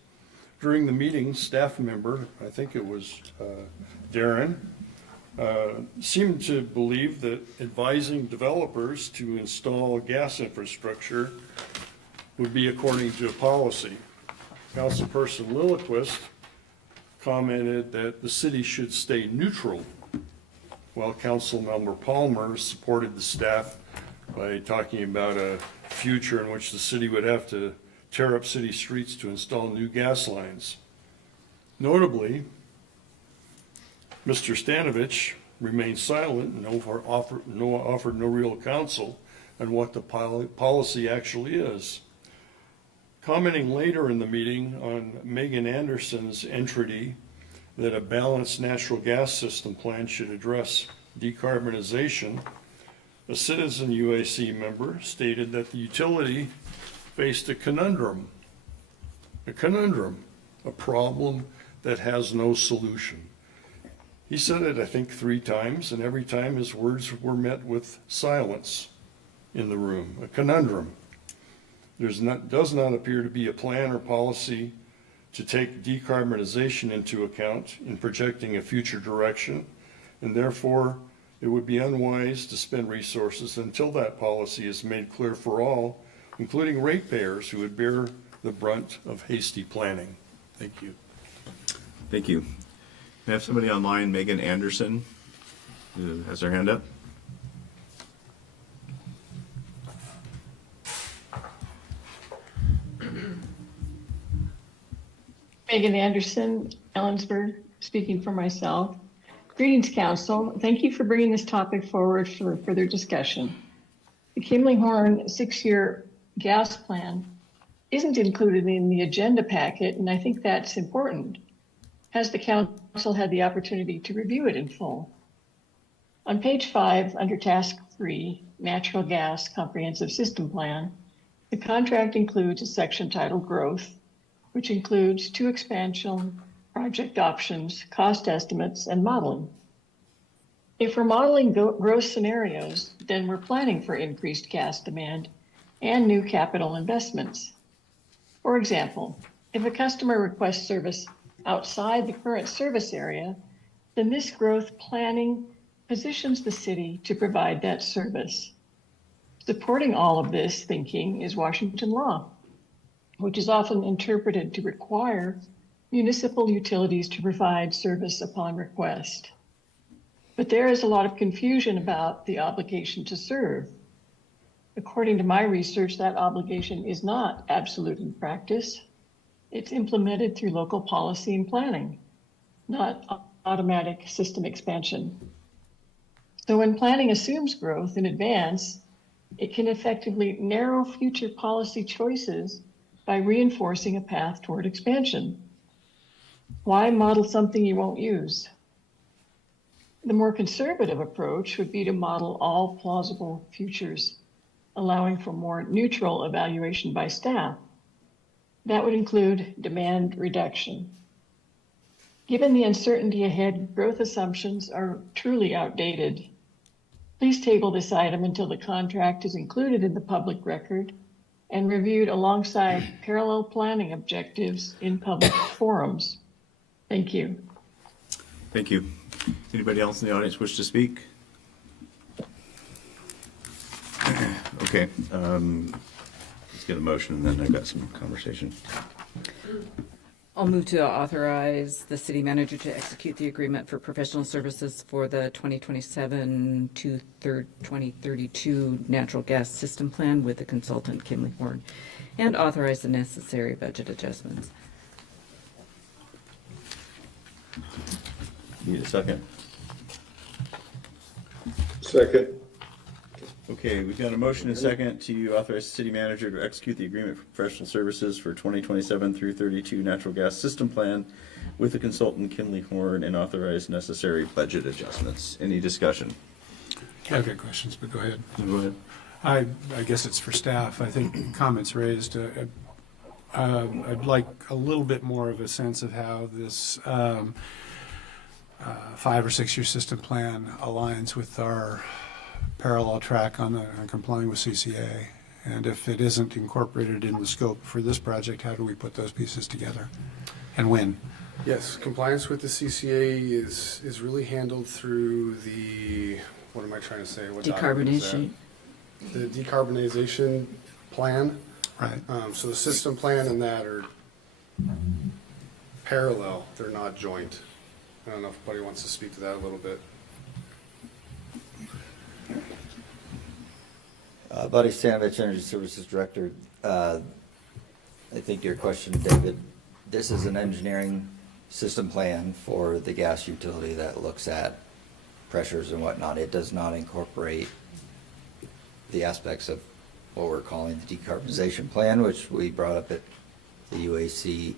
During the meeting, staff member, I think it was Darren, seemed to believe that advising developers to install gas infrastructure would be according to a policy. Councilperson Lilliquist commented that the city should stay neutral, while Councilmember Palmer supported the staff by talking about a future in which the city would have to tear up city streets to install new gas lines. Notably, Mr. Stanovich remained silent and offered no real counsel on what the policy actually is. Commenting later in the meeting on Megan Anderson's entry that a balanced natural gas system plan should address decarbonization, a citizen UAC member stated that the utility faced a conundrum, a problem that has no solution. He said it, I think, 3 times, and every time his words were met with silence in the room, a conundrum. Does not appear to be a plan or policy to take decarbonization into account in projecting a future direction, and therefore it would be unwise to spend resources until that policy is made clear for all, including ratepayers who would bear the brunt of hasty planning. Thank you. Thank you. We have somebody online, Megan Anderson, who has her hand up. Megan Anderson, Ellensburg, speaking for myself. Greetings, Council. Thank you for bringing this topic forward for further discussion. The Kimley-Horn 6-year gas plan isn't included in the agenda packet, and I think that's important. Has the Council had the opportunity to review it in full? On page 5, under Task 3, Natural Gas Comprehensive System Plan, the contract includes a section titled Growth, which includes 2 expansion project options, cost estimates, and modeling. If we're modeling growth scenarios, then we're planning for increased gas demand and new capital investments. For example, if a customer requests service outside the current service area, then this growth planning positions the city to provide that service. Supporting all of this thinking is Washington law, which is often interpreted to require municipal utilities to provide service upon request. But there is a lot of confusion about the obligation to serve. According to my research, that obligation is not absolute in practice. It's implemented through local policy and planning, not automatic system expansion. So when planning assumes growth in advance, it can effectively narrow future policy choices by reinforcing a path toward expansion. Why model something you won't use? The more conservative approach would be to model all plausible futures, allowing for more neutral evaluation by staff. That would include demand reduction. Given the uncertainty ahead, growth assumptions are truly outdated. Please table this item until the contract is included in the public record and reviewed alongside parallel planning objectives in public forums. Thank you. Thank you. Anybody else in the audience wish to speak? Okay, let's get a motion and then I've got some conversation. I'll move to authorize the city manager to execute the agreement for professional services for the 2027 to 2032 natural gas system plan with the consultant Kimley-Horn, and authorize the necessary budget adjustments. Need a second? Second. Okay, we've got a motion and a second to authorize the city manager to execute the agreement for professional services for 2027 through 32 natural gas system plan with the consultant Kimley-Horn and authorize necessary budget adjustments. Any discussion? I've got questions, but go ahead. Go ahead. I guess it's for staff. I think comments raised. I'd like a little bit more of a sense of how this 5 or 6 year system plan aligns with our parallel track on complying with CCA. And if it isn't incorporated in the scope for this project, how do we put those pieces together and when? Yes, compliance with the CCA is really handled through the, what am I trying to say? What document is that? Decarbonization. The decarbonization plan. Right. So the system plan and that are parallel, they're not joint. I don't know if anybody wants to speak to that a little bit. Buddy Stanovich, Energy Services Director. I think your question, David, this is an engineering system plan for the gas utility that looks at pressures and whatnot. It does not incorporate the aspects of what we're calling the decarbonization plan, which we brought up at the UAC.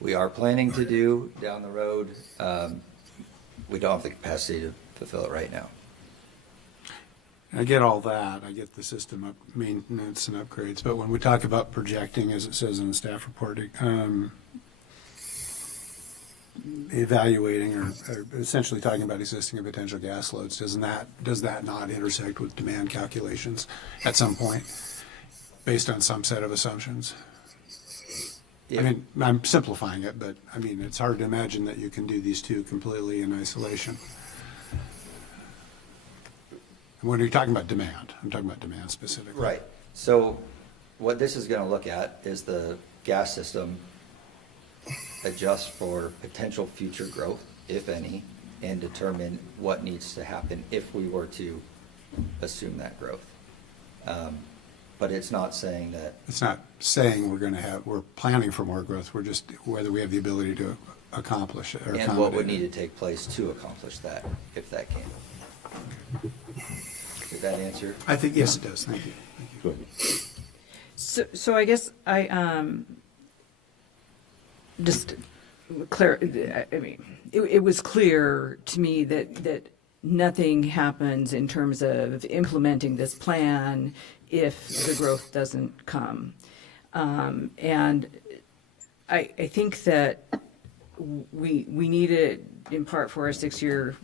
We are planning to do down the road. We don't have the capacity to fulfill it right now. I get all that. I get the system up maintenance and upgrades. But when we talk about projecting, as it says in the staff report, evaluating or essentially talking about existing and potential gas loads, does that not intersect with demand calculations at some point based on some set of assumptions? Yeah. I mean, I'm simplifying it, but I mean, it's hard to imagine that you can do these two completely in isolation. When you're talking about demand, I'm talking about demand specifically. Right. So what this is going to look at is the gas system adjust for potential future growth, if any, and determine what needs to happen if we were to assume that growth. But it's not saying that, It's not saying we're planning for more growth, we're just whether we have the ability to accomplish it or and what would accommodate need it. to take place to accomplish that, if that came. Did that answer? I think, yes, it does. Thank you. Go ahead. So I guess just clear, I mean, it was clear to me that nothing happens in terms of implementing this plan if the growth doesn't come. And I think that we need it in part for our 6-year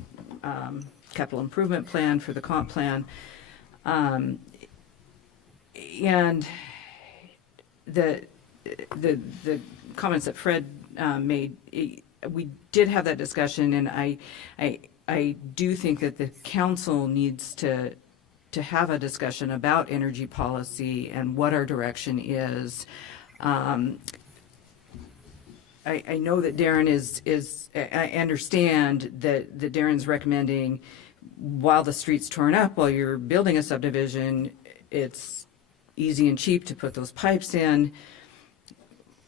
capital improvement plan for the comp plan. And the comments that Fred made, we did have that discussion, and I do think that the council needs to have a discussion about energy policy and what our direction is. I know that Darren I understand that Darren's recommending, while the street's torn up, while you're building a subdivision, it's easy and cheap to put those pipes in.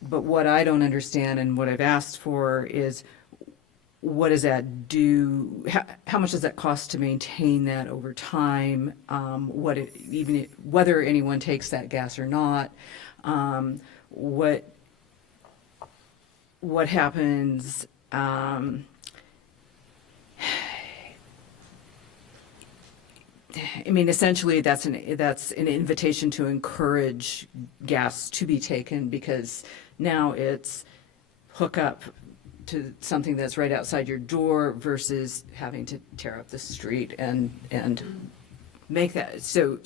But what I don't understand and what I've asked for is, what does that do? How much does that cost to maintain that over time? Whether anyone takes that gas or not, what happens? I mean, essentially, that's an invitation to encourage gas to be taken, because now it's hook up to something that's right outside your door versus having to tear up the street and make that. So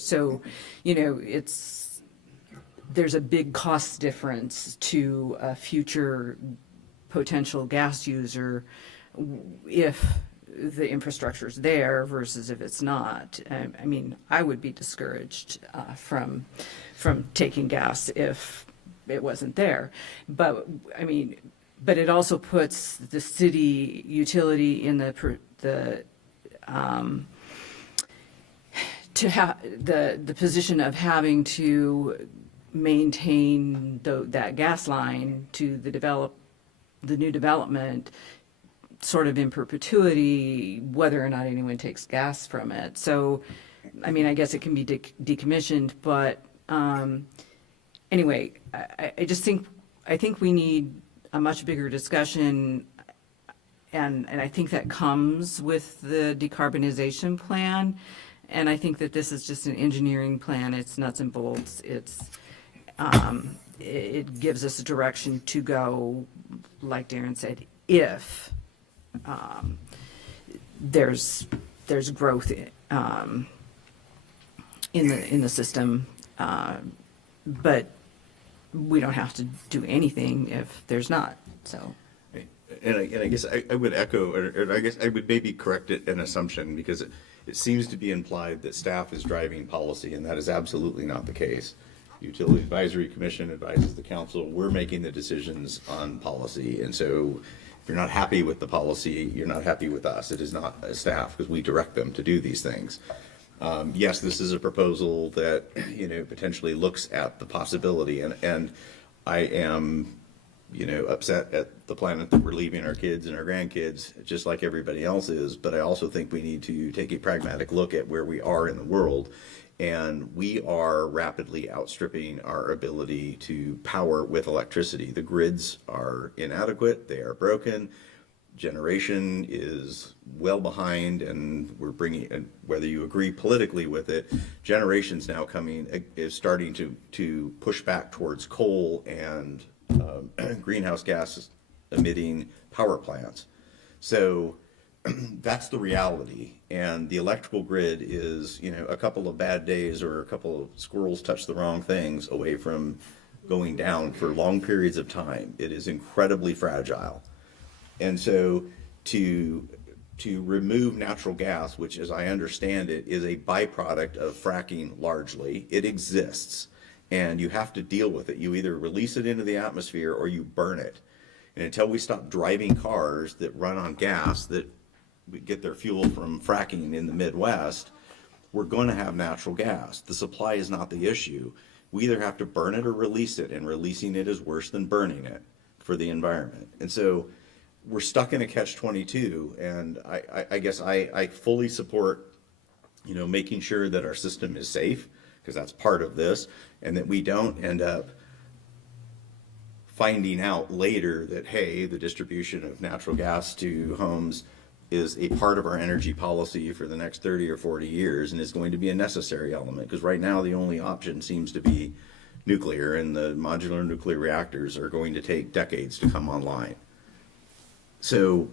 there's a big cost difference to a future potential gas user if the infrastructure's there versus if it's not. I mean, I would be discouraged from taking gas if it wasn't there. But I mean, but it also puts the city utility in the position of having to maintain that gas line to the new development sort of in perpetuity, whether or not anyone takes gas from it. So, I mean, I guess it can be decommissioned, but anyway, I think we need a much bigger discussion, and I think that comes with the decarbonization plan. And I think that this is just an engineering plan. It's nuts and bolts. It gives us a direction to go, like Darren said, if there's growth in the system, but we don't have to do anything if there's not. So, and I guess I would echo, or I guess I would maybe correct it an assumption, because it seems to be implied that staff is driving policy, and that is absolutely not the case. Utility Advisory Commission advises the council. We're making the decisions on policy, and so if you're not happy with the policy, you're not happy with us. It is not a staff, because we direct them to do these things. Yes, this is a proposal that potentially looks at the possibility, and I am upset at the planet that we're leaving our kids and our grandkids, just like everybody else is. But I also think we need to take a pragmatic look at where we are in the world. And we are rapidly outstripping our ability to power with electricity. The grids are inadequate, they are broken. Generation is well behind, and we're bringing, whether you agree politically with it, generation's now is starting to push back towards coal and greenhouse gas emitting power plants. So that's the reality. And the electrical grid is, a couple of bad days or a couple of squirrels touch the wrong things away from going down for long periods of time. It is incredibly fragile. And so to remove natural gas, which as I understand it is a byproduct of fracking largely, it exists and you have to deal with it. You either release it into the atmosphere or you burn it. And until we stop driving cars that run on gas that get their fuel from fracking in the Midwest, we're going to have natural gas. The supply is not the issue. we either have to burn it or release it, and releasing it is worse than burning it for the environment. And so we're stuck in a catch-22, and I guess I fully support, you know, making sure that our system is safe, because that's part of this, and that we don't end up finding out later that, hey, the distribution of natural gas to homes is a part of our energy policy for the next 30 or 40 years and is going to be a necessary element, because right now the only option seems to be nuclear, and the modular nuclear reactors are going to take decades to come online. So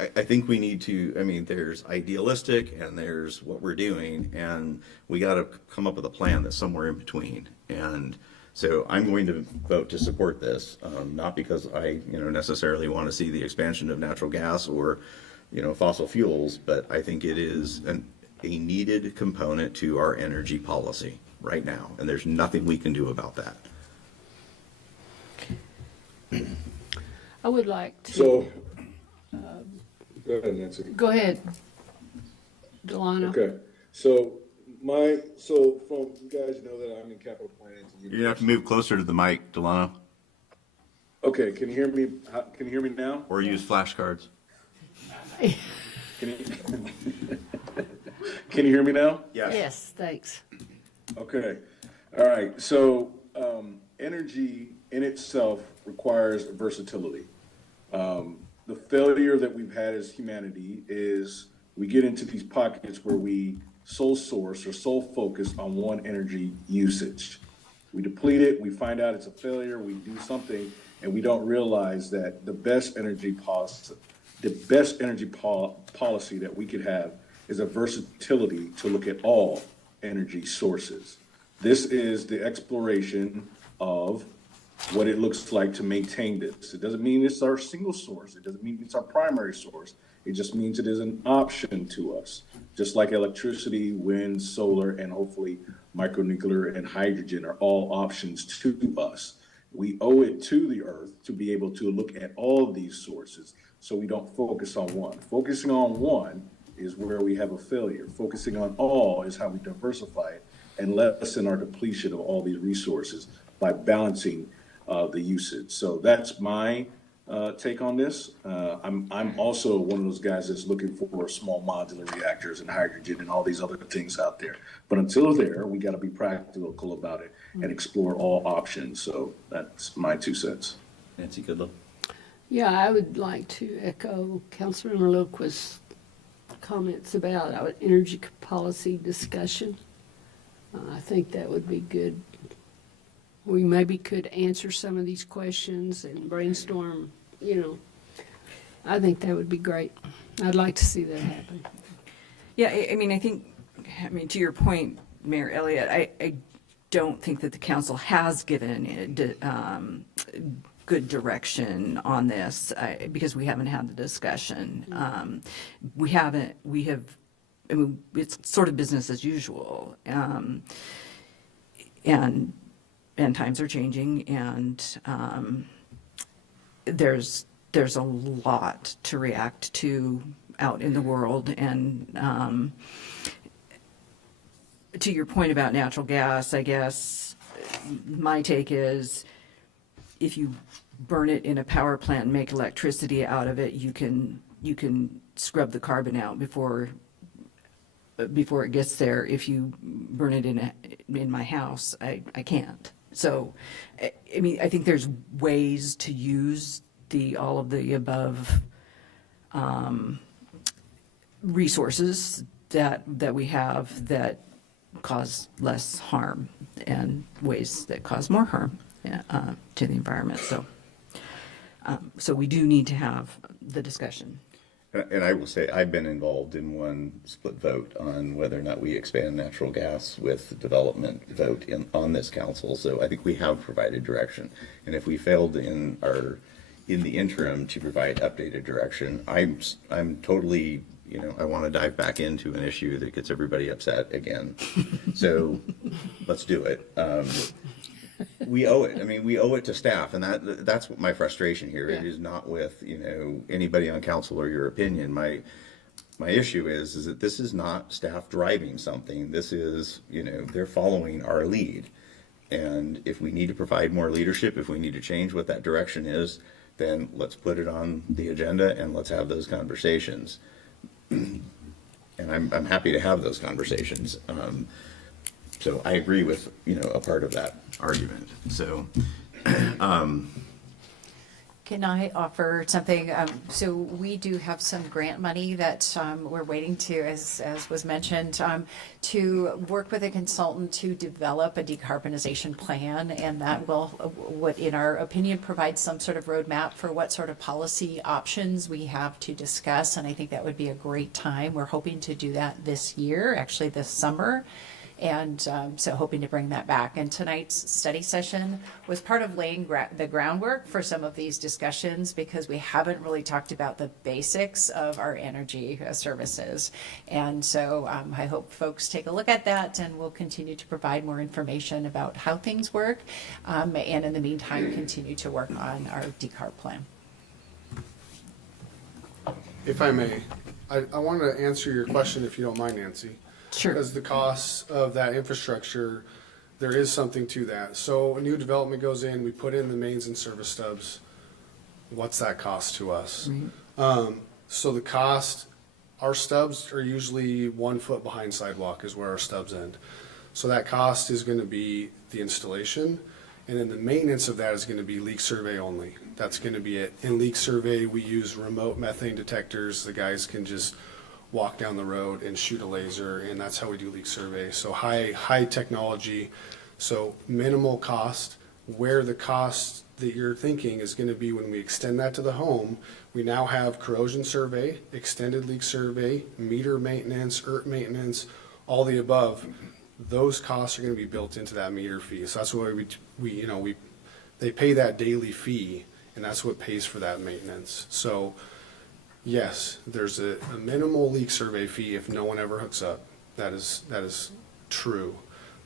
I think we need to, I mean, there's idealistic and there's what we're doing, and we got to come up with a plan that's somewhere in between. And so I'm going to vote to support this, not because I, you know, necessarily want to see the expansion of natural gas or, you know, fossil fuels, but I think it is a needed component to our energy policy right now, and there's nothing we can do about that. I would like to. So, go ahead, Nancy. Go ahead, Delano. Okay, so from you guys know that I'm in capital planning. You're gonna have to move closer to the mic, Delano, Okay, can you hear me? Can you hear me now? or use flashcards. Can you, can you hear me now? Yes, thanks. Okay, all right. So energy in itself requires versatility. The failure that we've had as humanity is we get into these pockets where we sole source or sole focus on one energy usage. We deplete it, we find out it's a failure, we do something, and we don't realize that the best energy policy that we could have is a versatility to look at all energy sources. This is the exploration of what it looks like to maintain this. It doesn't mean it's our single source. It doesn't mean it's our primary source. It just means it is an option to us. Just like electricity, wind, solar, and hopefully micronuclear and hydrogen are all options to us. We owe it to the earth to be able to look at all of these sources so we don't focus on one. Focusing on one is where we have a failure. Focusing on all is how we diversify it and lessen our depletion of all these resources by balancing the usage. So that's my take on this. I'm also one of those guys that's looking for small modular reactors and hydrogen and all these other things out there. But until there, we got to be practical about it and explore all options. So that's my 2 cents. Nancy Goodlow. Yeah, I would like to echo Councilmember Loquist's comments about our energy policy discussion. I think that would be good. We maybe could answer some of these questions and brainstorm, you know. I think that would be great. I'd like to see that happen. Yeah, I mean, to your point, Mayor Elliott, I don't think that the council has given it good direction on this because we haven't had the discussion. We have, I mean, it's sort of business as usual. And times are changing, and there's a lot to react to out in the world. And to your point about natural gas, I guess my take is if you burn it in a power plant and make electricity out of it, you can scrub the carbon out before it gets there. If you burn it in my house, I can't. So, I mean, I think there's ways to use all of the above resources that we have that cause less harm and ways that cause more harm to the environment. So we do need to have the discussion. And I will say, I've been involved in one split vote on whether or not we expand natural gas with the development vote on this council. So I think we have provided direction. And if we failed in the interim to provide updated direction, I'm totally, you know, I want to dive back into an issue that gets everybody upset again. So let's do it. We owe it. I mean, we owe it to staff, and that's what my frustration here. Yeah. It is not with, you know, anybody on council or your opinion. My issue is that this is not staff driving something. This is, you know, they're following our lead, And if we need to provide more leadership, if we need to change what that direction is, then let's put it on the agenda and let's have those conversations. And I'm happy to have those conversations. So I agree with, a part of that argument. So, Can I offer something? So we do have some grant money that we're waiting to, as was mentioned, to work with a consultant to develop a decarbonization plan, and that will, in our opinion, provide some sort of roadmap for what sort of policy options we have to discuss. And I think that would be a great time. We're hoping to do that this year, actually this summer. And so hoping to bring that back. And tonight's study session was part of laying the groundwork for some of these discussions, because we haven't really talked about the basics of our energy services. And so I hope folks take a look at that, and we'll continue to provide more information about how things work. And in the meantime, continue to work on our decarb plan. If I may, I wanted to answer your question, if you don't mind, Nancy. Sure. Because the costs of that infrastructure, there is something to that. So a new development goes in, we put in the mains and service stubs. What's that cost to us? So the cost, our stubs are usually 1 foot behind sidewalk is where our stubs end. So that cost is going to be the installation, and then the maintenance of that is going to be leak survey only. That's going to be it. In leak survey, we use remote methane detectors. The guys can just walk down the road and shoot a laser, and that's how we do leak survey. So high technology, so minimal cost. Where the cost that you're thinking is going to be when we extend that to the home, we now have corrosion survey, extended leak survey, meter maintenance, ERT maintenance, all the above. Those costs are going to be built into that meter fee. So that's why they pay that daily fee, and that's what pays for that maintenance. So yes, there's a minimal leak survey fee if no one ever hooks up. That is true.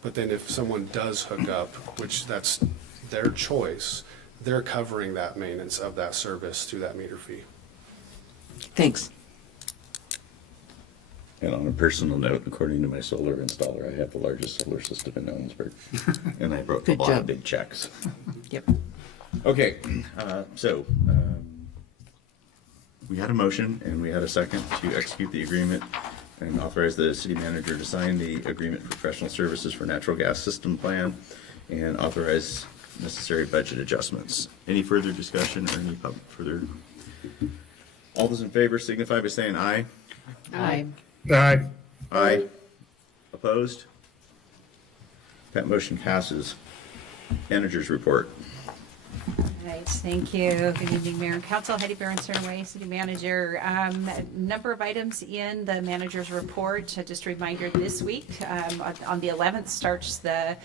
But then if someone does hook up, which that's their choice, they're covering that maintenance of that service through that meter fee. Thanks. and on a personal note, according to my solar installer, I have the largest solar system in Ellensburg. And I wrote a Good lot job. of big checks. Yep. Okay, we had a motion and we had a second to execute the agreement and authorize the city manager to sign the agreement for professional services for natural gas system plan and authorize necessary budget adjustments. Any further discussion or any further? All those in favor signify by saying aye. Aye. Aye. Aye. Opposed? That motion passes. Manager's report. All right, thank you. Good evening, Mayor and Council. Heidi Barron-Cernaway, City Manager. A number of items in the manager's report. Just a reminder, this week, on the 11th, starts the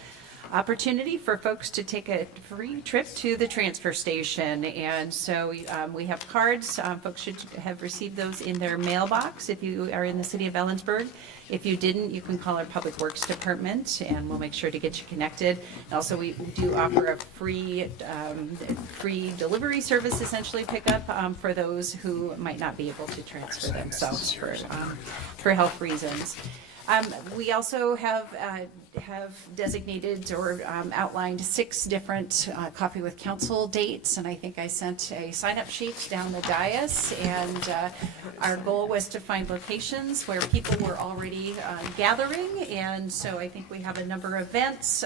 opportunity for folks to take a free trip to the transfer station. And so we have cards. Folks should have received those in their mailbox if you are in the city of Ellensburg. If you didn't, you can call our Public Works Department and we'll make sure to get you connected. Also, we do offer a free delivery service, essentially pickup for those who might not be able to transfer themselves for health reasons. We also have designated or outlined 6 different Coffee with Council dates, and I think I sent a sign-up sheet down the dais, and our goal was to find locations where people were already gathering, and so I think we have a number of events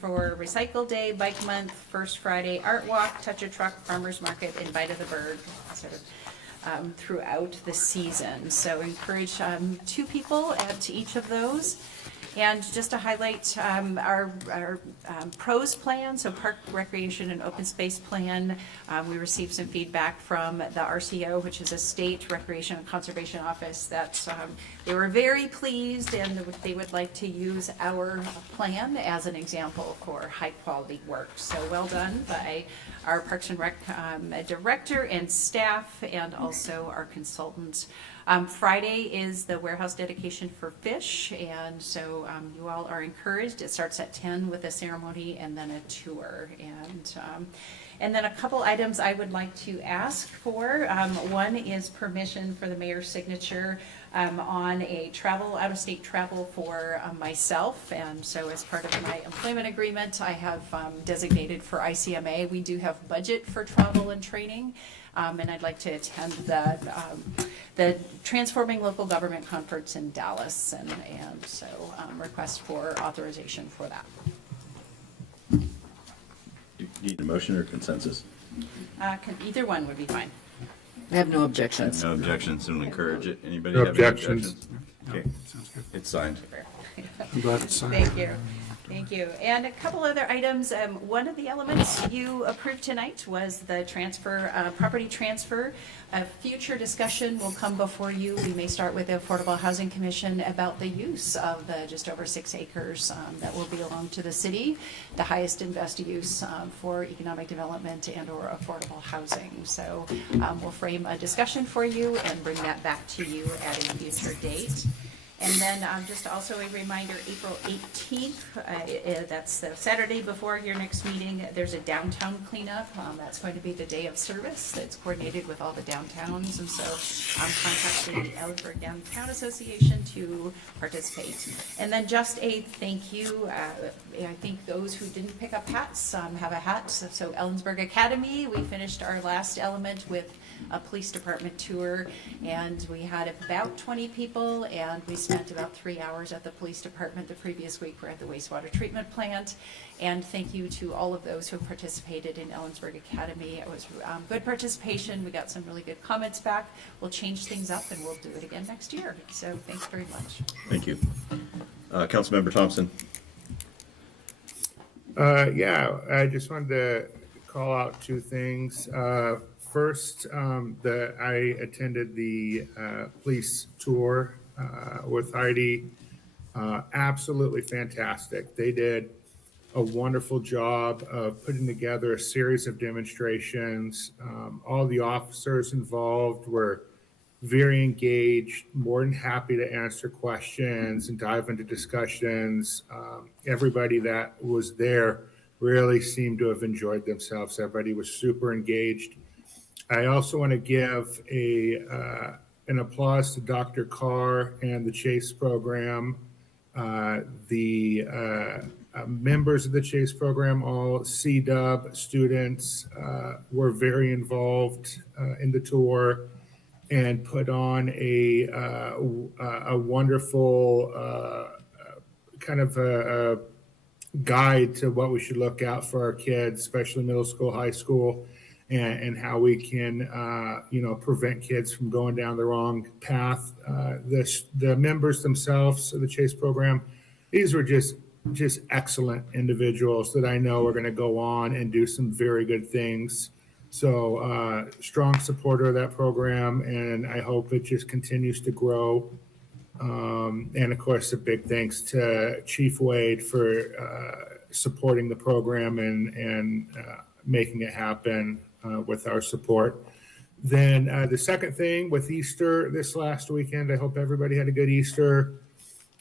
for Recycle Day, Bike Month, First Friday Art Walk, Touch a Truck, Farmers Market, and Bite of the Bird, sort of throughout the season. So encourage 2 people at each of those. And just to highlight our PROS plan, so Park Recreation and Open Space Plan, we received some feedback from the RCO, which is a state recreation and conservation office, that they were very pleased and they would like to use our plan as an example for high quality work. So well done by our Parks and Rec director and staff, and also our consultants. Friday is the warehouse dedication for fish, and so you all are encouraged. It starts at 10 with a ceremony and then a tour. And then a couple items I would like to ask for. One is permission for the mayor's signature on a out-of-state travel for myself. And so as part of my employment agreement, I have designated for ICMA. We do have budget for travel and training. And I'd like to attend the Transforming Local Government Conference in Dallas. And so request for authorization for that. You need a motion or consensus? Either one would be fine. I have no objections. No objections, and encourage it. Anybody No have any objections. objections? Okay, it's signed. I'm glad it's signed. Thank you. Thank you. And a couple other items. One of the elements you approved tonight was the transfer, property transfer. A future discussion will come before you. We may start with the Affordable Housing Commission about the use of the just over 6 acres that will belong to the city, the highest and best use for economic development and or affordable housing. So we'll frame a discussion for you and bring that back to you at a future date. And then just also a reminder, April 18th, that's the Saturday before your next meeting, there's a downtown cleanup. That's going to be the day of service. That's coordinated with all the downtowns. And so I'm contacting the Ellensburg Downtown Association to participate. And then just a thank you. I think those who didn't pick up hats have a hat. So Ellensburg Academy, we finished our last element with a police department tour, and we had about 20 people, and we spent about 3 hours at the police department. The previous week we're at the wastewater treatment plant. And thank you to all of those who participated in Ellensburg Academy. It was good participation. We got some really good comments back. We'll change things up and we'll do it again next year. So thanks very much. Thank you. Councilmember Thompson. Yeah, I just wanted to call out 2 things. First, I attended the police tour with Heidi. Absolutely fantastic. They did a wonderful job of putting together a series of demonstrations. All the officers involved were very engaged, more than happy to answer questions and dive into discussions. Everybody that was there really seemed to have enjoyed themselves. Everybody was super engaged. I also want to give an applause to Dr. Carr and the Chase program. The members of the Chase program, all C-Dub students, were very involved in the tour and put on a wonderful kind of a guide to what we should look out for our kids, especially middle school, high school, and how we can, prevent kids from going down the wrong path. The members themselves of the Chase program, these were just excellent individuals that I know are going to go on and do some very good things. So strong supporter of that program, and I hope it just continues to grow. And of course, a big thanks to Chief Wade for supporting the program and making it happen with our support. Then the second thing with Easter this last weekend, I hope everybody had a good Easter.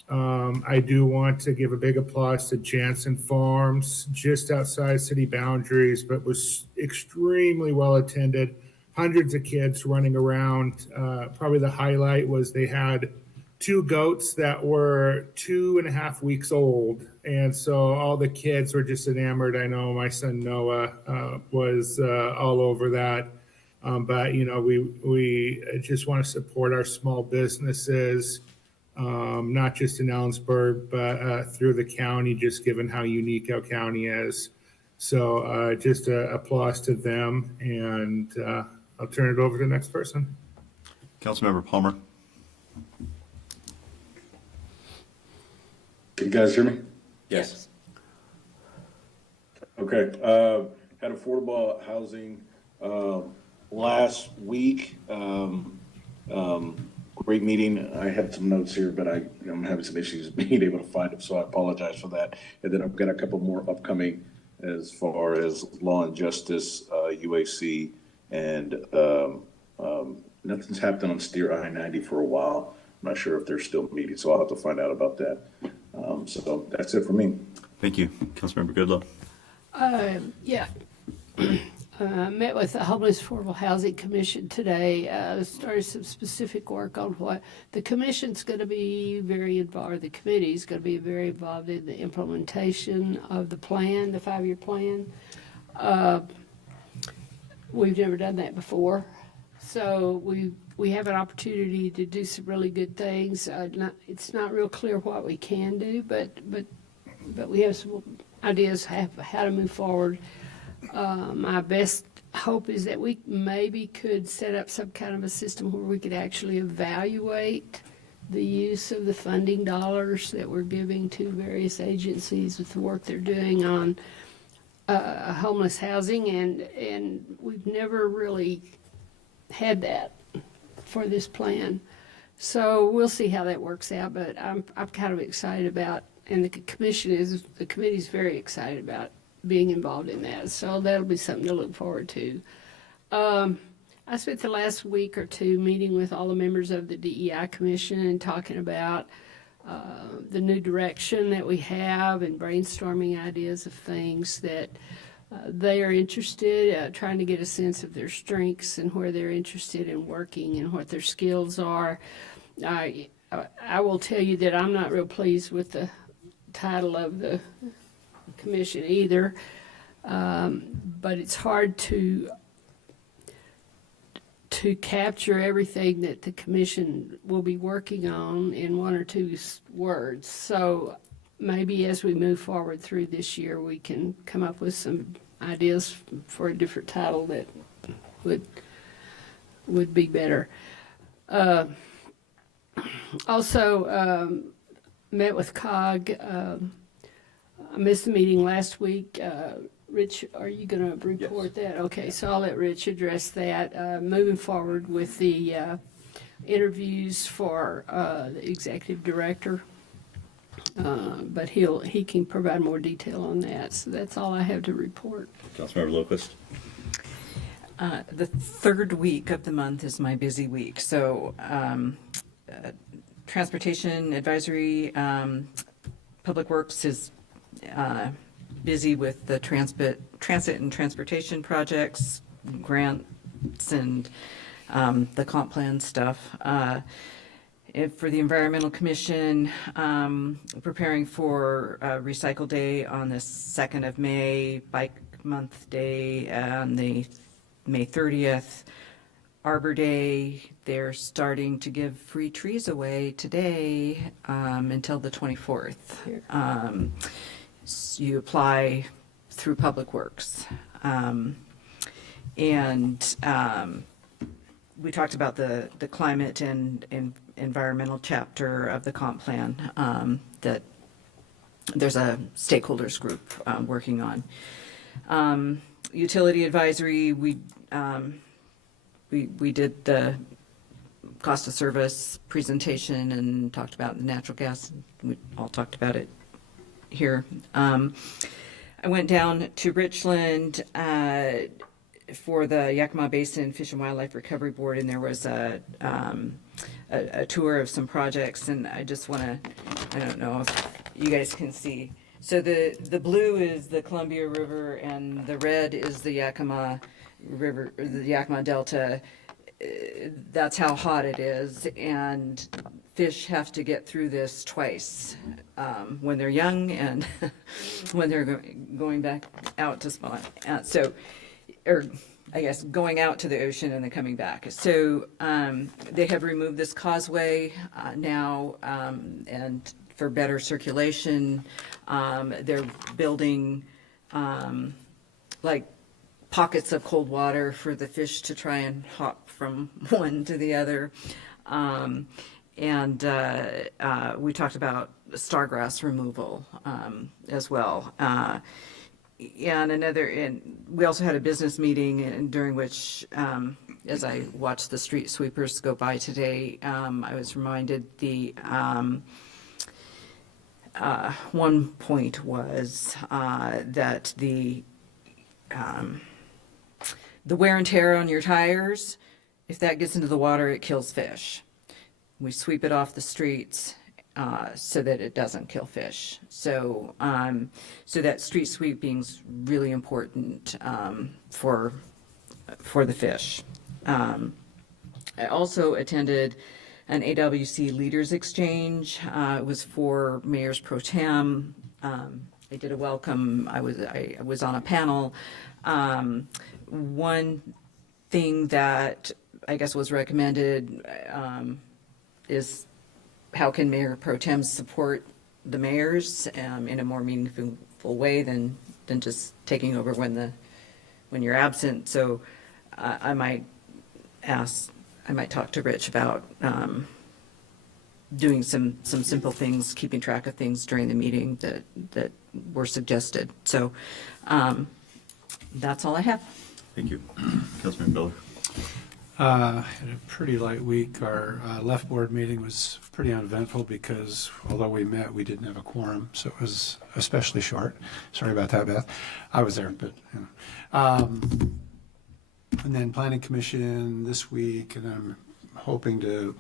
I do want to give a big applause to Jansen Farms, just outside city boundaries, but was extremely well attended. Hundreds of kids running around. Probably the highlight was they had 2 goats that were 2.5 weeks old. And so all the kids were just enamored. I know my son Noah was all over that. But, we just want to support our small businesses, not just in Ellensburg, but through the county, just given how unique our county is. So just applause to them. And I'll turn it over to the next person. Councilmember Palmer. Can you guys hear me? Yes. Okay, had affordable housing last week. Great meeting. I had some notes here, but I'm having some issues being able to find them, so I apologize for that. And then I've got a couple more upcoming as far as Law and Justice, UAC, and nothing's happened on Steer I-90 for a while. I'm not sure if they're still meeting, so I'll have to find out about that. So that's it for me. Thank you. Councilmember Goodlow. Yeah. Met with the Homeless Affordable Housing Commission today, started some specific work on what the commission's going to be very involved, the committee's going to be very involved in the implementation of the plan, the 5-year plan. We've never done that before, so we have an opportunity to do some really good things. It's not real clear what we can do, but we have some ideas how to move forward. My best hope is that we maybe could set up some kind of a system where we could actually evaluate the use of the funding dollars that we're giving to various agencies with the work they're doing on homeless housing, and we've never really had that for this plan. So we'll see how that works out, but I'm kind of excited about, and the committee's very excited about being involved in that. So that'll be something to look forward to. I spent the last week or two meeting with all the members of the DEI Commission and talking about the new direction that we have and brainstorming ideas of things that they are interested, trying to get a sense of their strengths and where they're interested in working and what their skills are. I will tell you that I'm not real pleased with the title of the commission either, but it's hard to capture everything that the commission will be working on in 1 or 2 words. So maybe as we move forward through this year, we can come up with some ideas for a different title that would be better. Also, met with COG. I missed the meeting last week. Rich, are you going to report that? Okay, so I'll let Rich address that. Moving forward with the interviews for the executive director, but he can provide more detail on that. So that's all I have to report. Councilmember Locust. The third week of the month is my busy week. So Transportation Advisory, Public Works is busy with the transit and transportation projects, grants, and the comp plan stuff. For the Environmental Commission, preparing for Recycle Day on the 2nd of May, Bike Month Day on the May 30th, Arbor Day. They're starting to give free trees away today until the 24th. You apply through Public Works. And we talked about the climate and environmental chapter of the comp plan that there's a stakeholders group working on. Utility advisory, we did the cost of service presentation and talked about the natural gas. We all talked about it here. I went down to Richland for the Yakima Basin Fish and Wildlife Recovery Board, and there was a tour of some projects, and I just want to, I don't know if you guys can see. So the blue is the Columbia River, and the red is the Yakima River, the Yakima Delta. That's how hot it is, and fish have to get through this twice, when they're young and when they're going back out to spawn. Or I guess going out to the ocean and then coming back. So they have removed this causeway now, and for better circulation, they're building like pockets of cold water for the fish to try and hop from one to the other. And we talked about stargrass removal as well. And we also had a business meeting during which, as I watched the street sweepers go by today, I was reminded one point was that the wear and tear on your tires, if that gets into the water, it kills fish. We sweep it off the streets, so that it doesn't kill fish. So, so that street sweeping's really important for the fish. I also attended an AWC Leaders Exchange. It was for mayors pro tem. I did a welcome. I was on a panel. One thing that I guess was recommended is how can mayor pro tems support the mayors in a more meaningful way than just taking over when you're absent. So I might talk to Rich about doing some simple things, keeping track of things during the meeting that were suggested. So that's all I have. Thank you. Councilman Miller. Had a pretty light week. Our left board meeting was pretty uneventful because although we met, we didn't have a quorum, so it was especially short. Sorry about that, Beth. I was there, but you know. And then Planning Commission this week, and I'm hoping to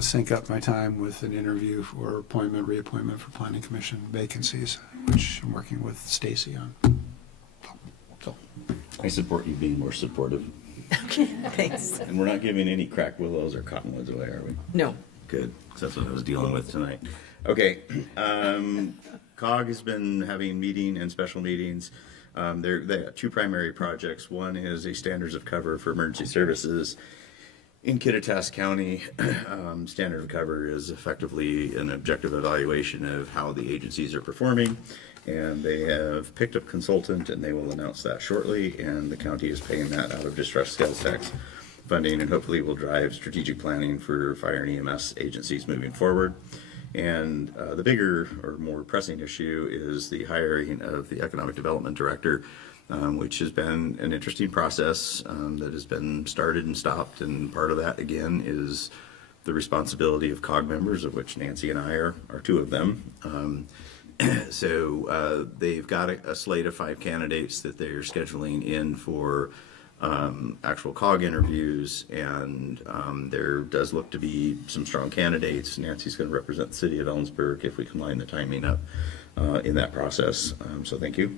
sync up my time with an interview for reappointment for Planning Commission vacancies, which I'm working with Stacy on. So. I support you being more supportive. Okay, thanks. And we're not giving any crack willows or cottonwoods away, are we? No. Good, 'cause that's what I was dealing with tonight. Okay, COG has been having meeting and special meetings. They have two primary projects. One is a standards of cover for emergency services in Kittitas County. Standard of cover is effectively an objective evaluation of how the agencies are performing. And they have picked up consultant, and they will announce that shortly. And the county is paying that out of distressed sales tax funding, and hopefully will drive strategic planning for fire and EMS agencies moving forward. And the bigger or more pressing issue is the hiring of the economic development director, which has been an interesting process that has been started and stopped. And part of that, again, is the responsibility of COG members, of which Nancy and I are two of them. So they've got a slate of 5 candidates that they're scheduling in for actual COG interviews, and there does look to be some strong candidates. Nancy's going to represent the city of Ellensburg if we can line the timing up in that process. So thank you.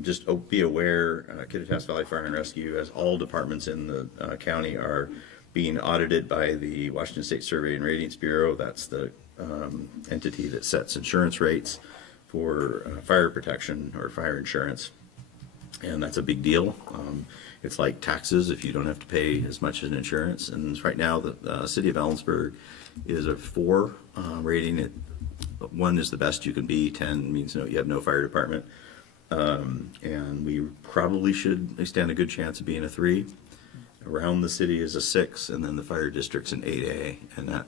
Just be aware, Kittitas Valley Fire and Rescue, as all departments in the county, are being audited by the Washington State Survey and Ratings Bureau. That's the entity that sets insurance rates for fire protection or fire insurance. And that's a big deal. It's like taxes if you don't have to pay as much in insurance. And right now, the city of Ellensburg is a 4 rating. 1 is the best you can be. 10 means you have no fire department. And we probably should stand a good chance of being a 3. Around the city is a 6, and then the fire district's an 8A, and that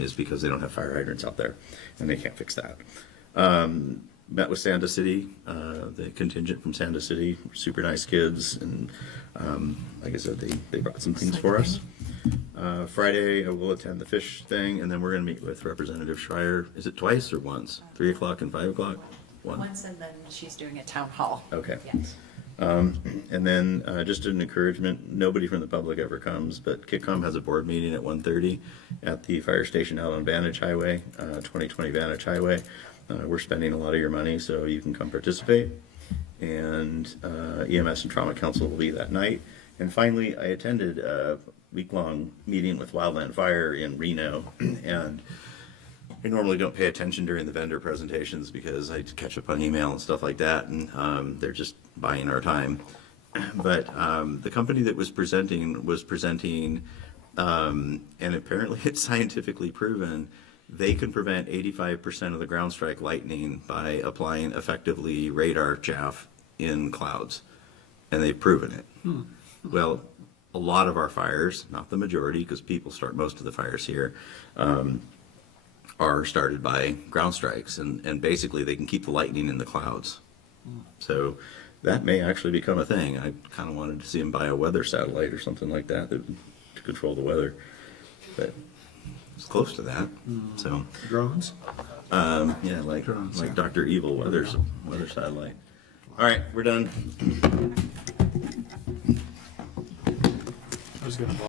is because they don't have fire hydrants out there, and they can't fix that. Met with Santa City, the contingent from Santa City, super nice kids, and like I said, they brought some things for us. Friday, I will attend the fish thing, and then we're going to meet with Representative Schreier. Is it twice or once? 3 o'clock and 5 o'clock? Once, and then she's doing a town hall. Okay. Yes. And then just an encouragement, nobody from the public ever comes, but KitCom has a board meeting at 1:30 at the fire station out on Vantage Highway, 2020 Vantage Highway. We're spending a lot of your money, so you can come participate. And EMS and Trauma Council will be that night. And finally, I attended a week-long meeting with Wildland Fire in Reno, and I normally don't pay attention during the vendor presentations because I catch up on email and stuff like that, and they're just buying our time. But the company that was presenting, and apparently it's scientifically proven, they can prevent 85% of the ground strike lightning by applying effectively radar chaff in clouds, and they've proven it. Well, a lot of our fires, not the majority, because people start most of the fires here, are started by ground strikes, and basically they can keep the lightning in the clouds. So that may actually become a thing. I kind of wanted to see them buy a weather satellite or something like that to control the weather, but it's close to that. So drones. Yeah, like drones, like Dr. Evil weather satellite. All right, we're done. I was going to